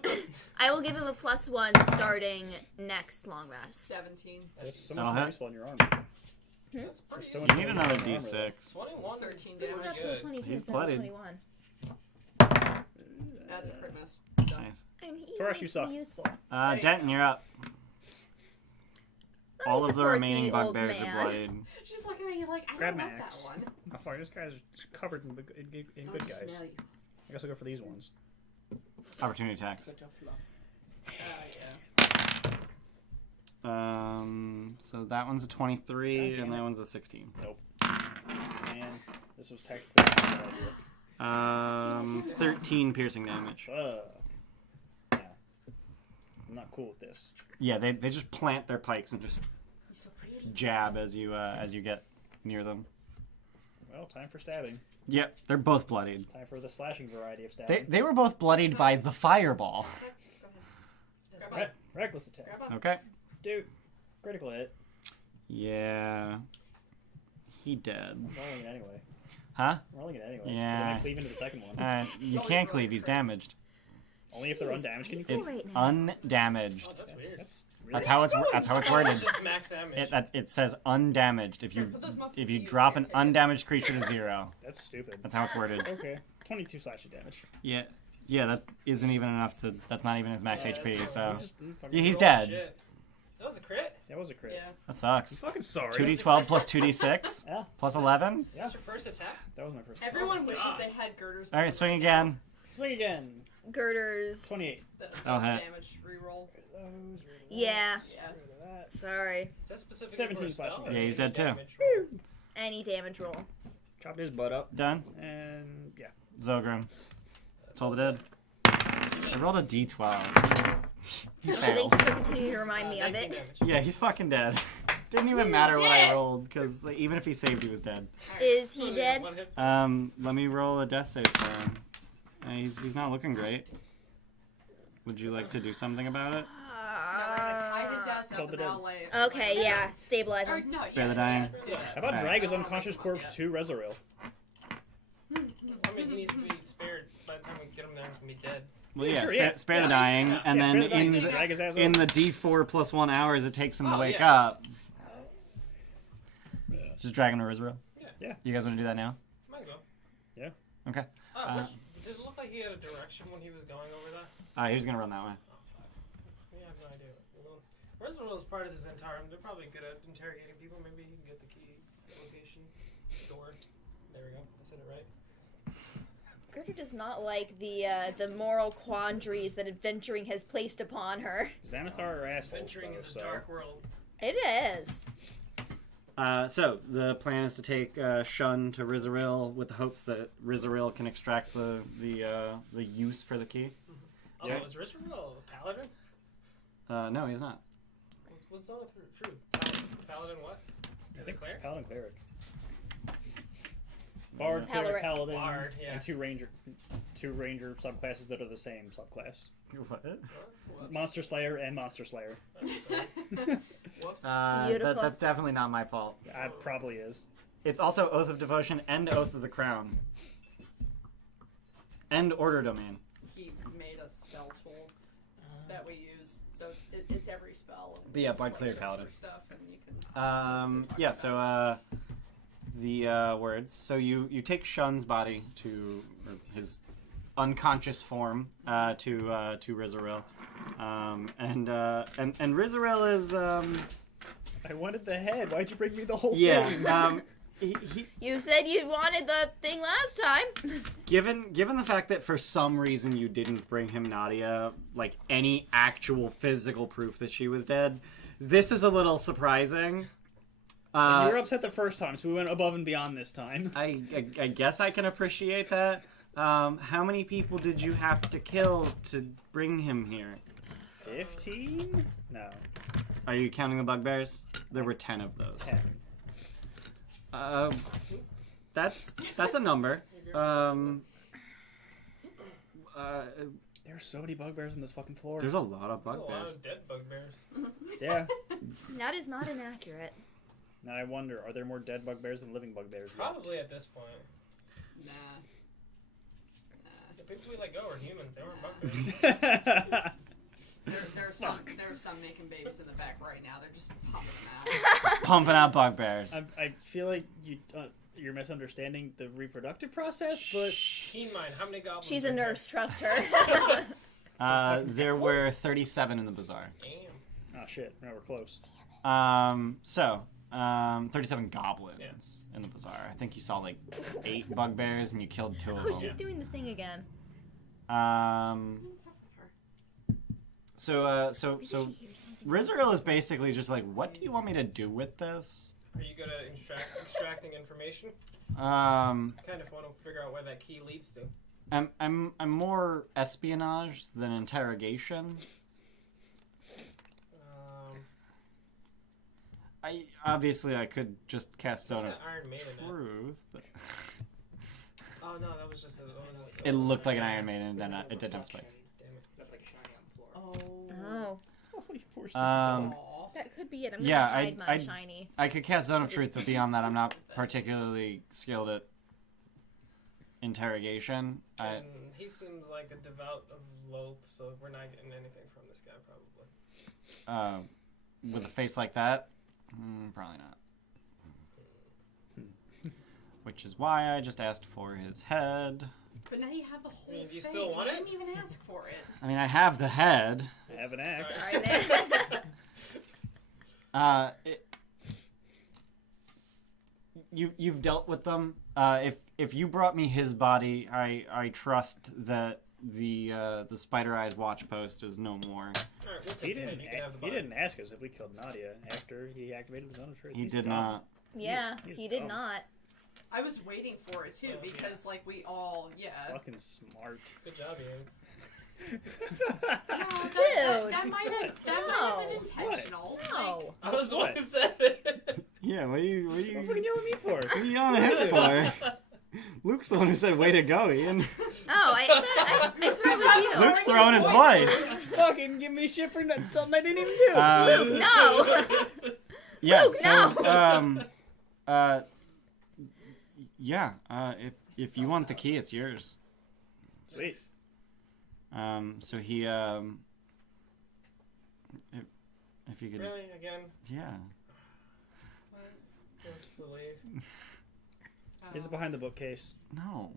I will give him a plus 1 starting next long rest. 17. There's so That'll much hit. useful in your arm. That's pretty So easy. You need another D6. 21 13 is damage. pretty Up to good. 22 He's instead of bloodied. 21. That's a crit miss. Nice. I mean, he Taurus, you needs suck. to be useful. Denton, you're up. Let me All of the support remaining the old bugbears are man. bloodied. She's looking at you like, I Grab don't want Max. that one. How far? This guy's covered in good I'll just guys. smell you. I guess I'll go for these ones. Opportunity attacks. Such a fluff. Yeah. So that one's a 23, and that one's a 16. Man, this was technically a bad idea. 13 piercing damage. Yeah. I'm not cool with this. Yeah, they just plant their pikes and just So pretty. jab as you get near them. Well, time for stabbing. Yep, they're both bloodied. Time for the slashing variety of stabbing. They were both bloodied by the fireball. Grab Re- reckless attack. Grab on. Okay. Dude, critical hit. Yeah. He dead. I'm rolling it anyway. Huh? I'm rolling it anyway. Yeah. Because I'm going to cleave into the second one. You can't cleave. He's damaged. Only if they're undamaged can you Cool cleave? right now. Undamaged. Oh, that's weird. That's really That's how it's worded. It's just max damage. It says undamaged. If Here, put those muscles you to use drop here, an take it. undamaged creature to 0, That's stupid. that's how it's worded. Okay. 22 slashing damage. Yeah, that isn't even enough to. That's not even his max Yeah, HP. that's So Fucking yeah, he's Oh, dead. shit. That was a crit? That was a crit. Yeah. That I'm sucks. fucking sorry. 2d12 plus 2d6 Yeah. plus 11. Yeah. That's your first attack? That was my first. Everyone wishes God. they had girders. All right, swing again. Swing again. Girders. 28. The Oh, hit. damage reroll. Those, Yeah. Yeah. that. Sorry. Is that specifically 17 for a spell, slashing or Yeah, he's is it dead too. damage? Any damage roll. Chopped his butt up. Done. And yeah. Zogrim. Told it did. I rolled a d12. He Thank fails. you for continuing to remind me of 19 it. damage. Yeah, he's fucking dead. Didn't even matter what I rolled because like, even if he saved, he was dead. Is he Only dead? one hit. Let me roll a death save for him. He's not looking great. Would you like to do something about it? No, we're gonna tie his ass pass out, Told then the I'll dead. lay. Okay, yeah, stabilize Or, him. no, Spare yeah, the dying. yeah. How about Alright. drag his unconscious corpse Yeah. to Riza'rel? I mean, he needs to be spared. By the time we get him there, he's gonna be dead. Well, Yeah, yeah, sure, spare, yeah. spare the Yeah. dying, Yeah. and Yeah, then spare the dying, in so drag his ass in over. the D4 plus 1 hours it takes him to Oh, wake yeah. up. Just drag him to Riza'rel. Yeah. You guys want to do that now? Might as well. Okay. Did it look like he had a direction when he was going over there? He was gonna run that way. We have no idea. Well, Riza'rel is part of the Zhentarim. They're probably good at interrogating people. Maybe he can get the key location door. There we go. I said it right. Gertrude does not like the moral quandaries that adventuring has placed upon her. Xanathar or assholes, Venturing though, is so. a dark world. It is. So the plan is to take Shun to Riza'rel with the hopes that Riza'rel can extract the use for the key. Also, Yeah. is Riza'rel a paladin? No, he's not. What's on true? Paladin what? I Is think it cleric? Paladin cleric. Bard, Paladin. cleric, paladin, Bard, yeah. and two ranger subclasses that are the same subclass. What? Whoops. Monster Slayer and Monster Slayer. Whoops. Beautiful. That's definitely not my fault. Probably is. It's also Oath of Devotion and Oath of the Crown. And Order Domain. He made a spell tool that we use, so it's every spell. And But yeah, you just, Bard Clear search Paladin. for stuff, and you can. Yeah, so the words. So you take Shun's body to or his unconscious form to Riza'rel, and Riza'rel is I wanted the head. Why'd you bring me the whole thing? yeah. He, You said you wanted the thing last time. given the fact that for some reason you didn't bring him Nadia, like any actual physical proof that she was dead, this is a little surprising. You were upset the first time, so we went above and beyond this time. I guess I can appreciate that. How many people did you have to kill to bring him here? 15? No. Are you counting the bugbears? There were 10 of those. 10. That's a number. There's so many bugbears on this fucking floor. There's a lot of There's a lot bugbears. of dead bugbears. Yeah. That is not inaccurate. Now I wonder, are there more dead bugbears than living bugbears? yet? Probably at this point. Nah. The people we let go are humans. They weren't bugbears. There's some making babies in the back right now. They're just pumping them out. Pumping out bugbears. I feel like you're misunderstanding the reproductive process, but Keen mind. How many goblins? She's are a there? nurse, trust her. There were 37 in the bazaar. Damn. oh shit, now we're close. 37 goblins in the bazaar. I think you saw like 8 bugbears and you killed 2 of Oh, them. she's doing the thing again. What's up with her? So Maybe she hears something. Riza'rel is basically just like, what do you want me to do with this? Are you good at extracting information? Um, Kind of want to figure out where that key leads to. I'm more espionage than interrogation. I could just cast What's Zone of that Iron Maiden at? Truth, but Oh no, that was just. it looked like an Iron Maiden and then it didn't have spikes. Damn it. That's like shiny on the floor. Oh, Oh, you poor stupid Um, dog. Aw. that could be it. I'm Yeah, gonna hide my I- shiny. I could cast Zone of Truth, but beyond that, I'm not particularly skilled at interrogation. And he seems like a devout of loaf, so we're not getting anything from this guy probably. With a face like that, probably not. Which is why I just asked for his head. But now you have the whole I mean, do you thing. still want You it? didn't even ask for it. I mean, I have the head. I have an axe. Sorry. Sorry, man. You've dealt with them. If you brought me his body, I trust that the Spider Eyes watch post is no more. Alright, we'll He take the head. didn't. You can have the He body. didn't ask us if we killed Nadia after he activated the Zone of Truth. He He's did dumb. not. Yeah, He's he did dumb. not. I was waiting for it too Oh, yeah. because like we all Fucking smart. Good job, Ian. Dude. That might have No. been intentional. No. I was the What? one who said it. Yeah, what are you What are you fucking yelling at me for? what are you yelling at him for? Luke's the one who said, "Way to go, Ian." Oh, I swear it was you. Luke's throwing his voice. Fucking give me shit for something I didn't even do. Luke, no. Yeah. Luke, So, yeah. If you want the key, it's yours. Sweet. So he if you could. Really? Again? Yeah. What's the lead? Is it behind the bookcase? No.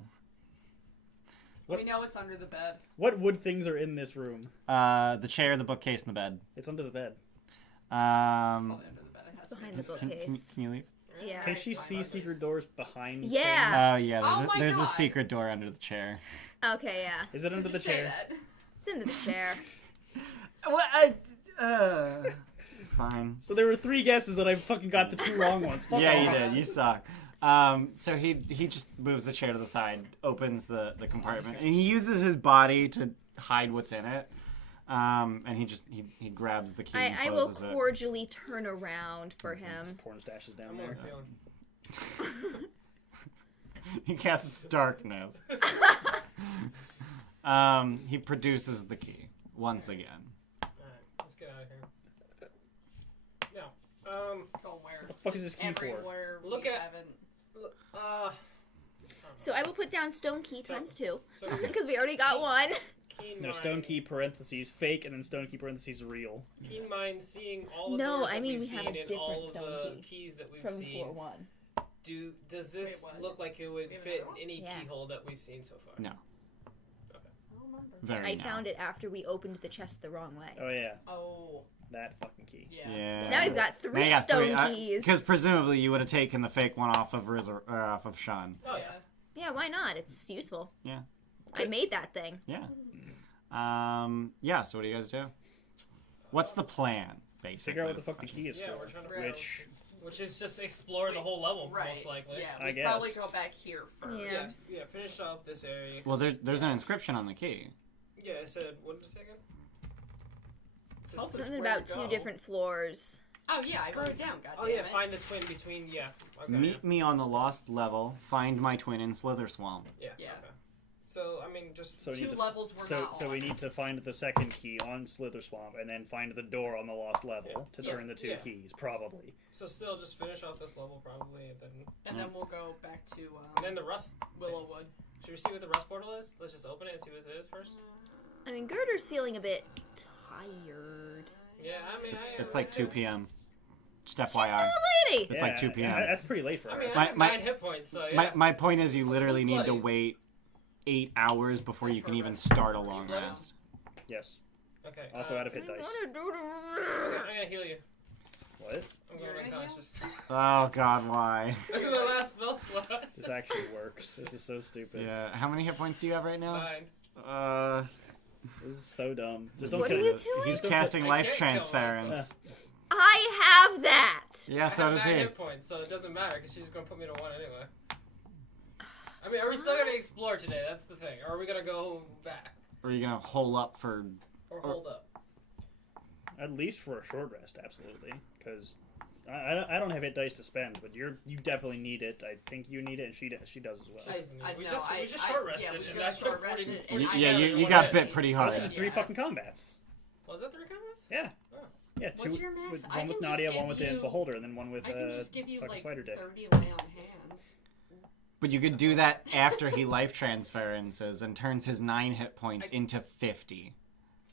We know it's under the bed. What wood things are in this room? The chair, the bookcase, and the bed. It's under the bed. It's probably under the bed. It It's has to be. behind the Can bookcase. you leave? Yeah. Can she see secret doors behind Yeah. Oh yeah. There's Oh a, my there's a God. secret door under the chair. Okay, yeah. things? Is it under the Say chair? that. It's under the chair. What? Fine. So there were 3 guesses and I fucking got the 2 wrong ones. Fuck Yeah, off. you did. You suck. So he just moves the chair to the side, opens the compartment, and he uses his body to hide what's in it. And he grabs the key and I will closes it. cordially turn around for him. Just porn stashes down I'm on there. the ceiling. He casts darkness. He produces the key once again. Alright, let's get out of here. Now, Go where? What the fuck is this key for? Everywhere. Look we at- haven't. look, So I will put down stone key So- times 2. so Because we already got one. keen No, mind, stone key parentheses fake and then stone key parentheses real. Keen mind seeing all the No, doors I that mean, we've we have seen a and different all of stone the key keys that we've From seen. floor 1. Does this Wait, what? look like it would Even fit another one? any Yeah. keyhole that we've seen so far? No. I don't remember. Very I no. found it after we opened the chest the wrong way. Oh yeah, Oh, that fucking key. yeah. Yeah. So now we've got 3 Now you got stone 3, keys. Because presumably you would have taken the fake one off of off of Sean. Oh yeah. Yeah, why not? It's useful. Yeah. I made that thing. Yeah. Yeah. So what do you guys do? What's the plan? Basically, Figure out what the is fuck the question. key is Yeah, for. we're trying to Right. which is just explore the whole level, Right. most likely. Yeah, I we guess. probably go back here first. Yeah. Yeah, finish off this area. Well, there's an inscription on the key. Yeah, I said, what did it say again? It says- Tell us Something where about to 2 go. different floors. Oh yeah, I wrote it down. God Oh damn yeah, it. find the twin between, yeah. Okay. Meet me on the lost level. Find my twin in Slither Swamp. Yeah. Yeah. Okay. So, I mean, just... So we 2 need to, levels were so, not so we need to find the second key on Slither Swamp and then find the door on the lost level to Yeah. turn the 2 Yeah. keys, probably. So still just finish off this level, probably, And then we'll go back to and then the rust. Willowwood. Should we see what the rust portal is? Let's just open it and see what it is first. I mean, Girder's feeling a bit tired. Yeah, I mean, It's like 2 p.m. Just She's an FYI. old lady. It's like 2 p.m. That's pretty late for I her. mean, I My- have my- 9 hit points, so yeah. My point is, you literally Who's need to bloody? wait 8 hours before you can even start a long bloody? rest. Yes. Okay. Also out of I hit dice. wanna do I'm gonna heal you. What? I'm You're going gonna heal? unconscious. Oh God, why? This is my last spell slot. This actually works. This is so stupid. Yeah. How many hit points do you have right now? 9. This is so dumb. Just What don't are kill you it. doing? He's Don't casting I life can't kill transference. I have that. Yeah, I so have does 9 he. hit points, so it doesn't matter because she's just gonna put me to 1 anyway. I mean, are we still gonna explore today? That's the thing. Or are we gonna go back Or are you gonna hole up for? or hold up? At least for a short rest, absolutely. Because I don't have hit dice to spend, but you definitely need it. I think you need it, and she does as well. We know, just short rested, yeah, we and just that took short rested, 40 and I Yeah, know you that got was- bit pretty hard. Those are the 3 Yeah. fucking combats. Was that 3 combats? Yeah. Oh. Yeah, What's 2 your max? with I one can with just Nadia, give one with the you- Beholder, and then one with I can just give you fucking like Spider Dick. 30 lay on hands. But you could do that after he life transferences and turns his 9 hit points into 50.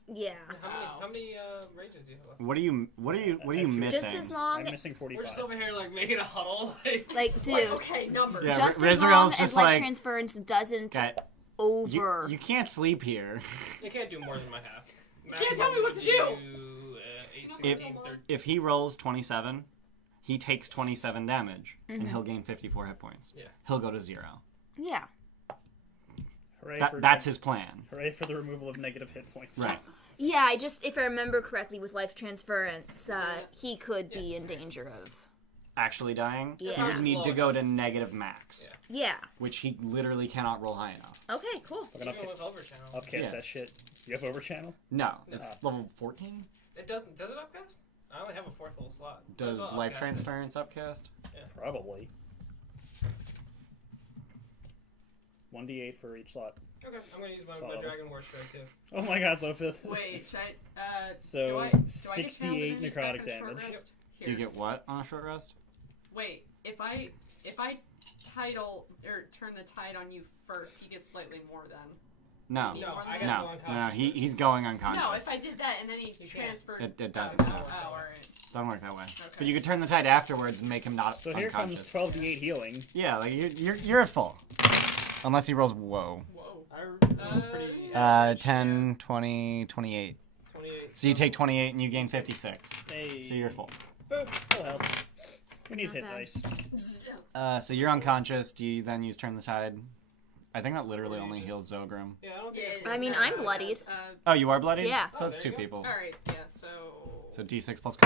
Yeah. How many rages do you have left? What are you missing? Just as long, I'm missing We're 45. just over here like making a huddle. Like, like, dude, Like, okay, numbers. Yeah, just as Riza'rel's long just as life like- transference doesn't Got- over. You can't sleep here. you can't do more than my half. can't tell me what to do. 8, 16, 30. If he rolls 27, he takes 27 damage, and he'll gain 54 hit points. Yeah. He'll go to 0. Yeah. Hooray That's his plan. Hooray for the removal of negative hit points. Right. Yeah, if I remember correctly, with life transference, he could be in danger of. Actually dying, he Yeah. would need to go to negative max, Yeah. which he literally cannot roll high enough. Okay, cool. Fucking Even with overchannel. upcast Yeah. that shit. You have overchannel? No, it's No. level 14. It doesn't. Does it upcast? I only have a 4th level slot. Does I thought life upcast transference upcast? Probably. 1d8 for each slot. Okay, I'm gonna use my Solid. Dragon War Strike too. Oh my god, so fifth. Wait, should I? So, do I get 68 pounded and back necrotic on short damage. rest? Do you get what on a short rest? Wait, if I title or turn the tide on you first, he gets slightly more then. No. You need No, more I than gotta that? go No, unconscious. he's going unconscious. No, if I did that and then he can't. transferred. It doesn't. Oh, alright. Doesn't work that way. Okay. But you could turn the tide afterwards and make him not So here comes unconscious. 12d8 healing. Yeah, like you're at full. Unless he rolls whoa. Whoa. Uh, Pretty. 10, 20, 28. 28. So you take 28 and you gain 56. Hey. So you're full. Boop, full health. Who needs Not hit bad. dice? So you're unconscious. Do you then use turn the tide? I think that literally Or you only just- heals Zogrim. Yeah, I don't think. Yeah, it's I mean, gonna I'm happen. bloodied. Oh, you are bloodied? Yeah. So Oh, that's there 2 you go. people. Alright, yeah, so. So D6 plus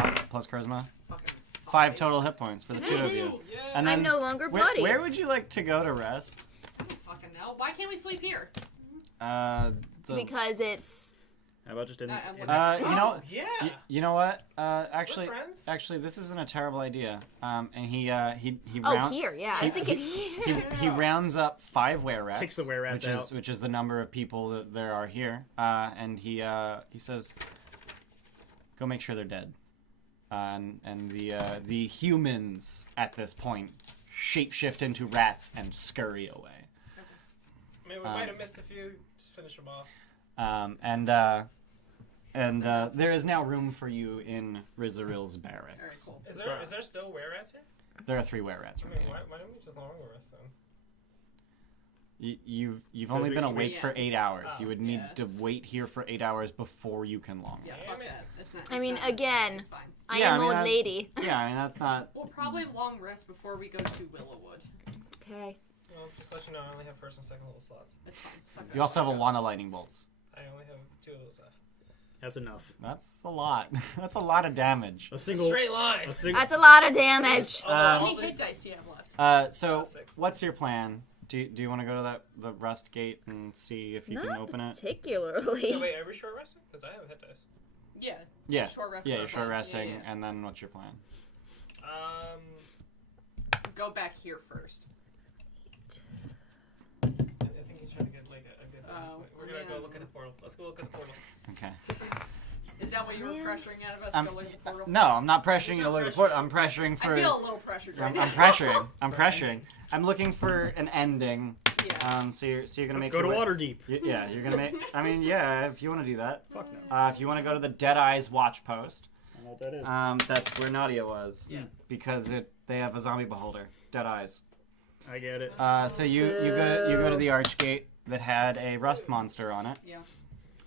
charisma. Fucking 5 total hit points for the 2 of you. Yeah. And then I'm no longer where, bloody. where would you like to go to rest? I don't fucking know. Why can't we sleep here? Because it's How about just in? I'm in- looking- You know, Oh, yeah. you know what? We're Actually, friends. this isn't a terrible idea. And he oh round, here, yeah. I was thinking here. he rounds up 5 were-rats, Kicks the were-rats out. which is the number of people that there are here. And he says, "Go make sure they're dead." And the humans at this point shapeshift into rats and scurry away. I mean, we might have missed a few. Just finish them off. And there is now room for you in Riza'rel's Alright, barracks. cool. Is there still were-rats here? There are 3 were-rats I mean, remaining. why don't we just long rest then? You've only been awake for 8 hours. Oh, You would need yeah. to wait here for 8 hours before you can long Yeah, rest. fuck Damn it. that. It's not, I it's mean, not necessary. again- It's fine. I Yeah, am I mean, old lady. Yeah, I mean that's not. We'll probably long rest before we go to Wyllowwood. Okay. Well, just to let you know, I only have first and second level slots. It's fine. Suck it You up. also have a wand of lightning bolts. I only have 2 of those left. That's enough. That's a lot. That's a lot of damage. A It's a single. straight line. A single. That's a lot of damage. Oh, How Um, many all hit these- dice do you have left? So 6. what's your plan? Do you want to go to the rust gate and see if you can Not open it? particularly. Oh, wait, are we short resting? Because I have hit dice. Yeah. Yeah. Short rest. Yeah, is you're fine. short resting, Yeah, yeah. and then what's your plan? Go back here first. I think he's trying to get like a good. Oh, We're gonna go man. look at the portal. Let's go look at the portal. Okay. Is that what you were pressuring out of us? I'm- Go look at the portal? No, I'm not pressuring you to not look at the pressuring. port. I'm pressuring for. I feel a little pressured right I'm, now. I'm pressuring. I'm pressuring. I'm looking for an ending. Yeah. So you're gonna Let's make go your to way- Waterdeep. Yeah, you're gonna make. I mean, yeah, if you want to do that. Fuck no. If you want to go to the Deadeye's watch post, I don't know what that is. that's where Nadia was. Yeah. Because they have a zombie beholder. Deadeye's. I get it. So you go to the Archgate that had a rust monster on it. Yeah.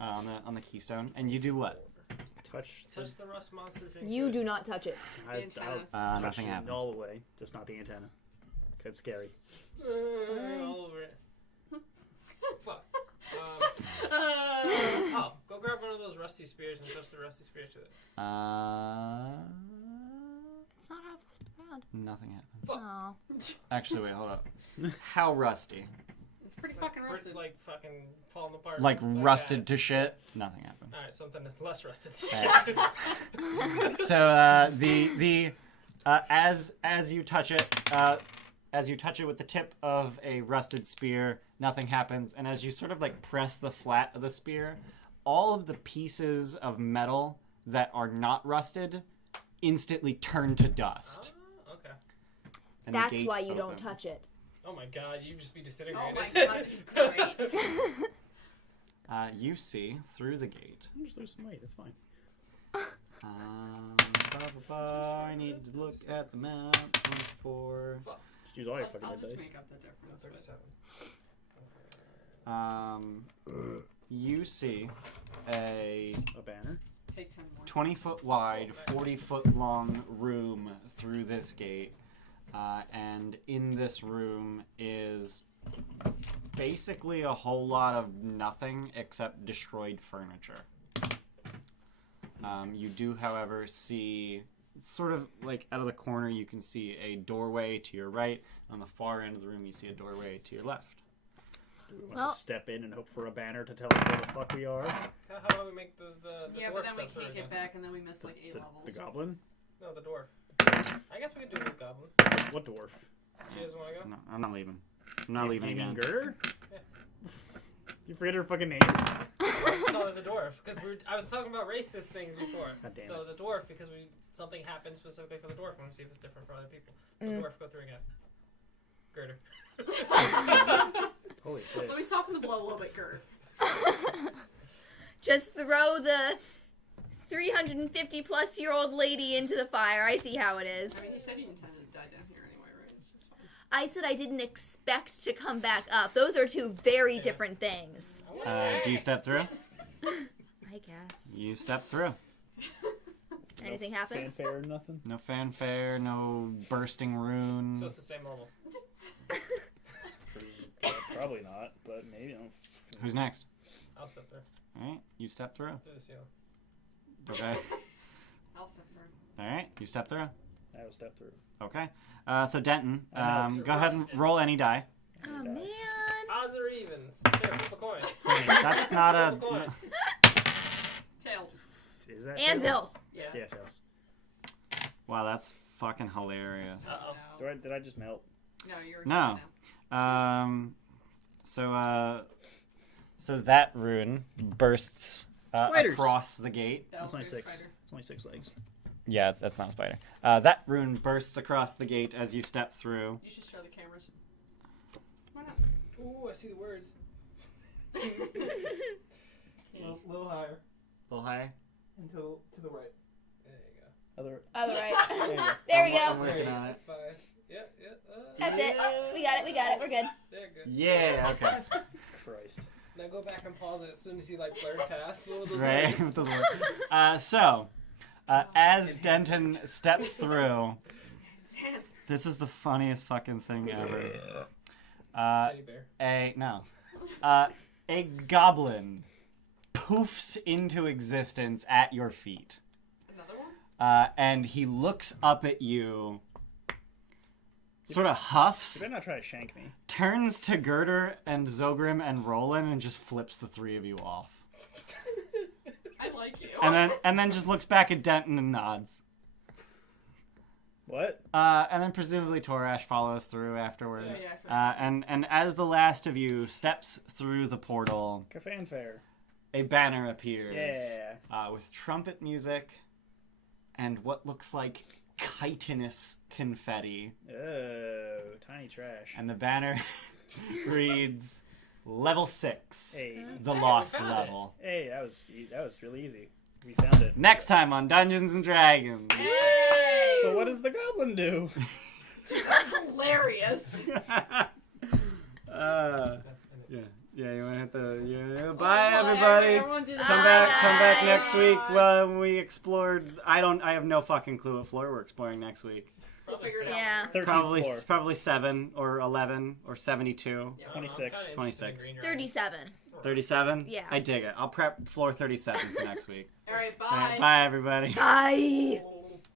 On the keystone, and you do what? Touch. Touch the rust monster thing. You do not touch it. I, antenna. I'll touch Nothing it happens. all the way, just not the antenna. 'Cause it's scary. All over it. Fuck. Oh, go grab one of those rusty spears and touch the rusty spear to it. It's not halfway around. Nothing happens. Fuck. Oh. Actually, wait, hold up. How rusty? It's pretty fucking We're, rusted. like fucking falling apart. Like rusted that. to shit? Nothing happens. Alright, something that's less rusted. Alright. So as you touch it with the tip of a rusted spear, nothing happens. And as you sort of like press the flat of the spear, all of the pieces of metal that are not rusted instantly turn to dust. Oh, okay. And the That's gate why you don't opens. touch it. Oh my god, you just be Oh disintegrated. my god, great. You see through the gate. Just lose some weight. It's fine. I need to look at the map. 24. Fuck. Just use all your I'll fucking just dice. make up the difference. 37. You see a A banner. Take 10 more. 20-foot wide, 40-foot long room through this gate. And in this room is basically a whole lot of nothing except destroyed furniture. You do, however, see, sort of like out of the corner, you can see a doorway to your right. On the far end of the room, you see a doorway to your left. Do we want Well- to step in and hope for a banner to tell us where the fuck we are? How do we make the Yeah, dwarf but then we stuff through can't get again? back, and then we miss like 8 levels. The goblin? No, the dwarf. I guess we could do the goblin. What dwarf? She doesn't want to go? No, I'm not leaving. I'm not leaving Do you mean again. Girder? Yeah. You forget her fucking name? Let's call it the dwarf because I was talking about racist things before. God damn So the dwarf because something happened specifically for the dwarf. I want to see if it's different for other people. So dwarf, go through again. Girder. Holy shit. Let me soften the blow a little bit, Gert. Just throw the 350-plus-year-old lady into the fire. I see how it is. I mean, you said you intended to die down here anyway, right? It's just fine. I said I didn't expect to come back up. Those are two very different things. Do you step through? I guess. You step through. Anything happen? Fanfare or nothing? No fanfare, no bursting rune. So it's the same level. Probably not, but maybe. Who's next? I'll step there. Alright, you step through. Do the seal. Okay. I'll step through. Alright, you step through. I will step through. Okay. So Denton, I know, it's go ahead and roll any die. Oh, man. Odds or evens? Here, flip a coin. That's not a. Flip a coin. Tails. Is that Anvil. tails? Yeah. Yeah, tails. Wow, that's fucking hilarious. Uh-oh. No. Did I just melt? No, you're No. now. So that rune bursts Spiders. across the gate. That's only Downstairs 6. spider. It's only 6 legs. Yeah, that's not a spider. That rune bursts across the gate as you step through. You should show the cameras. Why not? Ooh, I see the words. A little higher. A little higher. Until to the right. There you go. All right. There you go. There we I'm go. working on it. That's fine. Yeah. That's it. We got it. We're good. They're good. Yeah, okay. Christ. Now go back and pause it as soon as he like blurs past. What were those Right? words? With those words. As Denton steps through, Dance. this is the funniest fucking thing ever. Teddy bear. A goblin poofs into existence at your feet. Another one? And he looks up at you, sort of You huffs, better not try to shank me. turns to Girder and Zogrim and Roland, and just flips the three of you off. I like you. And then just looks back at Denton and nods. What? And then presumably Torash follows through afterwards. Yeah, And as the last of you steps through the portal, Fanfare. a banner appears Yeah. with trumpet music and what looks like chitinous confetti. Oh, tiny trash. And the banner reads, Level 6, Hey. the Hey, lost we found it. level. Hey, that was really easy. We found it. Next time on Dungeons and Dragons. Yay! But what does the goblin do? That's hilarious. Yeah, you want to hit the... Bye, everybody. Everyone do the Come Bye, back next guys. week when we explored... I have no fucking clue what floor we're exploring next week. We'll figure it out. Yeah. 13th floor. Probably 7 or 11 or 72. Yeah. 26. 26. 37. 37? Yeah. I dig it. I'll prep floor 37 for next week. All right, All right, bye. bye, everybody. Bye.